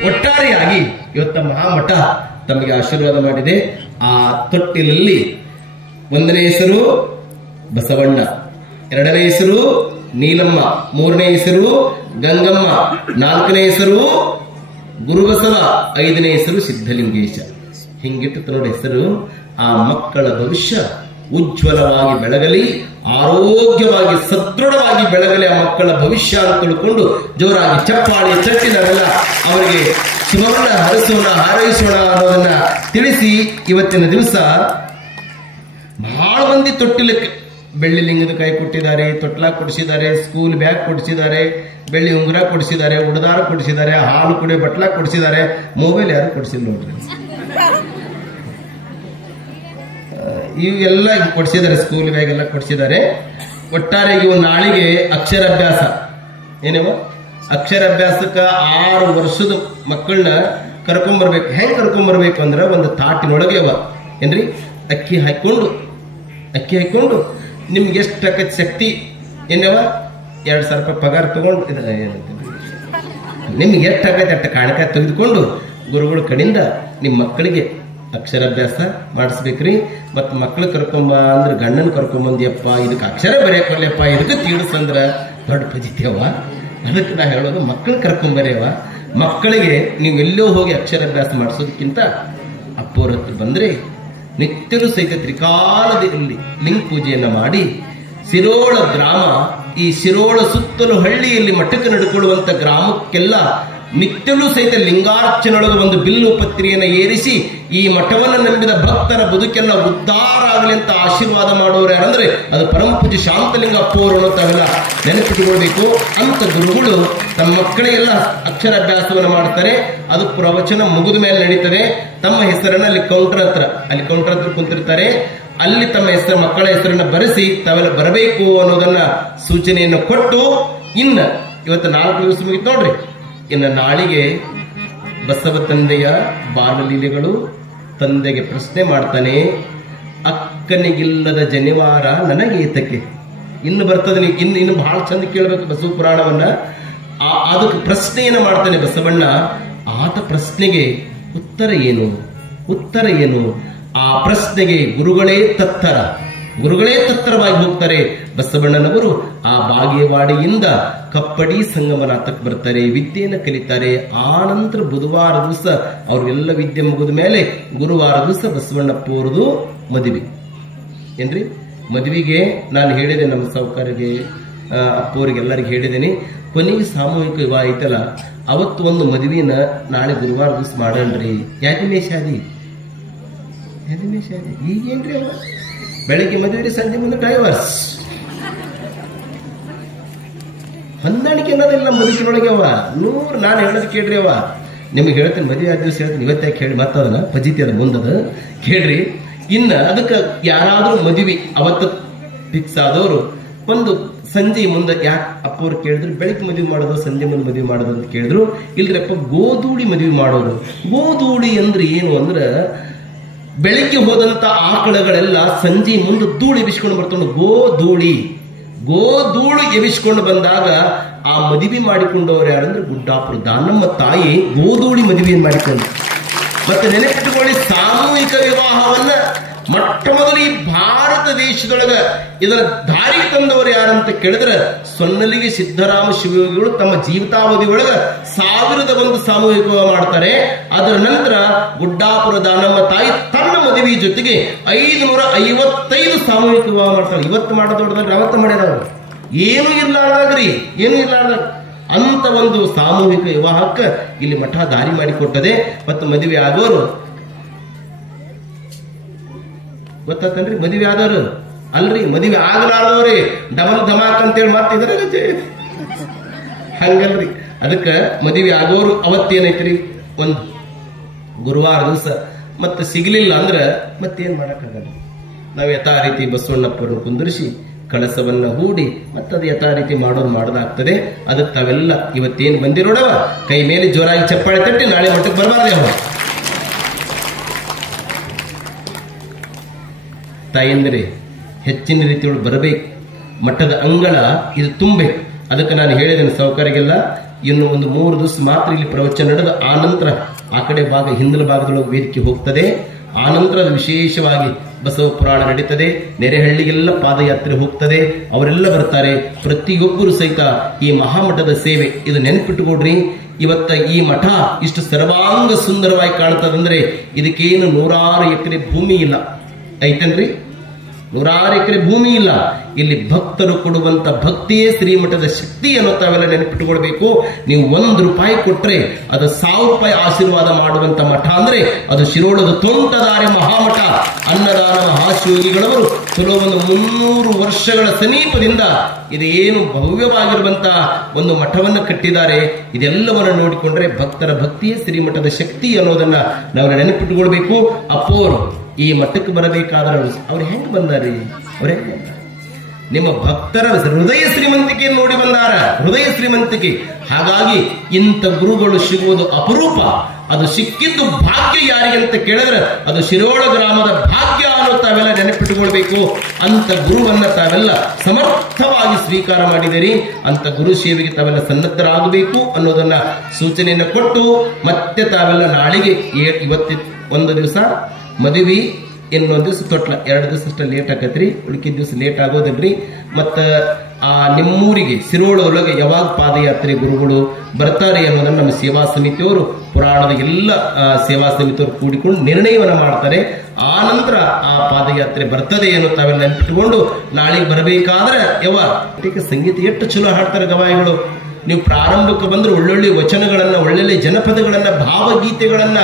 ಒಟ್ಟಾರೆಯಾಗಿ ಇವತ್ತ ಮಹಾಮಠ ತಮಗೆ ಆಶೀರ್ವಾದ ಮಾಡಿದೆ. ಆ ತೊಟ್ಟಿಲಲ್ಲಿ 1ನೇ ಹೆಸರು ಬಸವಣ್ಣ, 2ನೇ ಹೆಸರು ನೀಲಮ್ಮ, 3ನೇ ಹೆಸರು ಗಂಗಮ್ಮ, 4ನೇ ಹೆಸರು ಗುರುಬಸವ, 5ನೇ ಹೆಸರು ಸಿದ್ಧಲಿಂಗೇಶ. ಹಿಂಗಿಟ್ಟು ನೋಡಿ ಹೆಸರು. ಆ ಮಕ್ಕಳ ಭವಿಷ್ಯ ಉಜ್ವಲವಾಗಿ ಬೆಳಗಲಿ, ಆರೋಗ್ಯವಾಗಿ ಸದೃಢವಾಗಿ ಬೆಳಗಲಿ ಆ ಮಕ್ಕಳ ಭವಿಷ್ಯ ಅಂತ ತಿಳ್ಕೊಂಡು ಜೋರಾಗಿ ಚಪ್ಪಾಳಿ ತಟ್ಟಿ ನಾವೆಲ್ಲ ಅವರಿಗೆ ಶುಭವನ್ನ ಹರಿಸೋಣ, ಹಾರೈಸೋಣ ಅನ್ನೋದನ್ನ ತಿಳಿಸಿ, ಇವತ್ತಿನ ದಿವಸ ಬಹಳ ಮಂದಿ ತೊಟ್ಟಿಲಕ್ಕೆ ಬೆಳ್ಳಿ ಲಿಂಗದ ಕೈ ಕೊಟ್ಟಿದ್ದಾರೆ, ತೊಟ್ಲ ಕೊಡಿಸಿದ್ದಾರೆ, ಸ್ಕೂಲ್ ಬ್ಯಾಗ್ ಕೊಡಿಸಿದ್ದಾರೆ, ಬೆಳ್ಳಿ ಉಂಗುರ ಕೊಡಿಸಿದ್ದಾರೆ, ಉಡದಾರ ಕೊಡಿಸಿದ್ದಾರೆ, ಹಾಲು ಕುಡಿಯೋ ಬಟ್ಲ ಕೊಡಿಸಿದ್ದಾರೆ. ಮೊಬೈಲ್ ಯಾರು ಕೊಡಿಸಿಲ್ಲ ನೋಡ್ರಿ. ಇವೆಲ್ಲ ಕೊಡಿಸಿದ್ದಾರೆ, ಸ್ಕೂಲ್ ಬ್ಯಾಗ್ ಎಲ್ಲ ಕೊಡಿಸಿದ್ದಾರೆ. ಒಟ್ಟಾರೆ ಇವು ನಾಳಿಗೆ ಅಕ್ಷರಾಭ್ಯಾಸ. ಏನೇವ ಅಕ್ಷರಾಭ್ಯಾಸಕ್ಕೆ 6 ವರ್ಷದ ಮಕ್ಕಳನ್ನ ಕರ್ಕೊಂಬರ್ಬೇಕು. ಹೆಂಗ್ ಕರ್ಕೊಂಬರ್ಬೇಕು ಅಂದ್ರೆ, ಒಂದು ತಾಟಿನೊಳಗೆ ಅವ ಏನ್ರಿ ಅಕ್ಕಿ ಹಾಕೊಂಡು ನಿಮ್ಗೆ ಎಷ್ಟು ಆಕೈತಿ ಶಕ್ತಿ ಏನವ 2,000 ರೂಪಾಯಿ ಪಗಾರ ತಗೊಂಡು ನಿಮ್ಗೆ ಎಷ್ಟು ಆಕೈತಿ ಅಷ್ಟ ಕಾಣಿಕೆ ತೆಗೆದುಕೊಂಡು ಗುರುಗಳ ಕಡೆಯಿಂದ ನಿಮ್ಮ ಮಕ್ಕಳಿಗೆ ಅಕ್ಷರಾಭ್ಯಾಸ ಮಾಡಿಸ್ಬೇಕ್ರಿ. ಮತ್ತು ಮಕ್ಳು ಕರ್ಕೊಂಬ ಅಂದ್ರೆ ಗಂಡನ ಕರ್ಕೊಂಬಂದಿಯಪ್ಪ, ಇದಕ್ಕೆ ಅಕ್ಷರ ಬರೆಯಪ್ಪ, ಇದಕ್ಕೆ ತೀಡಿಸಂದ್ರ ದೊಡ್ಡ ಪಜಿತ್ಯವ. ಅದಕ್ಕೆ ನಾ ಹೇಳೋದು, ಮಕ್ಕಳು ಕರ್ಕೊಂಬರ್ಯವ. ಮಕ್ಕಳಿಗೆ ನೀವು ಎಲ್ಲೋ ಹೋಗಿ ಅಕ್ಷರಾಭ್ಯಾಸ ಮಾಡಿಸೋದಕ್ಕಿಂತ ಅಪ್ಪೋರ ಹತ್ರ ಬಂದ್ರೆ ನಿತ್ಯನೂ ಸಹಿತ ತ್ರಿಕಾಲದಲ್ಲಿ ಲಿಂಗ ಪೂಜೆಯನ್ನ ಮಾಡಿ, ಶಿರೋಳ ಗ್ರಾಮ, ಈ ಶಿರೋಳ ಸುತ್ತಲೂ ಹಳ್ಳಿಯಲ್ಲಿ ಮಠಕ್ಕೆ ನಡ್ಕೊಳ್ಳುವಂತ ಗ್ರಾಮಕ್ಕೆಲ್ಲ ನಿತ್ಯಲೂ ಸಹಿತ ಲಿಂಗಾರ್ಚನೊಳಗೆ ಒಂದು ಬಿಲ್ಲು ಪತ್ರಿಯನ್ನು ಏರಿಸಿ ಈ ಮಠವನ್ನು ನಂಬಿದ ಭಕ್ತರ ಬದುಕೆಲ್ಲ ಉದ್ಧಾರ ಆಗಲಿ ಅಂತ ಆಶೀರ್ವಾದ ಮಾಡುವವರು ಯಾರಂದ್ರೆ ಅದು ಪರಮ ಪೂಜ್ಯ ಶಾಂತಲಿಂಗ ಅಪ್ಪವರು ತಾವೆಲ್ಲ ನೆನಪಿಟ್ಟುಕೊಳ್ಬೇಕು. ಅಂತ ಗುರುಗಳು ತಮ್ಮ ಮಕ್ಕಳಿಗೆಲ್ಲ ಅಕ್ಷರಾಭ್ಯಾಸವನ್ನು ಮಾಡ್ತಾರೆ. ಅದು ಪ್ರವಚನ ಮುಗಿದ ಮೇಲೆ ನಡೀತದೆ. ತಮ್ಮ ಹೆಸರನ್ನ ಅಲ್ಲಿ ಕೌಂಟರ್ ಹತ್ರ ಕುಂತಿರ್ತಾರೆ. ಅಲ್ಲಿ ತಮ್ಮ ಹೆಸರು, ಮಕ್ಕಳ ಹೆಸರನ್ನ ಬರೆಸಿ ತಾವೆಲ್ಲ ಬರಬೇಕು ಅನ್ನೋದನ್ನ ಸೂಚನೆಯನ್ನು ಕೊಟ್ಟು, ಇನ್ನ ಇವತ್ತು 4 ದಿವಸ ಮುಗಿತು ನೋಡ್ರಿ. ಇನ್ನು ನಾಳಿಗೆ ಬಸವ ತಂದೆಯ ಬಾಲಲೀಲೆಗಳು. ತಂದೆಗೆ ಪ್ರಶ್ನೆ ಮಾಡ್ತಾನೆ, ಅಕ್ಕನಿಗಿಲ್ಲದ ಜನಿವಾರ ನನಗೆ ಏತಕ್ಕೆ. ಇನ್ನು ಬರ್ತದೆ, ಇನ್ನು ಬಹಳ ಚಂದ ಕೇಳಬೇಕು ಬಸವ ಪುರಾಣವನ್ನ. ಅದಕ್ಕೆ ಪ್ರಶ್ನೆಯನ್ನ ಮಾಡ್ತಾನೆ ಬಸವಣ್ಣ. ಆತ ಪ್ರಶ್ನೆಗೆ ಉತ್ತರ ಏನು? ಉತ್ತರ ಏನು? ಆ ಪ್ರಶ್ನೆಗೆ ಗುರುಗಳೇ ತತ್ತರವಾಗಿ ಹೋಗ್ತಾರೆ. ಬಸವಣ್ಣನವರು ಆ ಬಾಗೇವಾಡಿಯಿಂದ ಕಪ್ಪಡಿ ಸಂಗಮನಾಥಕ್ಕೆ ಬರ್ತಾರೆ, ವಿದ್ಯೆಯನ್ನು ಕಲಿತಾರೆ. ಆ ನಂತರ ಬುಧವಾರ ದಿವಸ ಅವ್ರಿಗೆಲ್ಲ ವಿದ್ಯೆ ಮುಗಿದ ಮೇಲೆ ಗುರುವಾರ ದಿವಸ ಬಸವಣ್ಣಪ್ಪ ಅವ್ರದು ಮದುವೆ. ಏನ್ರಿ ಮದುವೆಗೆ ನಾನು ಹೇಳಿದೆ, ನಮ್ಮ ಸಾಹುಕಾರಿಗೆ ಅಪ್ಪವ್ರಿಗೆ ಎಲ್ಲರಿಗೆ ಹೇಳಿದ್ದೇನೆ, ಕೊನೆಗೆ ಸಾಮೂಹಿಕ ವಿವಾಹ ಐತಲ್ಲ ಅವತ್ತು ಒಂದು ಮದುವೆನ ನಾಳೆ ಗುರುವಾರ ದಿವಸ ಮಾಡಣ್ರಿ. ಯಾದಿಮೇ ಶಾದಿ ಈಗೇನ್ರಿ ಅವ ಬೆಳಗ್ಗೆ ಮದುವೆ ಸಂಜೆ ಮುಂದೆ ಡೈವರ್ಸ್ ಹೊಂದಾಣಿಕೆ ಅನ್ನೋದಿಲ್ಲ ಬದುಕಿನೊಳಗೆ ಅವ 100. ನಾನು ಹೇಳೋದು ಕೇಳ್ರಿ, ಅವ ನಿಮಗೆ ಹೇಳ್ತೇನೆ, ಮದುವೆ ಆದ ದಿವಸ ಹೇಳ್ತೀನಿ, ಇವತ್ತೇ ಕೇಳಿ ಮತ್ತದನ್ನ ಪಜಿತಿ ಅದ ಮುಂದದ ಕೇಳ್ರಿ. ಇನ್ನ ಅದಕ್ಕೆ ಯಾರಾದ್ರೂ ಮದುವೆ ಅವತ್ತು ಫಿಕ್ಸ್ ಆದವರು ಒಂದು ಸಂಜೆ ಮುಂದೆ ಯಾಕೆ ಅಪ್ಪವ್ರು ಕೇಳಿದ್ರು, ಬೆಳಗ್ಗೆ ಮದುವೆ ಮಾಡೋದು ಸಂಜೆ ಮುಂದೆ ಮದುವೆ ಮಾಡೋದು ಅಂತ ಕೇಳಿದ್ರು. ಇಲ್ರಪ್ಪ ಗೋಧೂಳಿ ಮದುವೆ ಮಾಡೋದು. ಗೋಧೂಳಿ ಅಂದ್ರೆ ಏನು ಅಂದ್ರೆ ಬೆಳಿಗ್ಗೆ ಹೋದಂತ ಆಕಳಗಳೆಲ್ಲ ಸಂಜೆ ಮುಂದೆ ಧೂಳು ಎಬಿಸ್ಕೊಂಡು ಬರ್ತಾನೆ. ಗೋಧೂಳು ಎಬಿಸ್ಕೊಂಡು ಬಂದಾಗ ಆ ಮದುವೆ ಮಾಡಿಕೊಂಡವ್ರು ಯಾರಂದ್ರೆ ಗುಡ್ಡಾಪುರ ದಾನಮ್ಮ ತಾಯಿ ಗೋಧೂಳಿ ಮದುವೆಯನ್ನು ಮಾಡಿಕೊಂಡು. ಮತ್ತೆ ನೆನಪಿಟ್ಟುಕೊಳ್ಳಿ, ಸಾಮೂಹಿಕ ವಿವಾಹವನ್ನ ಮೊಟ್ಟ ಮೊದಲು ಈ ಭಾರತ ದೇಶದೊಳಗ ಇದರ ದಾರಿಗೆ ತಂದವರು ಯಾರಂತ ಕೇಳಿದ್ರೆ ಸೊನ್ನಲಿಗೆ ಸಿದ್ದರಾಮ ಶಿವಯೋಗಿಗಳು ತಮ್ಮ ಜೀವಿತಾವಧಿ ಒಳಗ 1001 ಸಾಮೂಹಿಕ ವಿವಾಹ ಮಾಡ್ತಾರೆ. ಅದರ ನಂತರ ಗುಡ್ಡಾಪುರ ದಾನಮ್ಮ ತಾಯಿ ತನ್ನ ಮದುವೆ ಜೊತೆಗೆ 555 ಸಾಮೂಹಿಕ ವಿವಾಹ ಮಾಡ್ತಾರೆ. ಇವತ್ತು ಮಾಡೋದೊಡ್ಡದ್ರೆ ಅವತ್ತು ಮಾಡ್ಯಾರ, ಏನು ಇರ್ಲಾರ್ದಾಗ್ರಿ, ಏನು ಇರ್ಲಾರ್ದಾಗ ಅಂತ ಒಂದು ಸಾಮೂಹಿಕ ವಿವಾಹಕ್ಕೆ ಇಲ್ಲಿ ಮಠ ದಾರಿ ಮಾಡಿಕೊಟ್ಟದೆ. ಮತ್ತು ಮದುವೆ ಆಗೋರು ಗೊತ್ತನ್ರಿ, ಮದುವೆ ಆದವರು ಅಲ್ರಿ, ಮದುವೆ ಆಗಲಾರ್ದವ್ರಿ ಡಬಲ್ ಧಮಾಕ್ ಅಂತೇಳಿ ಮಾತಿದ್ರೆ ಹಂಗಲ್ರಿ. ಅದಕ್ಕೆ ಮದುವೆ ಆಗೋರು ಅವತ್ತೇನೈತ್ರಿ, ಒಂದು ಗುರುವಾರ ದಿವಸ ಮತ್ತೆ ಸಿಗ್ಲಿಲ್ಲ ಅಂದ್ರೆ ಮತ್ತೇನ್ ಮಾಡಕ್ಕಾಗಲ್ಲ. ನಾವು ಯಥಾ ರೀತಿ ಬಸವಣ್ಣಪ್ಪರನ್ನು ಕುಂದರಿಸಿ ಕಳಸವನ್ನ ಹೂಡಿ ಮತ್ತದು ಯಥಾ ರೀತಿ ಮಾಡೋದಾಗ್ತದೆ. ಅದಕ್ಕೆ ತಾವೆಲ್ಲ ಇವತ್ತೇನು ಬಂದಿರೋಡವ ಕೈ ಮೇಲೆ ಜೋರಾಗಿ ಚಪ್ಪಾಳೆ ತಟ್ಟಿ ನಾಳೆ ಮಟ್ಟಕ್ಕೆ ಬರಬಾರ್ದೆ. ಅವ ತಾಯಂದ್ರೆ ಹೆಚ್ಚಿನ ರೀತಿಯೊಳಗೆ ಬರಬೇಕು, ಮಠದ ಅಂಗಳ ಇದು ತುಂಬಬೇಕು. ಅದಕ್ಕೆ ನಾನು ಹೇಳಿದ್ದೇನೆ ಸಾಹುಕಾರಿಗೆಲ್ಲ, ಇನ್ನು ಒಂದು 3 ದಿವಸ ಮಾತ್ರ ಇಲ್ಲಿ ಪ್ರವಚನ ನಡೆದು ಆ ನಂತರ ಆ ಕಡೆ ಭಾಗ ಹಿಂದಲ ಭಾಗದೊಳಗೆ ವೇದಿಕೆ ಹೋಗ್ತದೆ. ಆ ನಂತರ ವಿಶೇಷವಾಗಿ ಬಸವ ಪುರಾಣ ನಡೀತದೆ. ನೆರೆಹಳ್ಳಿಗೆಲ್ಲ ಪಾದಯಾತ್ರೆ ಹೋಗ್ತದೆ, ಅವರೆಲ್ಲ ಬರ್ತಾರೆ. ಪ್ರತಿಯೊಬ್ಬರು ಸಹಿತ ಈ ಮಹಾಮಠದ ಸೇವೆ ಇದು ನೆನಪಿಟ್ಟುಕೊಡ್ರಿ. ಇವತ್ತ ಈ ಮಠ ಇಷ್ಟು ಸರ್ವಾಂಗ ಸುಂದರವಾಗಿ ಕಾಣ್ತದಂದ್ರೆ ಇದಕ್ಕೇನು 100 ಎಕರೆ ಭೂಮಿ ಇಲ್ಲ, ಐತನ್ರಿ, 100 ಎಕರೆ ಭೂಮಿ ಇಲ್ಲ. ಇಲ್ಲಿ ಭಕ್ತರು ಕೊಡುವಂತ ಭಕ್ತಿಯೇ ಶ್ರೀಮಠದ ಶಕ್ತಿ ಅನ್ನೋ ತಾವೆಲ್ಲ ನೆನಪಿಟ್ಟುಕೊಳ್ಬೇಕು. ನೀವು 1 ರೂಪಾಯಿ ಕೊಟ್ರೆ ಅದು 1000 ರೂಪಾಯಿ ಆಶೀರ್ವಾದ ಮಾಡುವಂತ ಮಠ ಅಂದ್ರೆ ಅದು ಶಿರೋಳದ ತೋಂಟದಾರ್ಯ ಮಹಾಮಠ. ಅನ್ನದಾನ ಮಹಾಶಿವಯೋಗಿಗಳವರು ಕೆಲವೊಂದು 300 ವರ್ಷಗಳ ಸಮೀಪದಿಂದ ಇದೇನು ಭವ್ಯವಾಗಿರುವಂತ ಒಂದು ಮಠವನ್ನು ಕಟ್ಟಿದ್ದಾರೆ. ಇದೆಲ್ಲವನ್ನು ನೋಡಿಕೊಂಡ್ರೆ ಭಕ್ತರ ಭಕ್ತಿಯೇ ಶ್ರೀಮಠದ ಶಕ್ತಿ ಅನ್ನೋದನ್ನ ನಾವು ನೆನಪಿಟ್ಟುಕೊಳ್ಬೇಕು. ಅಪ್ಪೋರು ಈ ಮಠಕ್ಕೆ ಬರಬೇಕಾದ್ರೆ ಅವ್ರು ಹೆಂಗ್ ಬಂದಾರಿ? ನಿಮ್ಮ ಭಕ್ತರ ಹೃದಯ ಶ್ರೀಮಂತಿಕೆ ನೋಡಿ ಬಂದಾರ, ಹೃದಯ ಶ್ರೀಮಂತಿಕೆ. ಹಾಗಾಗಿ ಇಂಥ ಗುರುಗಳು ಸಿಗುವುದು ಅಪರೂಪ. ಅದು ಸಿಕ್ಕಿದ್ದು ಭಾಗ್ಯ ಯಾರಿಗೆ ಅಂತ ಕೇಳಿದ್ರೆ ಅದು ಶಿರೋಳ ಗ್ರಾಮದ ಭಾಗ್ಯ ಅನ್ನೋ ತಾವೆಲ್ಲ ನೆನಪಿಟ್ಟುಕೊಳ್ಬೇಕು. ಅಂತ ಗುರುವನ್ನ ತಾವೆಲ್ಲ ಸಮರ್ಥವಾಗಿ ಸ್ವೀಕಾರ ಮಾಡಿದಿರಿ. ಅಂತ ಗುರು ಸೇವೆಗೆ ತಾವೆಲ್ಲ ಸನ್ನದ್ಧರಾಗಬೇಕು ಅನ್ನೋದನ್ನ ಸೂಚನೆಯನ್ನು ಕೊಟ್ಟು ಮತ್ತೆ ತಾವೆಲ್ಲ ನಾಳೆಗೆ ಒಂದು ದಿವಸ ಮದುವೆ, ಇನ್ನೊಂದು ದಿವಸ ತೊಟ್ಲ, 2 ದಿವಸ ಅಷ್ಟ ಲೇಟ್ ಆಕತ್ರಿ. ಉಳಿಕಿದ ದಿವಸ ಲೇಟ್ ಆಗೋದಿಲ್ರಿ. ಮತ್ತ ಆ ನಿಮ್ಮೂರಿಗೆ ಸಿರೋಳೊಳಗೆ ಯಾವಾಗ ಪಾದಯಾತ್ರೆ ಗುರುಗಳು ಬರ್ತಾರೆ ಅನ್ನೋದನ್ನ ನಮ್ಮ ಸೇವಾ ಸಮಿತಿಯವರು, ಪುರಾಣದ ಎಲ್ಲ ಸೇವಾ ಸಮಿತಿಯವರು ಕೂಡಿಕೊಂಡು ನಿರ್ಣಯವನ್ನ ಮಾಡ್ತಾರೆ. ಆ ನಂತರ ಆ ಪಾದಯಾತ್ರೆ ಬರ್ತದೆ ಅನ್ನೋ ತಾವೆಲ್ಲ ನೆನಪಿಟ್ಟುಕೊಂಡು ನಾಳೆಗೆ ಬರಬೇಕಾದ್ರೆ ಸಂಗೀತ ಎಷ್ಟು ಚಲೋ ಹಾಡ್ತಾರೆ ಗವಾಯಿಗಳು. ನೀವು ಪ್ರಾರಂಭಕ್ಕೆ ಬಂದ್ರೆ ಒಳ್ಳೊಳ್ಳೆ ವಚನಗಳನ್ನ, ಒಳ್ಳೊಳ್ಳೆ ಜನಪದಗಳನ್ನ, ಭಾವಗೀತೆಗಳನ್ನ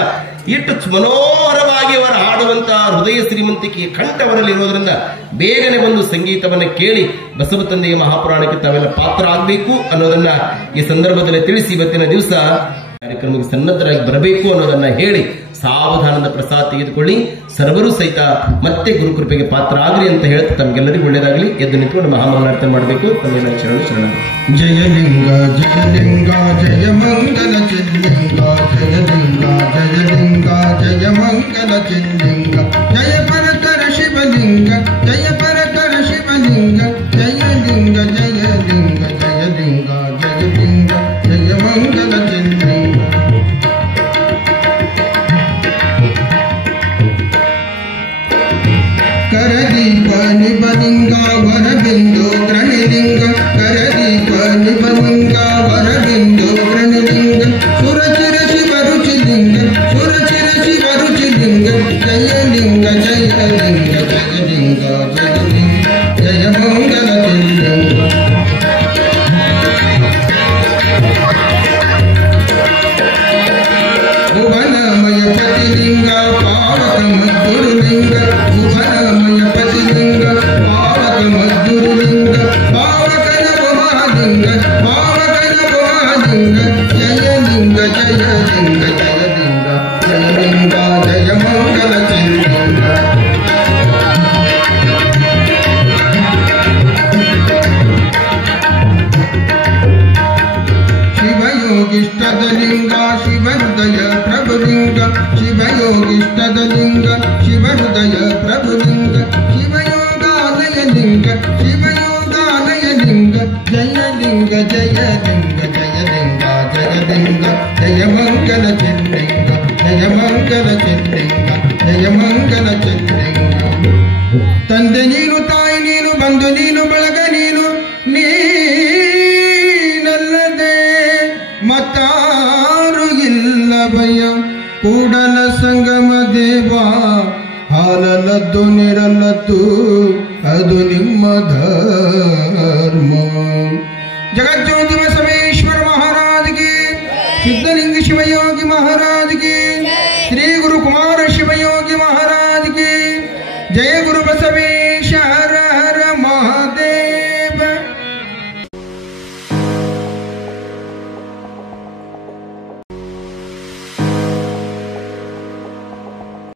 ಇಟ್ಟು ಮನೋಹರವಾಗಿ ಅವರು ಹಾಡುವಂತಹ ಹೃದಯ ಶ್ರೀಮಂತಿಕೆ ಕಂಠವರಲ್ಲಿ ಇರೋದ್ರಿಂದ ಬೇಗನೆ ಬಂದು ಸಂಗೀತವನ್ನ ಕೇಳಿ ಬಸವ ತಂದೆಯ ಮಹಾಪುರಾಣಕ್ಕೆ ತಾವೆಲ್ಲ ಪಾತ್ರ ಆಗಬೇಕು ಅನ್ನೋದನ್ನ ಈ ಸಂದರ್ಭದಲ್ಲಿ ತಿಳಿಸಿ ಇವತ್ತಿನ ದಿವಸ ಕಾರ್ಯಕ್ರಮಕ್ಕೆ ಸನ್ನದ್ಧರಾಗಿ ಬರಬೇಕು ಅನ್ನೋದನ್ನ ಹೇಳಿ ಸಾವಧಾನದ ಪ್ರಸಾದ ತೆಗೆದುಕೊಳ್ಳಿ. ಸರ್ವರು ಸಹಿತ ಮತ್ತೆ ಗುರುಕೃಪೆಗೆ ಪಾತ್ರ ಆಗ್ರಿ ಅಂತ ಹೇಳ್ತಾ ತಮ್ಗೆಲ್ಲರಿಗೂ ಒಳ್ಳೇದಾಗಲಿ. ಎದ್ದು ನಿಂತ್ಕೊಂಡು ಮಹಾಮಂಗಳಾರತಿ ಮಾಡಬೇಕು. ತಮ್ಮೆಲ್ಲ ಶರಣ. ಜಯಲಿಂಗ ಜಯಲಿಂಗ ಜಯ ಮಂಗಲ ಚಿಲ್ಲಿಂಗ ಜಯಲಿಂಗ ಜಯಲಿಂಗ ಜಯ ಮಂಗಲ ಚಿಲ್ಲಿಂಗ ಜಯ ಪರಕರ ಶಿವಲಿಂಗ ಜಯ ಪರಕರ ಶಿವಲಿಂಗ ಜಯಲಿಂಗ ಜಯಲಿಂಗ ಜಯಲಿಂಗ ಜಯಲಿಂಗ ಜಯ ಮಂಗಲ ಚಿಲ್ಲಿಂಗ ಶಿವಯೋಗಿಷ್ಟದ ಲಿಂಗ ಶಿವಹೃದಯ ಪ್ರಭುಲಿಂಗ ಶಿವಯೋಗಾಲಯ ಲಿಂಗ ಶಿವಯೋಗಾಲಯ ಲಿಂಗ ಜಯ ಲಿಂಗ ಜಯ ಲಿಂಗ ಜಯ ಲಿಂಗ ಜಯ ಲಿಂಗ ಜಯ ಮಂಗಲ ಚಿನ್ಲಿಂಗ ಜಯ ಮಂಗಲ ಚಿನ್ಲಿಂಗ ಜಯ ಮಂಗಲ ಚಿನ್ಲಿಂಗ ತಂದೆ ನೀನು ತಾಯಿ ನೀನು ಬಂಧು ನೀನು ಬಳಗ ನೀನು ನೀನಲ್ಲದೆ ಮತ್ತಾರು ಇಲ್ಲ ಭಯ ಕೂಡಲ ಸಂಗಮ ದೇವ ಹಾಲಲದ್ದು ನಿರಲದ್ದು ಅದು ನಿಮ್ಮ ಧರ್ಮ ಜಗಜ್ಯೋತಿ ಬಸವೇಶ್ವರ ಮಹಾರಾಜ್ की सिद्धलिंग शिवयोगी महाराज की श्री गुरु कुमार शिवयोगी महाराज की जय गुरु बसवे।